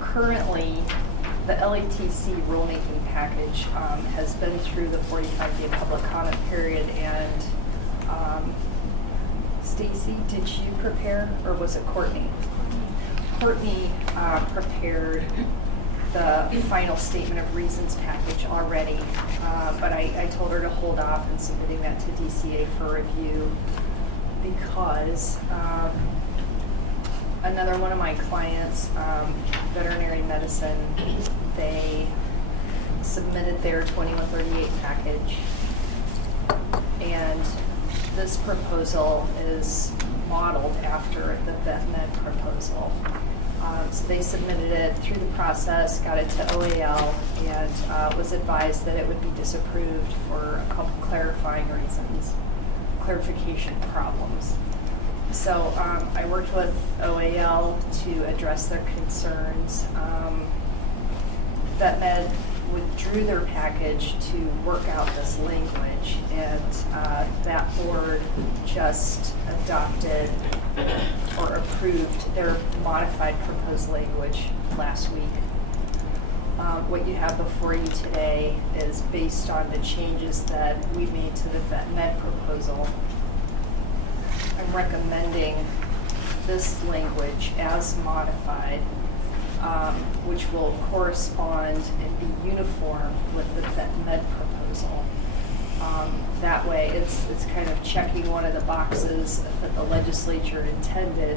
currently, the LATC rulemaking package has been through the 45-day public comment period, and Stacy, did you prepare, or was it Courtney? Courtney prepared the final statement of reasons package already, but I told her to hold off in submitting that to DCA for review because another one of my clients, veterinary medicine, they submitted their 2138 package, and this proposal is modeled after the vet med proposal. So they submitted it through the process, got it to OAL, and was advised that it would be disapproved for a couple clarifying reasons, clarification problems. So I worked with OAL to address their concerns. Vet Med withdrew their package to work out this language, and that board just adopted or approved their modified proposed language last week. What you have before you today is based on the changes that we made to the Vet Med proposal. I'm recommending this language as modified, which will correspond and be uniform with the Vet Med proposal. That way, it's kind of checking one of the boxes that the legislature intended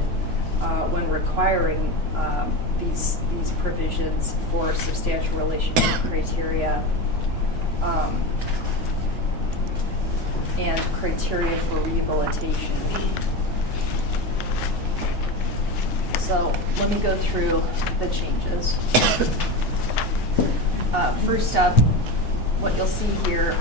when requiring these provisions for substantial relationship criteria and criteria for rehabilitation. So let me go through the changes. First up, what you'll see here,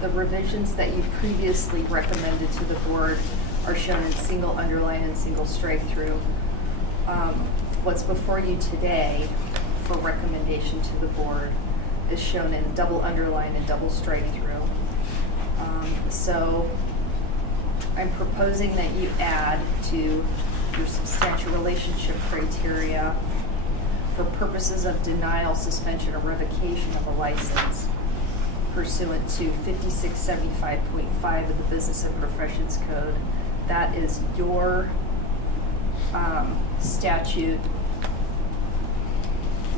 the revisions that you previously recommended to the board are shown in single underline and single strike through. What's before you today for recommendation to the board is shown in double underline and double strike through. So I'm proposing that you add to your substantial relationship criteria for purposes of denial, suspension, or revocation of a license pursuant to 5675.5 of the Business and Professions Code. That is your statute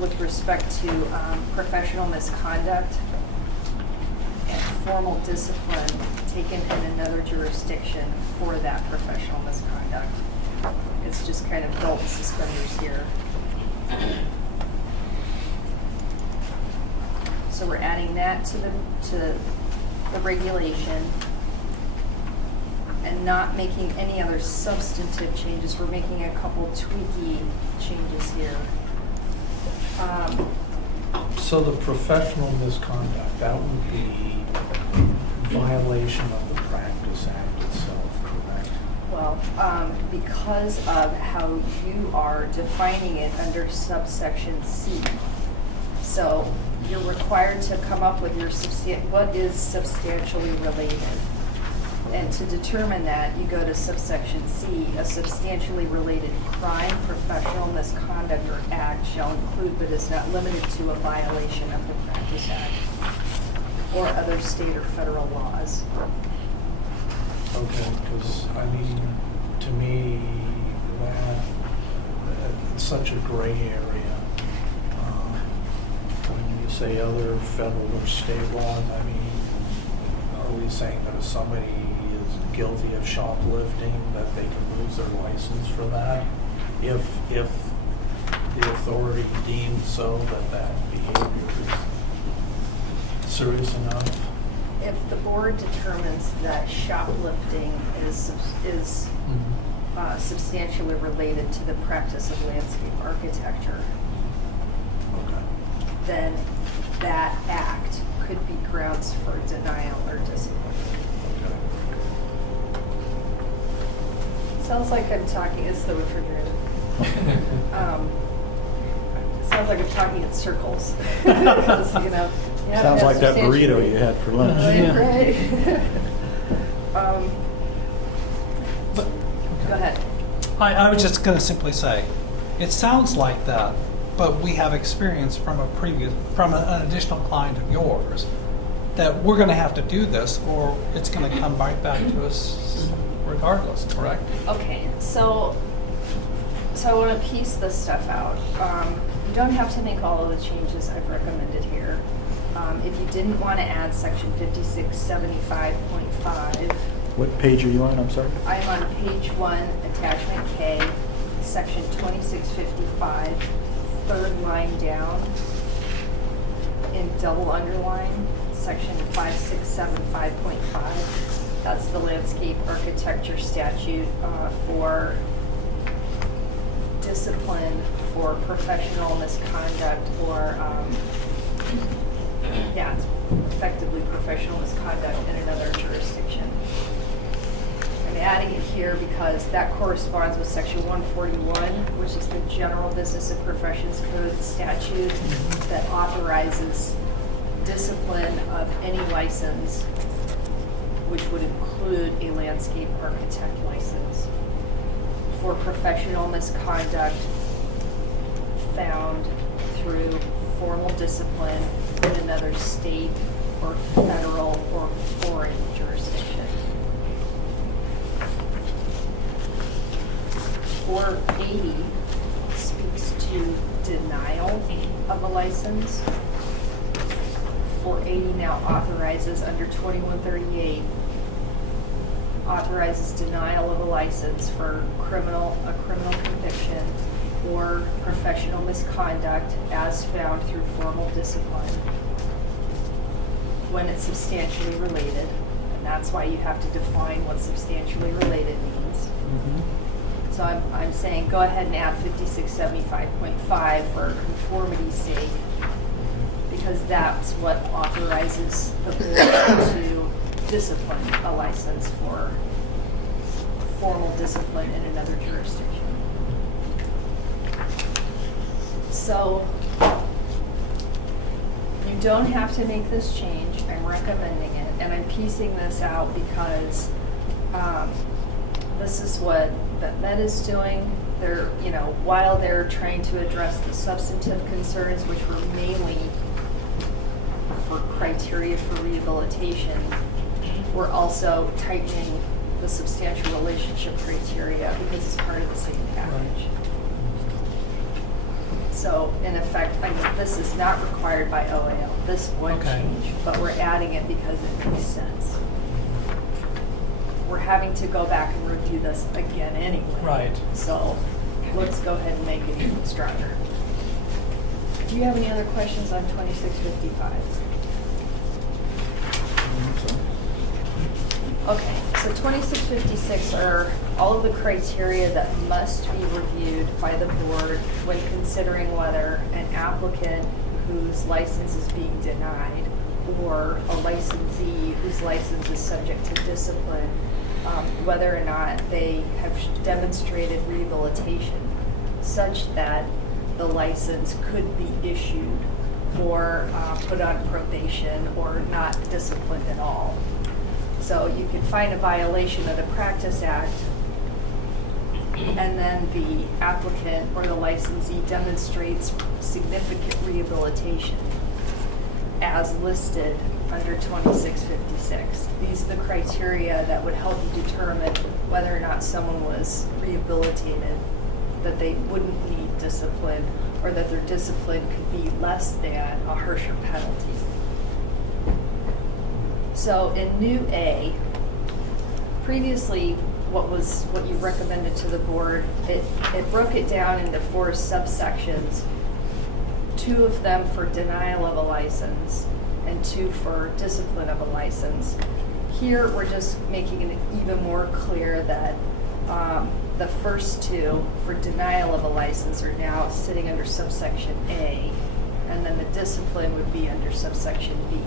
with respect to professional misconduct and formal discipline taken in another jurisdiction for that professional misconduct. It's just kind of belt and suspenders here. So we're adding that to the regulation and not making any other substantive changes. We're making a couple tweaky changes here. So the professional misconduct, that would be violation of the Practice Act itself, correct? Well, because of how you are defining it under subsection C. So you're required to come up with your what is substantially related. And to determine that, you go to subsection C. A substantially related crime, professional misconduct, or act shall include but is not limited to a violation of the Practice Act or other state or federal laws. Okay, because, I mean, to me, that it's such a gray area. When you say other federal or state laws, I mean, are we saying that if somebody is guilty of shoplifting, that they can lose their license for that? If the authority deems so that behavior is serious enough? If the board determines that shoplifting is substantially related to the practice of landscape architecture, then that act could be grounds for denial or discipline. Sounds like I'm talking, it's the refrigerator. Sounds like I'm talking in circles. Because, you know, Sounds like that burrito you had for lunch. Right. Go ahead. I was just going to simply say, it sounds like that, but we have experience from an additional client of yours that we're going to have to do this, or it's going to come right back to us regardless, correct? Okay, so I want to piece this stuff out. You don't have to make all of the changes I've recommended here. If you didn't want to add section 5675.5, What page are you on? I'm sorry. I'm on page 1, attachment K, section 2655, third line down, in double underline, section 5675.5. That's the landscape architecture statute for discipline for professional misconduct or, it's effectively professional misconduct in another jurisdiction. I'm adding it here because that corresponds with section 141, which is the General Business and Professions Code statute that authorizes discipline of any license, which would include a landscape architect license, for professional misconduct found through formal discipline in another state or federal or foreign jurisdiction. 480 speaks to denial of a license. 480 now authorizes, under 2138, authorizes denial of a license for a criminal conviction or professional misconduct as found through formal discipline when it's substantially related, and that's why you have to define what substantially related means. So I'm saying go ahead and add 5675.5 for conformity's sake, because that's what authorizes the board to discipline a license for formal discipline in another jurisdiction. So you don't have to make this change. I'm recommending it, and I'm piecing this out because this is what Med is doing. They're, while they're trying to address the substantive concerns, which were mainly for criteria for rehabilitation, we're also tightening the substantial relationship criteria because it's part of the same package. So in effect, this is not required by OAL. This would change, but we're adding it because it makes sense. We're having to go back and review this again anyway. Right. So let's go ahead and make it even stronger. Do you have any other questions on 2655? Okay, so 2656 are all of the criteria that must be reviewed by the board when considering whether an applicant whose license is being denied or a licensee whose license is subject to discipline, whether or not they have demonstrated rehabilitation such that the license could be issued or put on probation or not disciplined at all. So you can find a violation of the Practice Act, and then the applicant or the licensee demonstrates significant rehabilitation as listed under 2656. These are the criteria that would help you determine whether or not someone was rehabilitated, that they wouldn't need discipline, or that their discipline could be less than a harsher penalty. So in New A, previously what you recommended to the board, it broke it down into 4 subsections, 2 of them for denial of a license and 2 for discipline of a license. Here we're just making it even more clear that the first 2 for denial of a license are now sitting under subsection A, and then the discipline would be under subsection B.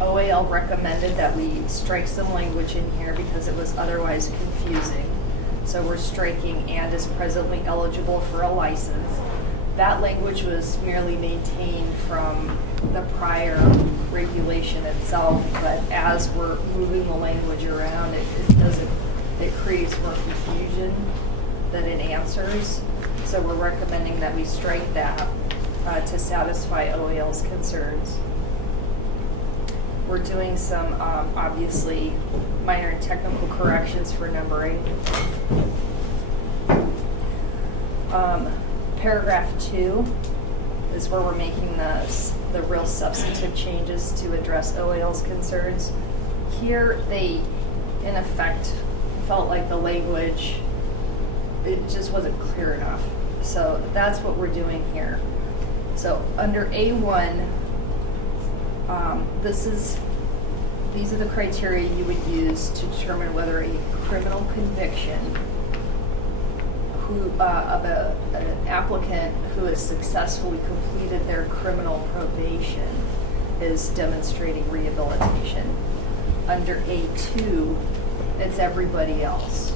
OAL recommended that we strike some language in here because it was otherwise confusing. So we're striking "and is presently eligible for a license." That language was merely maintained from the prior regulation itself, but as we're moving the language around, it creates more confusion than it answers. So we're recommending that we strike that to satisfy OAL's concerns. We're doing some, obviously, minor technical corrections for numbering. Paragraph 2 is where we're making the real substantive changes to address OAL's concerns. Here, they, in effect, felt like the language, it just wasn't clear enough. So that's what we're doing here. So under A1, these are the criteria you would use to determine whether a criminal conviction of an applicant who has successfully completed their criminal probation is demonstrating rehabilitation. Under A2, it's everybody else.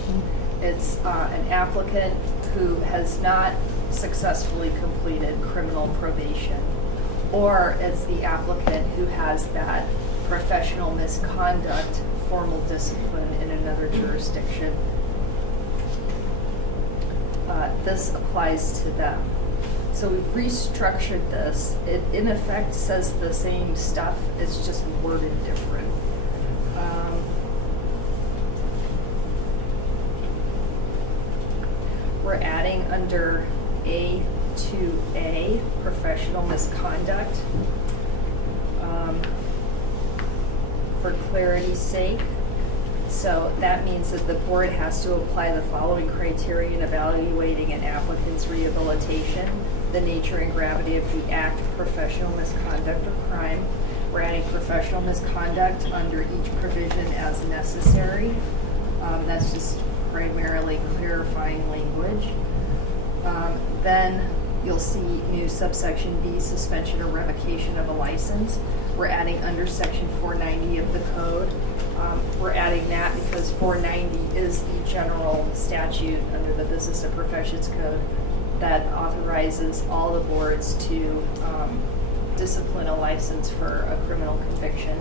It's an applicant who has not successfully completed criminal probation, or it's the applicant who has that professional misconduct, formal discipline in another jurisdiction. This applies to them. So we've restructured this. It in effect says the same stuff, it's just worded different. We're adding under A2A, professional misconduct. For clarity's sake. So that means that the board has to apply the following criteria in evaluating an applicant's rehabilitation: the nature and gravity of the act, professional misconduct or crime. We're adding professional misconduct under each provision as necessary. That's just primarily clarifying language. Then you'll see new subsection B, suspension or revocation of a license. We're adding under section 490 of the code. We're adding that because 490 is the general statute under the Business and Professions Code that authorizes all the boards to discipline a license for a criminal conviction.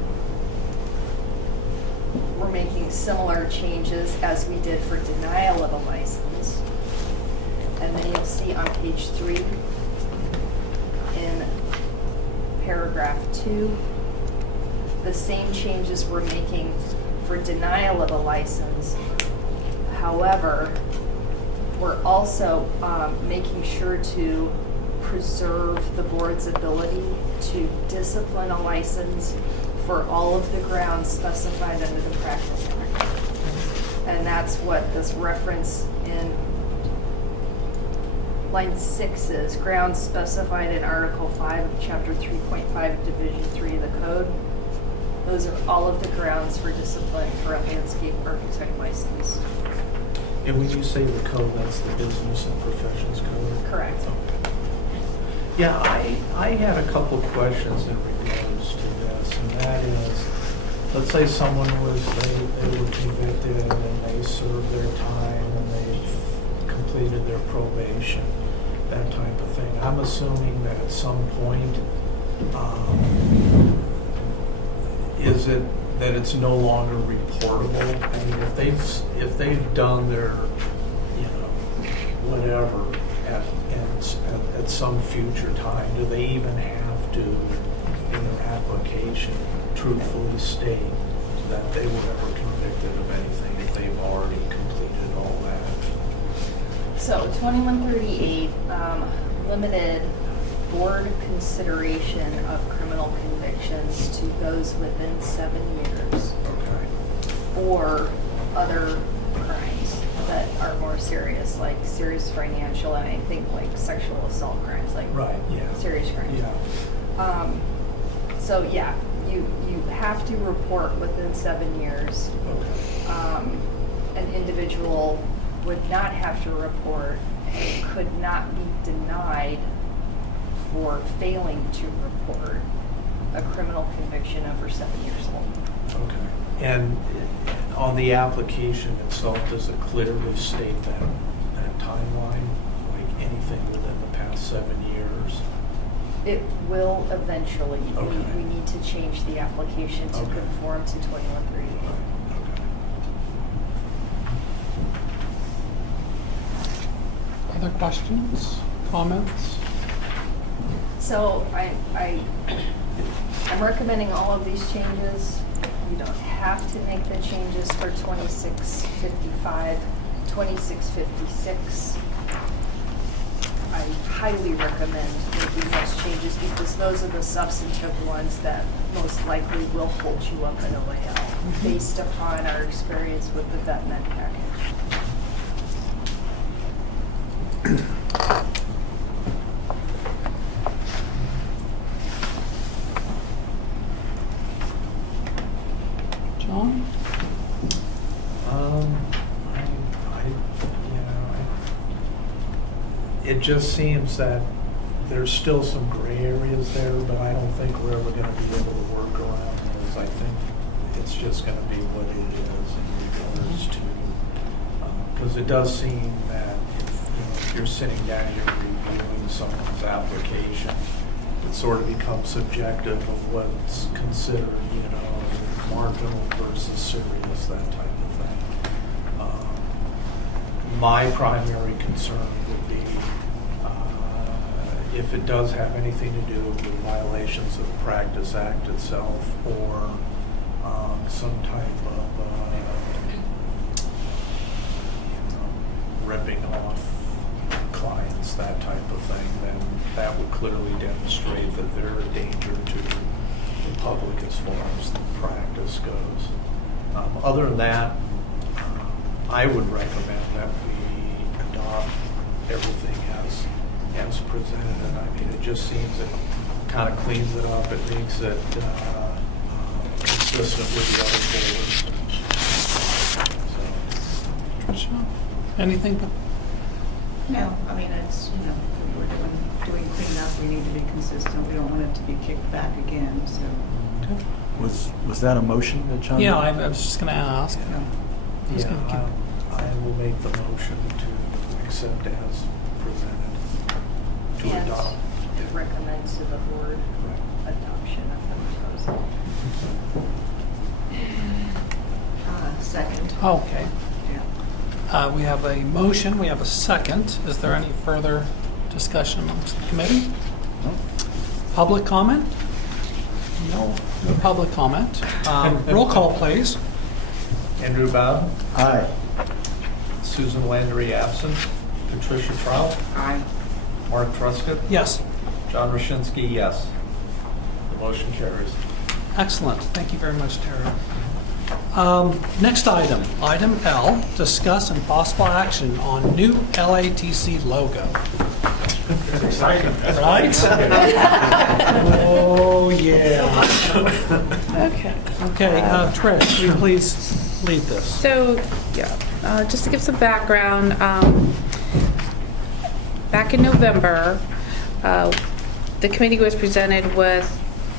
We're making similar changes as we did for denial of a license. And then you'll see on page 3 in paragraph 2, the same changes we're making for denial of a license. However, we're also making sure to preserve the board's ability to discipline a license for all of the grounds specified under the Practice Act. And that's what this reference in line 6 is, grounds specified in Article 5 of Chapter 3.5 of Division 3 of the Code. Those are all of the grounds for discipline for a landscape architect license. And when you say the code, that's the Business and Professions Code? Correct. Okay. Yeah, I had a couple questions in regards to this, and that is, let's say someone they were convicted and they served their time and they've completed their probation, that type of thing. I'm assuming that at some point, is it that it's no longer reportable? I mean, if they've done their, whatever at some future time, do they even have to, in their application, truthfully state that they were ever convicted of anything if they've already completed all that? So 2138 limited board consideration of criminal convictions to those within 7 years. Okay. Or other crimes that are more serious, like serious financial, and I think like sexual assault crimes, like Right, yeah. serious crimes. Yeah. So yeah, you have to report within 7 years. Okay. An individual would not have to report and could not be denied for failing to report a criminal conviction over 7 years old. Okay. And on the application itself, does it clearly state that timeline, like anything within the past 7 years? It will eventually. Okay. We need to change the application to Okay. conform to 2138. Okay. Other questions, comments? So I I'm recommending all of these changes. You don't have to make the changes for 2655, 2656. I highly recommend making those changes because those are the substantive ones that most likely will hold you up in OAL based upon our experience with the vet med package. John? It just seems that there's still some gray areas there, but I don't think we're ever gonna be able to work around those. I think it's just gonna be what it is in regards to, because it does seem that if you're sitting down here reviewing someone's application, it sort of becomes subjective of what's considered, marginal versus serious, that type of thing. My primary concern would be if it does have anything to do with violations of the Practice Act itself or some type of ripping off clients, that type of thing, then that would clearly demonstrate that they're a danger to the public as far as the practice goes. Other than that, I would recommend that we adopt everything as presented, and I mean, it just seems it kind of cleans it up. It makes it consistent with the other boards. Tricia? Anything? No, I mean, it's, we're doing cleanup, we need to be consistent, we don't want it to be kicked back again, so. Okay. Was that a motion that John? Yeah, I was just going to ask. Yeah, I will make the motion to accept as presented, to And adopt. recommend to the board adoption of the proposal. Second. Okay. Yeah. We have a motion, we have a second. Is there any further discussion amongst the committee? Public comment? No public comment. Roll call, please. Andrew Bowden, Aye. Susan Landry absent, Patricia Trout, Aye. Mark Truscott, Yes. John Roshinsky, yes. The motion carries. Excellent. Thank you very much, Tara. Next item, item L, discuss and possible action on new LATC logo. It's exciting. Right? Oh, yeah. Okay. Okay, Trish, will you please lead this? So, yeah, just to give some background, back in November, the committee was presented with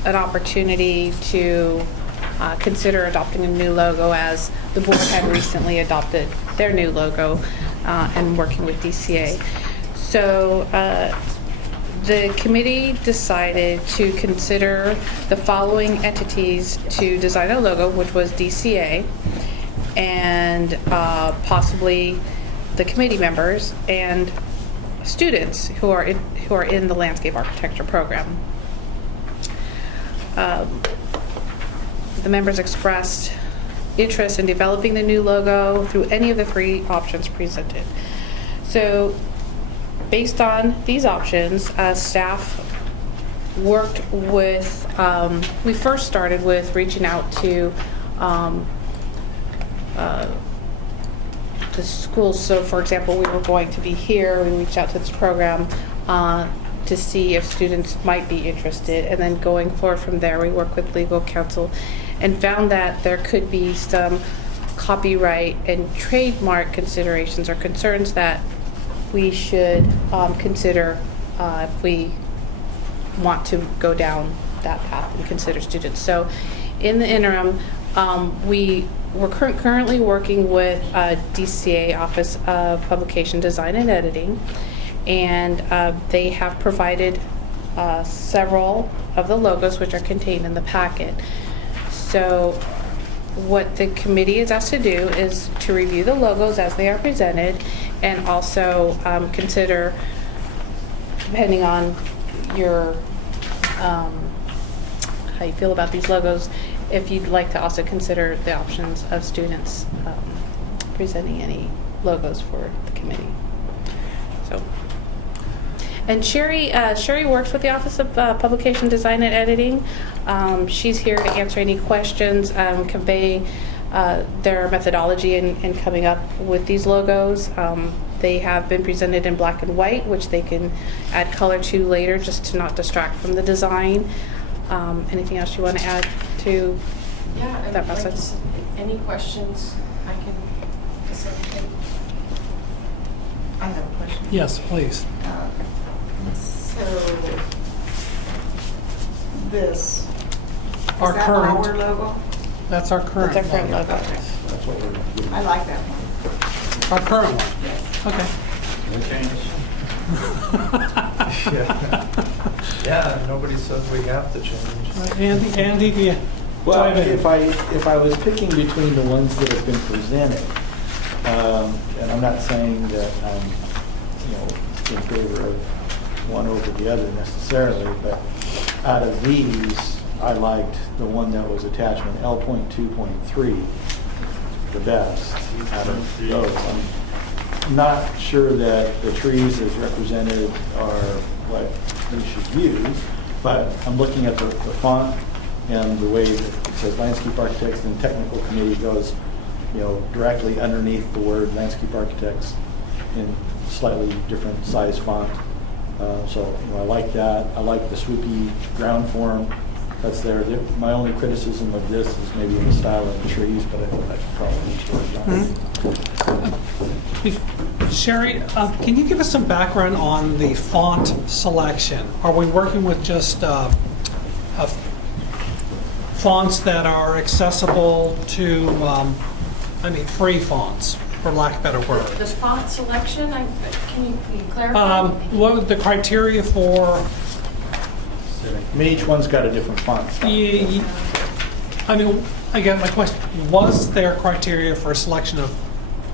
an opportunity to consider adopting a new logo as the board had recently adopted their new logo and working with DCA. So the committee decided to consider the following entities to design a logo, which was DCA and possibly the committee members and students who are in the landscape architecture program. The members expressed interest in developing the new logo through any of the three options presented. So based on these options, staff worked with, we first started with reaching out to the schools. So for example, we were going to be here, we reached out to this program to see if students might be interested, and then going forward from there, we worked with legal counsel and found that there could be some copyright and trademark considerations or concerns that we should consider if we want to go down that path and consider students. So in the interim, we're currently working with DCA, Office of Publication Design and Editing, and they have provided several of the logos which are contained in the packet. So what the committee is asked to do is to review the logos as they are presented and also consider, depending on your how you feel about these logos, if you'd like to also consider the options of students presenting any logos for the committee. So, and Sherry works with the Office of Publication Design and Editing. She's here to answer any questions, convey their methodology in coming up with these logos. They have been presented in black and white, which they can add color to later just to not distract from the design. Anything else you want to add to that process? Any questions I can facilitate? I have a question. Yes, please. So this, Our is that current- our logo? That's our current. That's our current logo. That's what we're doing. I like that one. Our current one. Okay. Yeah, nobody says we have to change. Andy, do you? Well, dive in? if I was picking between the ones that have been presented, and I'm not saying that I'm, in favor of one over the other necessarily, but out of these, I liked the one that was attachment L.2.3 the best out of those. I'm not sure that the trees as represented are what we should use, but I'm looking at the font and the way that it says landscape architects, and technical committee goes, directly underneath the word landscape architects in slightly different size font. So I like that. I like the swoopy ground form that's there. My only criticism of this is maybe the style of the trees, but I think that probably needs to work on. Sherry, can you give us some background on the font selection? Are we working with just fonts that are accessible to, free fonts, for lack of a better word? The font selection, can you clarify? What are the criteria for? I mean, each one's got a different font style. Again, my question, was there criteria for selection of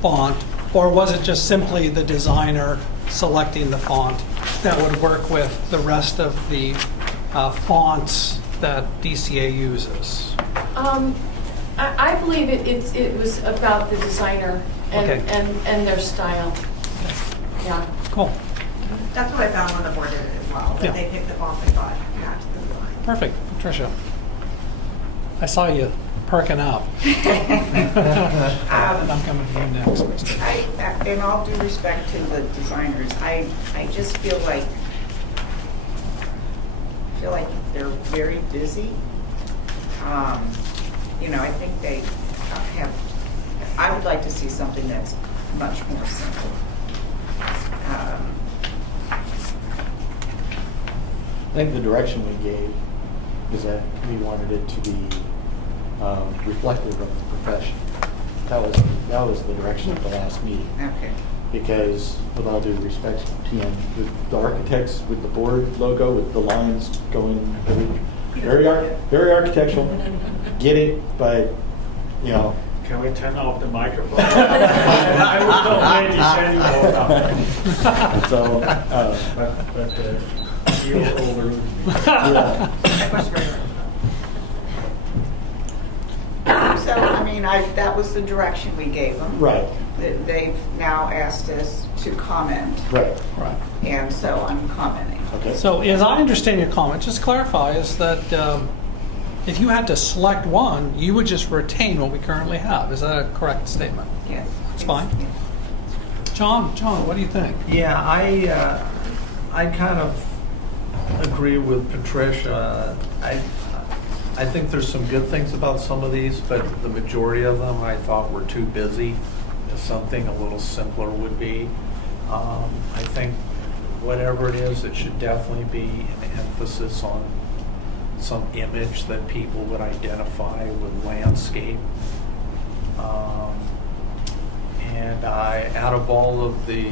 font, or was it just simply the designer selecting the font that would work with the rest of the fonts that DCA uses? I believe it was about the designer Okay. and their style. Yeah. Cool. That's what I found when the board did it as well, Yeah. that they picked the font they thought matched the design. Perfect. Patricia, I saw you perking up. I'm coming to you next, Kristen. In all due respect to the designers, I just feel like they're very busy. I think they have. I would like to see something that's much more simple. I think the direction we gave is that we wanted it to be reflective of the profession. That was the direction at the last meeting. Okay. Because with all due respect, with the architects, with the board logo, with the lines going, very architectural. Get it, but Can we turn off the microphone? I will not let you anymore. So, you're overruling me. yeah. So, that was the direction we gave them. Right. They've now asked us to comment, Right. and so I'm commenting. Okay. So as I understand your comment, just clarify, is that if you had to select one, you would just retain what we currently have. Is that a correct statement? Yes. That's fine. John, what do you think? Yeah, I kind of agree with Patricia. I think there's some good things about some of these, but the majority of them I thought were too busy. Something a little simpler would be. I think whatever it is, it should definitely be an emphasis on some image that people would identify with landscape. And out of all of the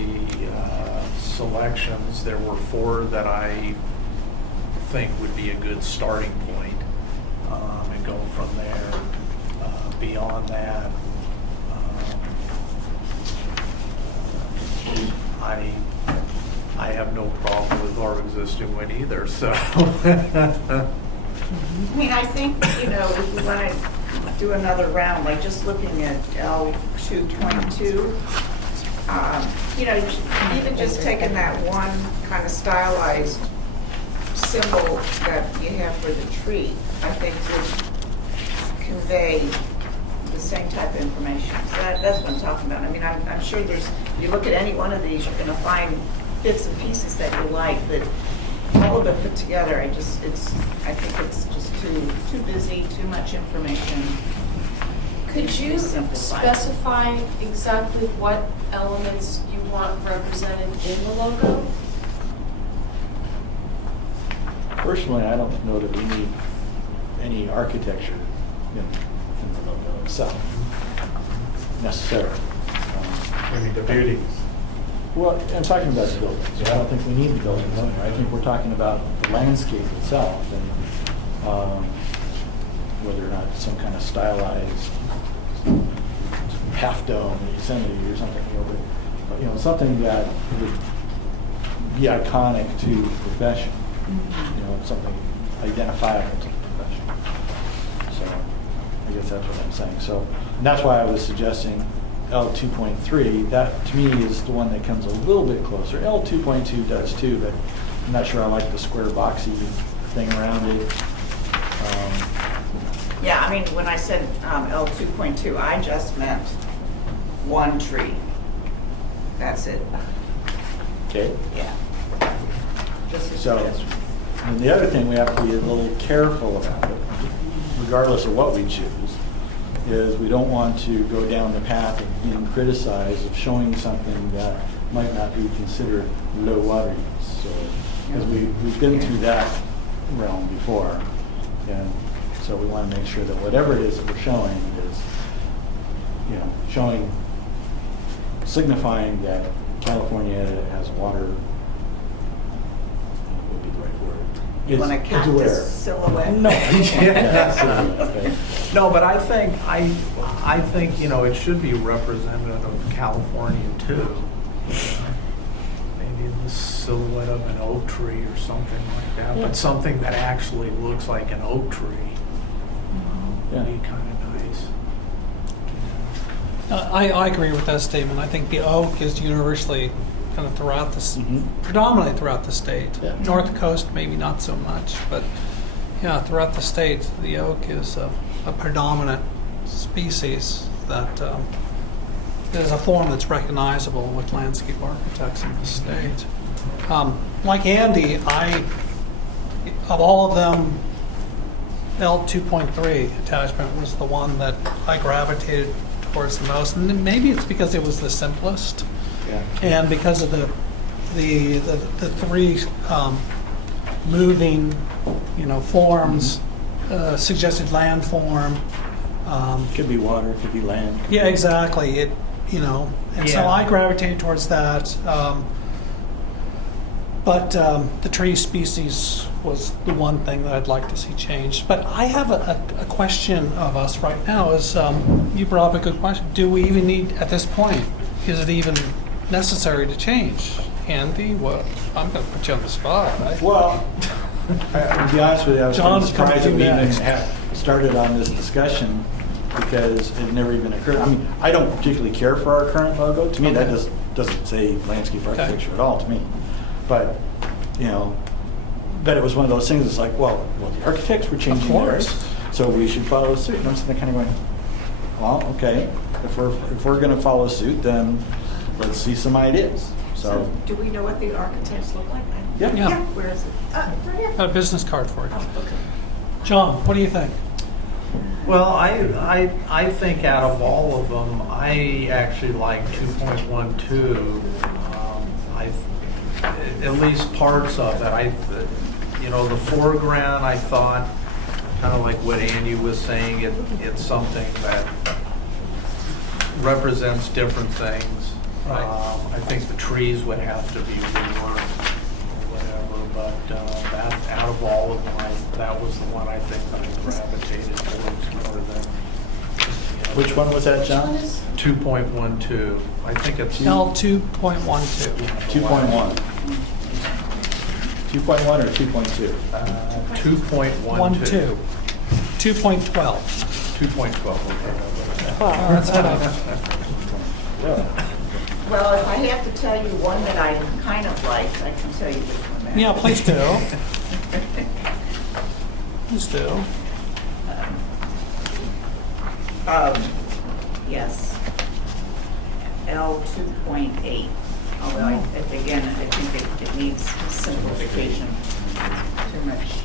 selections, there were 4 that I think would be a good starting point, and go from there. Beyond that, I have no problem with our existing one either. So. I mean, I think, you know, if we want to do another round, like just looking at L2.2, you know, even just taking that one kind of stylized symbol that you have for the tree, I think would convey the same type of information. So that's what I'm talking about. I mean, I'm sure there's, if you look at any one of these, you're going to find bits and pieces that you like, but all of it put together, I think it's just too busy, too much information. Could you specify exactly what elements you want represented in the logo? Personally, I don't know that we need any architecture in the logo itself, necessarily. I mean, the buildings. Well, I'm talking about the buildings. I don't think we need the buildings. I think we're talking about the landscape itself and whether or not some kind of stylized half dome in Yosemite or something, but something that would be iconic to the profession. Something identifiable to the profession. So I guess that's what I'm saying. So, and that's why I was suggesting L2.3. That to me is the one that comes a little bit closer. L2.2 does too, but I'm not sure I like the square boxy thing around it. Yeah, I mean, when I said L2.2, I just meant one tree. That's it. Okay. Yeah. Just a So, suggestion. and the other thing we have to be a little careful about, regardless of what we choose, is we don't want to go down the path of being criticized of showing something that might not be considered low water use. So, because we've been through that realm before, and so we want to make sure that whatever it is that we're showing is, signifying that California has water. What would be the right word? You want a Is aware. cactus silhouette? No. Okay. No, but I think it should be representative of California too. Maybe the silhouette of an oak tree or something like that, but something that actually looks like an oak tree would be kind of nice. I agree with that statement. I think the oak is universally kind of throughout this, predominantly throughout the state. Yeah. North Coast, maybe not so much, but yeah, throughout the state, the oak is a predominant species that is a form that's recognizable with landscape architects in the state. Like Andy, of all of them, L2.3 attachment was the one that I gravitated towards the most, and maybe it's because it was the simplest, and because of the three moving, forms, suggested landform. Could be water, could be land. Yeah, exactly. So I gravitated towards that. But the tree species was the one thing that I'd like to see changed. But I have a question of us right now is, you brought up a good question. Do we even need, at this point, is it even necessary to change? Andy, well, I'm going to put you on the spot. Well, to be honest with you, I was John's surprised that coming we even next. started on this discussion because it never even occurred. I mean, I don't particularly care for our current logo. To me, that just doesn't say landscape architecture at all to me. But, but it was one of those things. It's like, well, the architects were changing theirs, so we should follow suit. And I'm sitting there kind of going, well, okay, if we're going to follow suit, then let's see some ideas. So do we know what the architects look like? Yeah. Where is it? Right here. Got a business card for you. Oh, okay. John, what do you think? Well, I think out of all of them, I actually like 2.12. At least parts of it. The foreground, I thought, kind of like what Andy was saying, it's something that represents different things. Right. I think the trees would have to be reworked or whatever, but that out of all of them, that was the one I think that I gravitated towards more than. which one was that, John? 2.12. I think it's L2.12. 2.1. 2.1 or 2.2? 2.12. 2.12. 2.12, okay. That's what I- Well, if I have to tell you one that I kind of liked, I can tell you which one that is. Yeah, please do. Please do. Yes. L 2.8. Although, again, I think it needs simplification too much.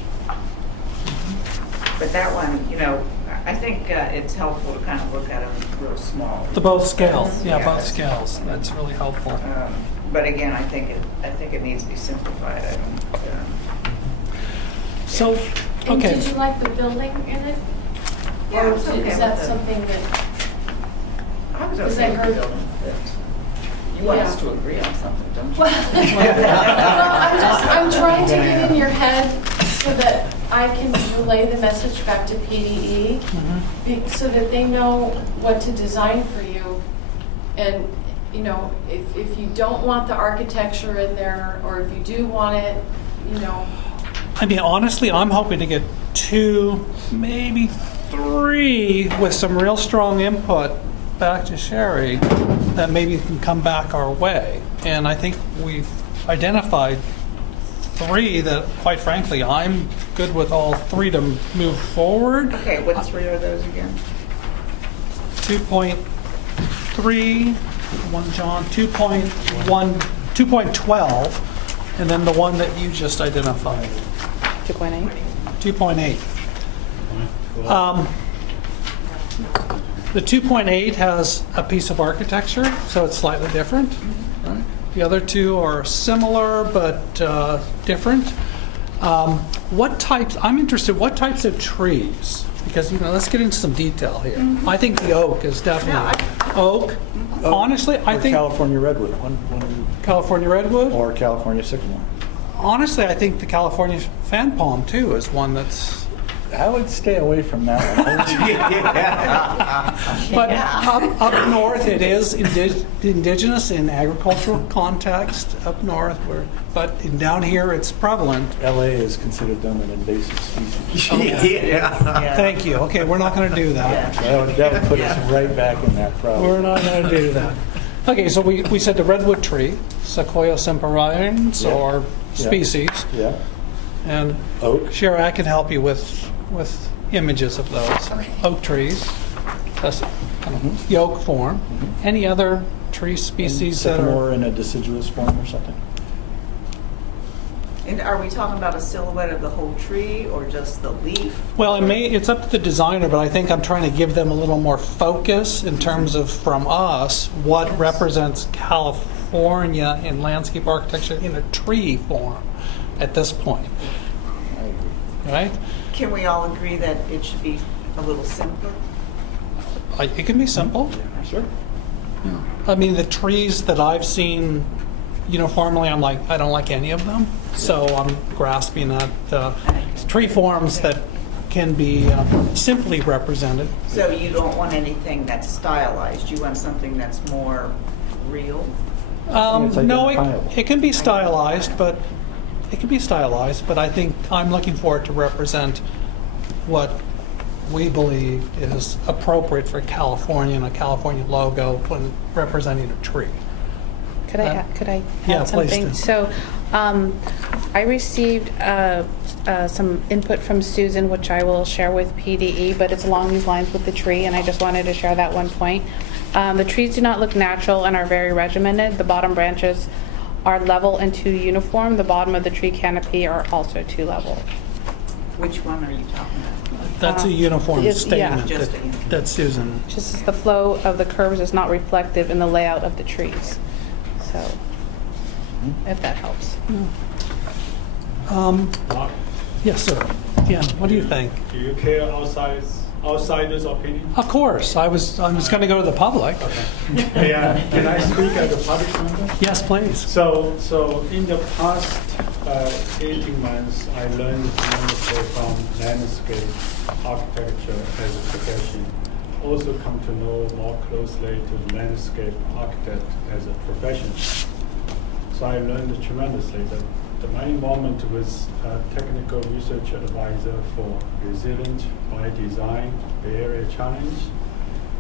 But that one, I think it's helpful to kind of look at them real small. The both scales, yeah, Yeah. both scales. That's really helpful. But again, I think it needs to be simplified. I don't, So, And okay. did you like the building in it? Yeah, I Or was okay is that with it. something that, I was Because okay I with the heard- building. You want us Yeah. to agree on something, don't you? well, I'm trying to get in your head so that I can relay the message back to PDE, so that they know what to design for you. And, if you don't want the architecture in there, or if you do want it, I mean, honestly, I'm hoping to get 2, maybe 3 with some real strong input back to Sherry that maybe can come back our way. And I think we've identified 3 that, quite frankly, I'm good with all 3 to move forward. Okay, what 3 are those again? 2.3, one John, 2.1, 2.12, and then the one that you just identified, 2.8. 2.8. The 2.8 has a piece of architecture, so it's slightly different. Right? The other 2 are similar but different. I'm interested, what types of trees? Because, let's get into some detail here. I think the oak is definitely, oak. Honestly, I Or think California redwood, California redwood. or California sycamore. Honestly, I think the California fan palm too is one that's. I would stay away from that one. But up north, it is indigenous in agricultural context up north, but down here it's prevalent. LA is considered them an invasive species. Thank you. Okay, we're not going to do that. That would put us right back in that problem. We're not going to do that. Okay, so we said the redwood tree, Sequoia sempervirens, Yeah. or Yeah. species, Yeah, and oak. Sherry, I can help you with images of those. Oak trees, that's kind of yoke form. Any other tree species that Sycamore are? in a deciduous form or something? And are we talking about a silhouette of the whole tree or just the leaf? Well, it's up to the designer, but I think I'm trying to give them a little more focus in terms of, from us, what represents California in landscape architecture in a tree form at this point. I agree. Right? Can we all agree that it should be a little simpler? It can be simple. Sure. I mean, the trees that I've seen uniformly, I'm like, I don't like any of them. So I'm grasping at tree forms that can be simply represented. So you don't want anything that's stylized, you want something that's more real? It's No, identifiable. it can be stylized, but I think I'm looking for it to represent what we believe is appropriate for California and a California logo when representing a tree. Could I Yeah, add please something? do. So, I received some input from Susan, which I will share with PDE, but it's along these lines with the tree, and I just wanted to share that one point. The trees do not look natural and are very regimented. The bottom branches are level and 2 uniform. The bottom of the tree canopy are also 2 level. Which one are you talking about? That's a uniform yeah. statement Just a uniform. that Susan. Just as the flow of the curves is not reflective in the layout of the trees. So, if that helps. Mark, Yes, sir. Yeah, what do you think? do you care outsiders' opinion? Of course, I was going to go to the public. Yeah, can I speak as a public member? Yes, please. So in the past 18 months, I learned tremendously from landscape architecture as a profession. Also come to know more closely to landscape architect as a profession. So I learned tremendously that my involvement was technical research advisor for Resilient by Design Bay Area Challenge.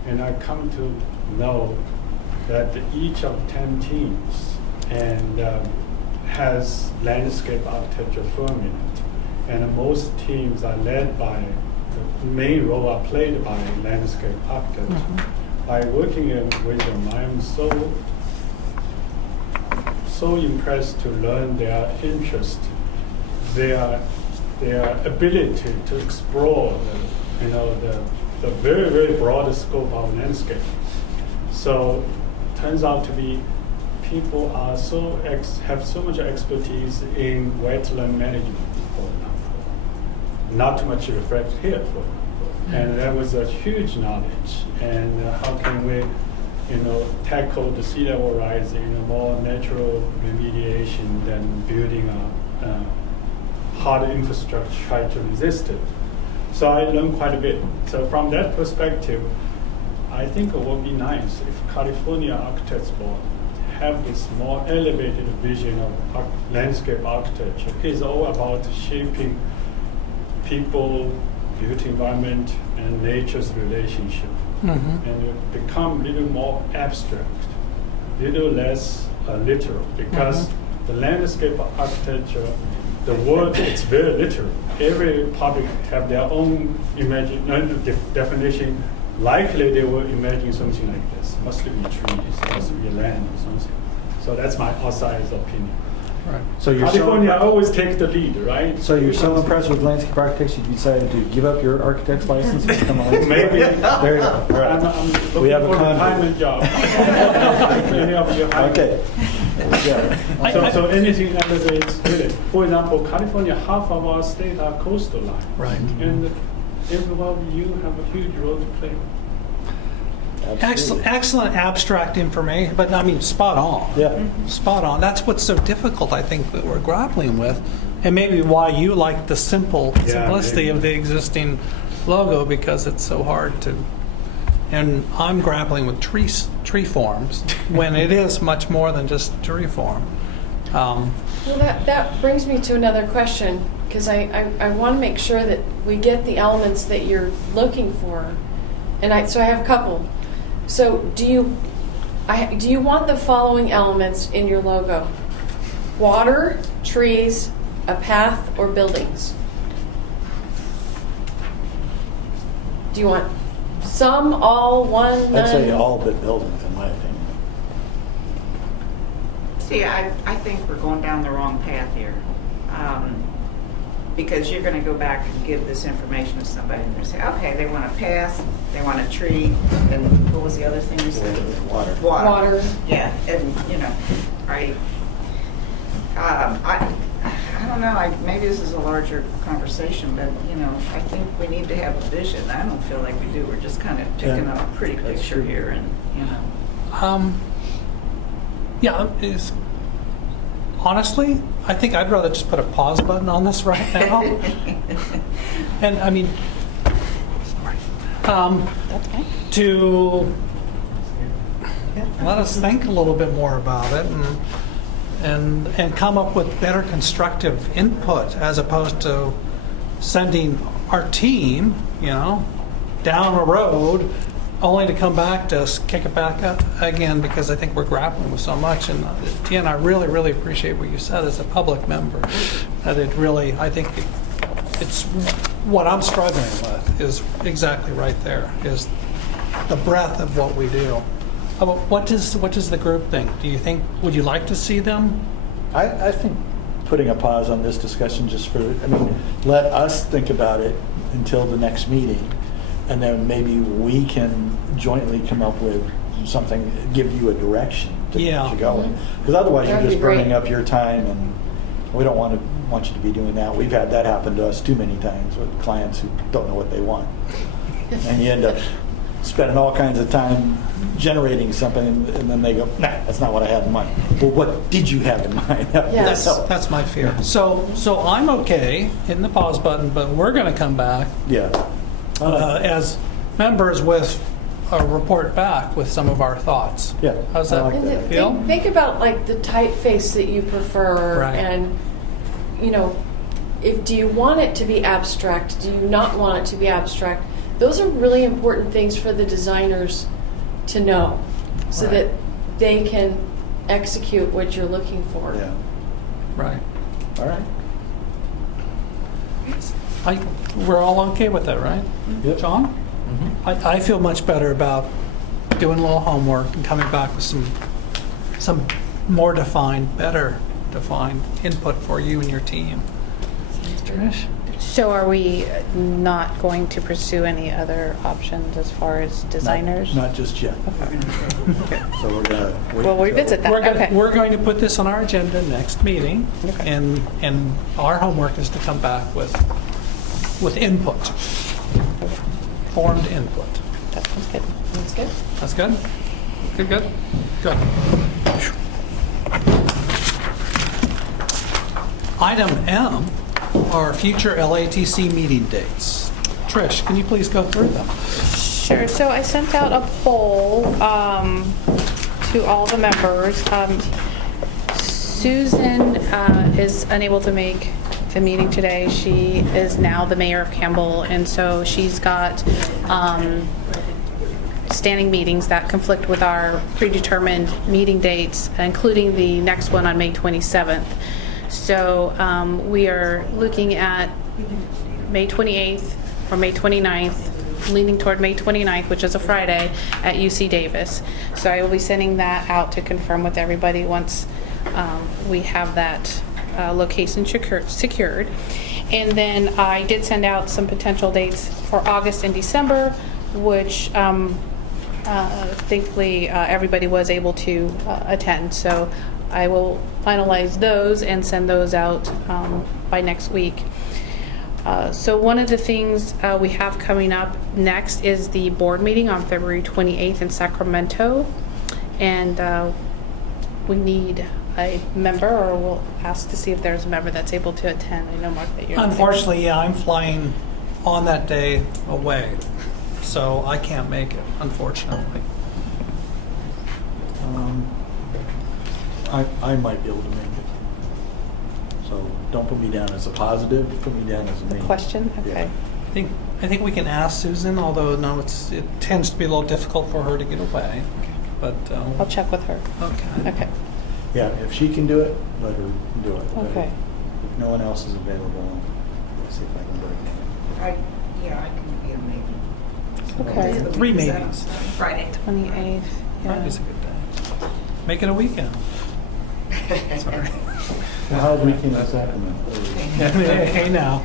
And I come to know that each of 10 teams and has landscape architecture firm in it. And most teams are led by, the main role are played by landscape architects. Mm-hmm. By working with them, I am so impressed to learn their interest, their ability to explore the very, very broad scope of landscape. So turns out to be people are have so much expertise in wetland management, for example. Not too much reflect here, for example. And that was a huge knowledge. And how can we tackle the sea level rise in a more natural remediation than building a hard infrastructure try to resist it. So I learned quite a bit. So from that perspective, I think it would be nice if California Architects Board have this more elevated vision of landscape architecture. It's all about shaping people, built environment, and nature's relationship. Mm-hmm. And it become a little more abstract, a little less literal, because the landscape architecture, the word is very literal. Every public have their own definition. Likely they will imagine something like this. Must be trees, must be land or something. So that's my outsider's opinion. Right. So you're California always take the lead, right? So you're so impressed with landscape architects, you decided to give up your architect's license and become a landscape Maybe. architect? There you go. All right. I'm looking We have a for a conflict. retirement job. Any of you hire me. Okay. Yeah. So anything elevates it. For example, California, half of our state are coastal line. Right. And every one of you have a huge role to play. Excellent abstract information, but I mean, spot on. Yeah. Spot on. That's what's so difficult, I think, that we're grappling with, and maybe why you like the simplicity of the existing logo, because it's so hard to. And I'm grappling with tree forms when it is much more than just tree form. Well, that brings me to another question, because I want to make sure that we get the elements that you're looking for, and so I have a couple. So do you want the following elements in your logo? Water, trees, a path, or buildings? Do you want some, all, one, none? I'd say all but buildings, in my opinion. See, I think we're going down the wrong path here. Because you're going to go back and give this information to somebody and they say, okay, they want a path, they want a tree, and what was the other thing you said? Water. Water. Yeah, and right. I don't know. Maybe this is a larger conversation, but I think we need to have a vision. I don't feel like we do. We're just kind of picking up a pretty picture here, and Yeah, honestly, I think I'd rather just put a pause button on this right now. And I mean, to let us think a little bit more about it and come up with better constructive input, as opposed to sending our team, down a road only to come back to kick it back up again, because I think we're grappling with so much. And Tian, I really, really appreciate what you said as a public member. That it really, I think it's what I'm struggling with is exactly right there, is the breadth of what we do. What does the group think? Would you like to see them? I think putting a pause on this discussion let us think about it until the next meeting. And then maybe we can jointly come up with something, give you a direction to go in. Because otherwise you're just burning up your time, and we don't want you to be doing that. We've had that happen to us too many times with clients who don't know what they want. And you end up spending all kinds of time generating something, and then they go, nah, that's not what I had in mind. Well, what did you have in mind? Yes. That's my fear. So I'm okay hitting the pause button, but we're going to come back. Yeah. As members with a report back with some of our thoughts. Yeah. How's that And feel? think about like the typeface that you prefer, Right. and you know, do you want it to be abstract? Do you not want it to be abstract? Those are really important things for the designers to know, so Right. that they can execute what you're looking for. Yeah. Right. All right. We're all okay with that, right? Yep. John? Mm-hmm. I feel much better about doing a little homework and coming back with some more defined, better defined input for you and your team. Trish? So are we not going to pursue any other options as far as designers? Not just yet. So we're gonna wait. We'll revisit that. Okay. We're going to put this on our agenda next meeting, Okay. and our homework is to come back with input, formed input. That sounds good. That's good. That's good? Good. Item M are future LATC meeting dates. Trish, can you please go through them? Sure. So I sent out a poll to all the members. Susan is unable to make the meeting today. She is now the mayor of Campbell, and so she's got standing meetings that conflict with our predetermined meeting dates, including the next one on May 27th. So we are looking at May 28th or May 29th, leaning toward May 29th, which is a Friday, at UC Davis. So I will be sending that out to confirm with everybody once we have that location secured. And then I did send out some potential dates for August and December, which thankfully everybody was able to attend. So I will finalize those and send those out by next week. So one of the things we have coming up next is the board meeting on February 28th in Sacramento. And we need a member, or we'll ask to see if there's a member that's able to attend. I know, Mark, that you're... Unfortunately, yeah, I'm flying on that day away, so I can't make it, unfortunately. I might be able to make it. So don't put me down as a positive, put me down as a maybe. Question? Okay. Yeah. I think we can ask Susan, although no, it tends to be a little difficult for her to get away. But I'll check with her. Okay. Okay. Yeah, if she can do it, let her do it. But Okay. If no one else is available, I'll see if I can break it. I can be a maybe. Okay. 3 maybes. Friday. 28th. Yeah. Friday's a good day. Make it a weekend. Sorry. Well, how's weekend in Sacramento? Hey now.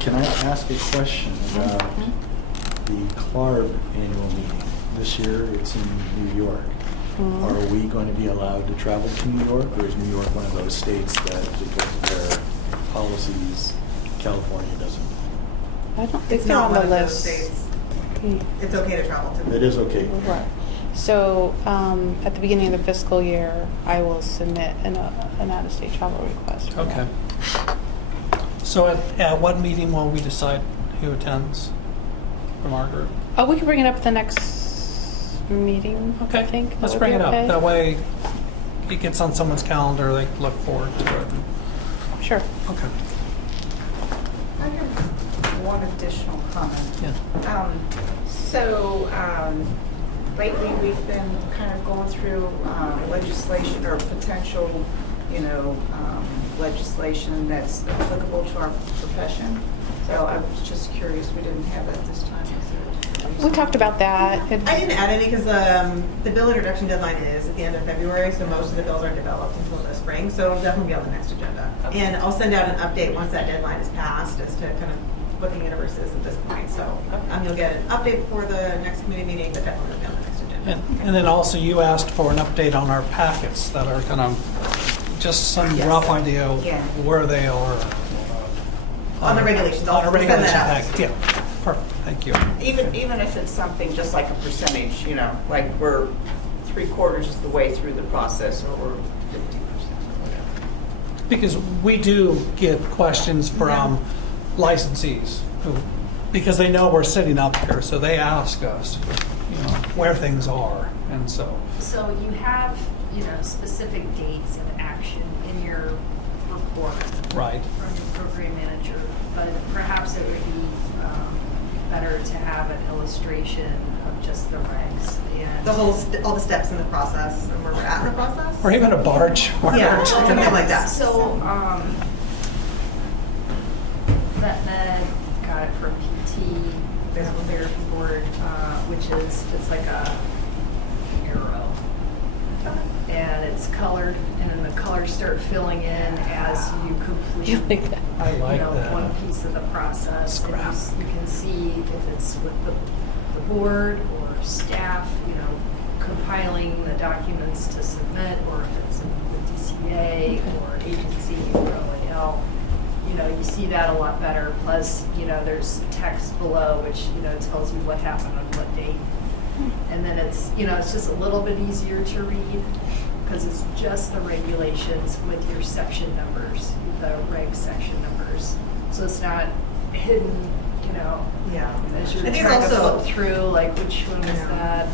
Can I ask a question about the CLARB annual meeting? This year, it's in New York. Are we going to be allowed to travel to New York, or is New York one of those states that, because of their policies, California doesn't? I don't think It's they're not on one the of those list. states. Hmm. It's okay to travel to. It is okay. Right. So at the beginning of the fiscal year, I will submit an out-of-state travel request. for Okay. that. So at what meeting will we decide who attends from our group? Oh, we can bring it up at the next meeting, I Okay, think. let's That would bring be it up. okay? That way it gets on someone's calendar, they can look forward to it. Sure. Okay. I have one additional comment. Yeah. Lately, we've been kind of going through legislation or potential, legislation that's applicable to our profession. So I was just curious, we didn't have that this time. We talked about that. I didn't add any because the bill introduction deadline is at the end of February, so most of the bills aren't developed until the spring, so it'll definitely be on the next agenda. Okay. And I'll send out an update once that deadline is passed as to kind of what the universe is at this point. So you'll get an update before the next committee meeting, but definitely be on the next agenda. And then also you asked for an update on our packets that are kind of, just some Yes. rough idea Yeah. where they are. On the regulations, I'll On a send regulation that out. packet, yeah. Perfect, thank you. Even if it's something just like a percentage, like we're 3/4 of the way through the process, or we're 50% or whatever. Because we do get questions from licensees who, because they know we're sitting up here, so they ask us, where things are. And so, So you have, specific dates of action in your report right. from your program manager, but perhaps it would be better to have an illustration of just the regs and all the steps in the process and where we're at in the process. Or even a bar chart. Yeah, something like that. So, vet med got it from PT, physical therapy board, which is, it's like a arrow. And it's colored, and then the colors start filling in as you complete, I like that. one piece of the process. And you can see if it's with the board or staff, compiling the documents to submit, or if it's with DCA or agency or OAL. You see that a lot better. Plus, there's text below which, tells you what happened on what date. And then it's, it's just a little bit easier to read because it's just the regulations with your section numbers, the reg section numbers. So it's not hidden, Yeah. as you're I think trying it's to also, flip through, like which one is that?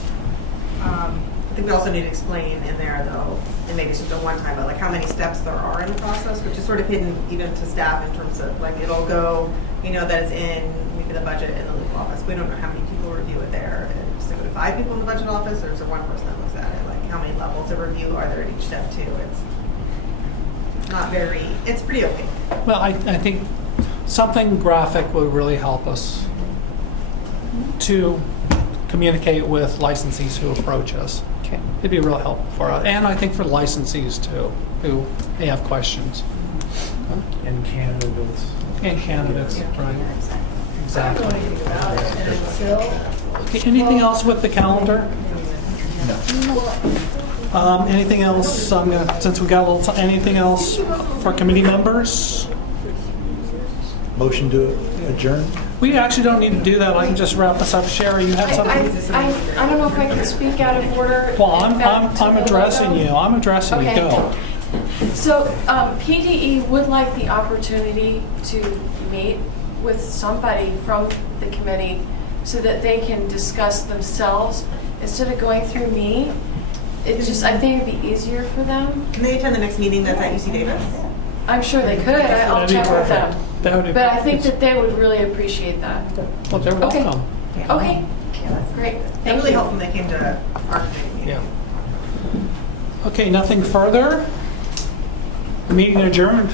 I think we also need to explain in there though, and maybe it's just a one time, but like how many steps there are in the process, which is sort of hidden even to staff in terms of like it'll go, that it's in maybe the budget in the legal office. We don't know how many people review it there. Does it go to 5 people in the budget office, or is there one person that looks at it? Like how many levels of review are there at each step too? It's not very, it's pretty opaque. Well, I think something graphic would really help us to communicate with licensees who approach us. Okay. It'd be real helpful for us, and I think for licensees too, who may have questions. And candidates. And candidates, right. I don't know anything about it, and until Okay, anything else with the calendar? Anything else, since we got a little, anything else for committee members? Motion to adjourn? We actually don't need to do that, I can just wrap this up. Sherry, you had something? I don't know if I can speak out of order. Well, I'm Back to the addressing logo. you, I'm addressing you, Okay. go. So PDE would like the opportunity to meet with somebody from the committee so that they can discuss themselves instead of going through me. It just, I think it'd be easier for them. Can they attend the next meeting that's at UC Davis? I'm sure they could. I'll That'd be check with perfect. them. That would be But I think perfect. that they would really appreciate that. Well, they're Okay. welcome. Okay, great. That Thank really you. helped when they came to our committee meeting. Yeah. Okay, nothing further? Meeting adjourned.